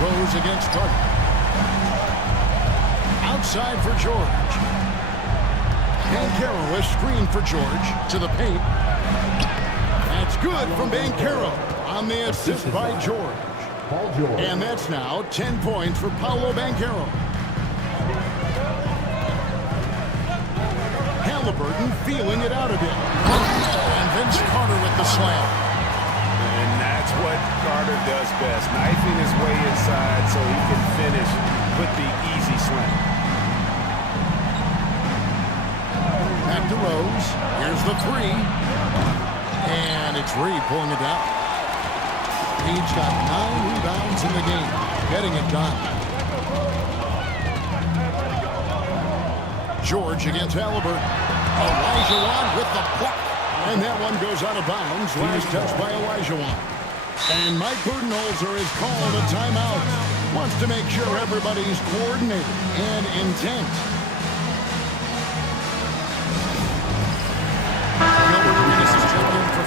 Rose against Carter. Outside for George. Banchero, a screen for George to the paint. That's good from Banchero on the assist by George. And that's now 10 points for Paolo Banchero. Halliburton feeling it out a bit. And Vince Carter with the slam. And that's what Carter does best, knifing his way inside so he can finish with the easy slam. Back to Rose. Here's the 3. And it's Reed pulling it down. Reed's got 9 rebounds in the game, getting it done. George against Halliburton. Olajuwon with the puck. And that one goes out of bounds. Last touch by Olajuwon. And Mike Budenholzer has called a timeout. Wants to make sure everybody's coordinated and intent.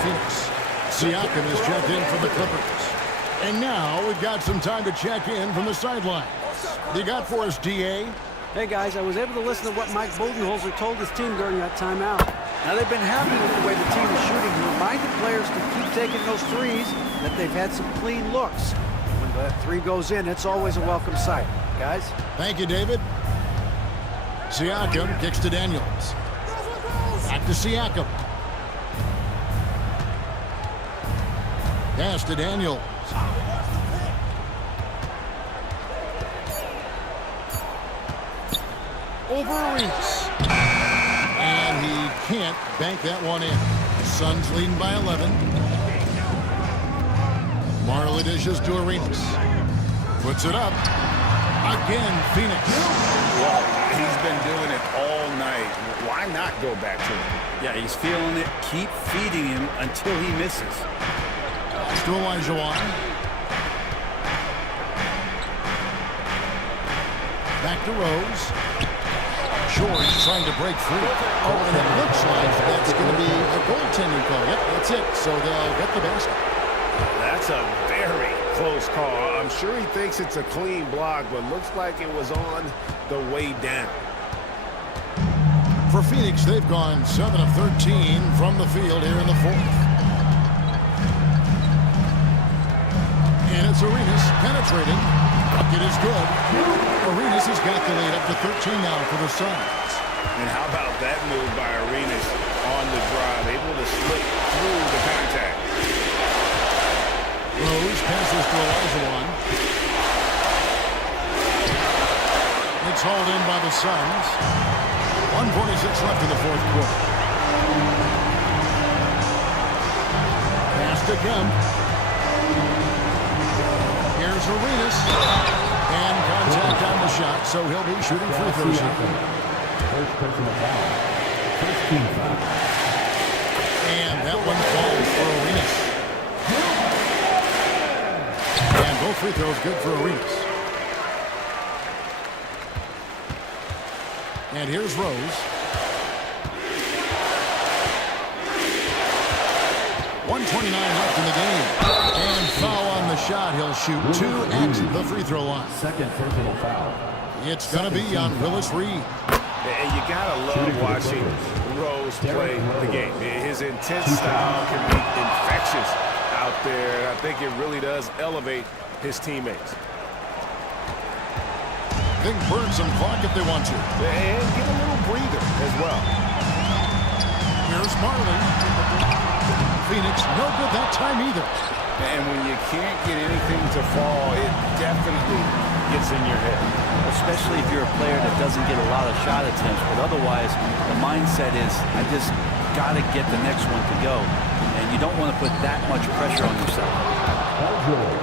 Phoenix. Siakam is checked in for the Clippers. And now we've got some time to check in from the sideline. You got for us, DA? Hey, guys, I was able to listen to what Mike Budenholzer told his team during that timeout. Now, they've been happy with the way the team is shooting. He reminded players to keep taking those threes, that they've had some clean looks. When that 3 goes in, it's always a welcome sight. Guys? Thank you, David. Siakam kicks to Daniels. Back to Siakam. Pass to Daniels. Over Arenas. And he can't bank that one in. Suns leading by 11. Marley dishes to Arenas. Puts it up. Again, Phoenix. Well, he's been doing it all night. Why not go back to him? Yeah, he's feeling it. Keep feeding him until he misses. To Olajuwon. Back to Rose. George trying to break free. Oh, and it looks like that's going to be a goaltending call. Yep, that's it. So they'll get the basket. That's a very close call. I'm sure he thinks it's a clean block, but looks like it was on the way down. For Phoenix, they've gone 7 of 13 from the field here in the 4th. And it's Arenas penetrating. It is good. Arenas has got the lead up to 13 now for the Suns. And how about that move by Arenas on the drive, able to slip through the contact. Rose passes to Olajuwon. It's hauled in by the Suns. 1:46 left in the fourth quarter. Pass to Kemp. Here's Arenas. And contact on the shot, so he'll be shooting free throws here. First personal foul. First team foul. And that one falls for Arenas. And both free throws good for Arenas. And here's Rose. 1:29 left in the game. And foul on the shot. He'll shoot 2 at the free throw line. Second personal foul. It's going to be on Willis Reed. And you got to love watching Rose play the game. His intense style can be infectious out there, and I think it really does elevate his teammates. They can burn some clock if they want to. And get a little breather as well. Here's Marley. Phoenix, no good that time either. And when you can't get anything to fall, it definitely gets in your head. Especially if you're a player that doesn't get a lot of shot attempts, but otherwise the mindset is, I just got to get the next one to go. And you don't want to put that much pressure on yourself.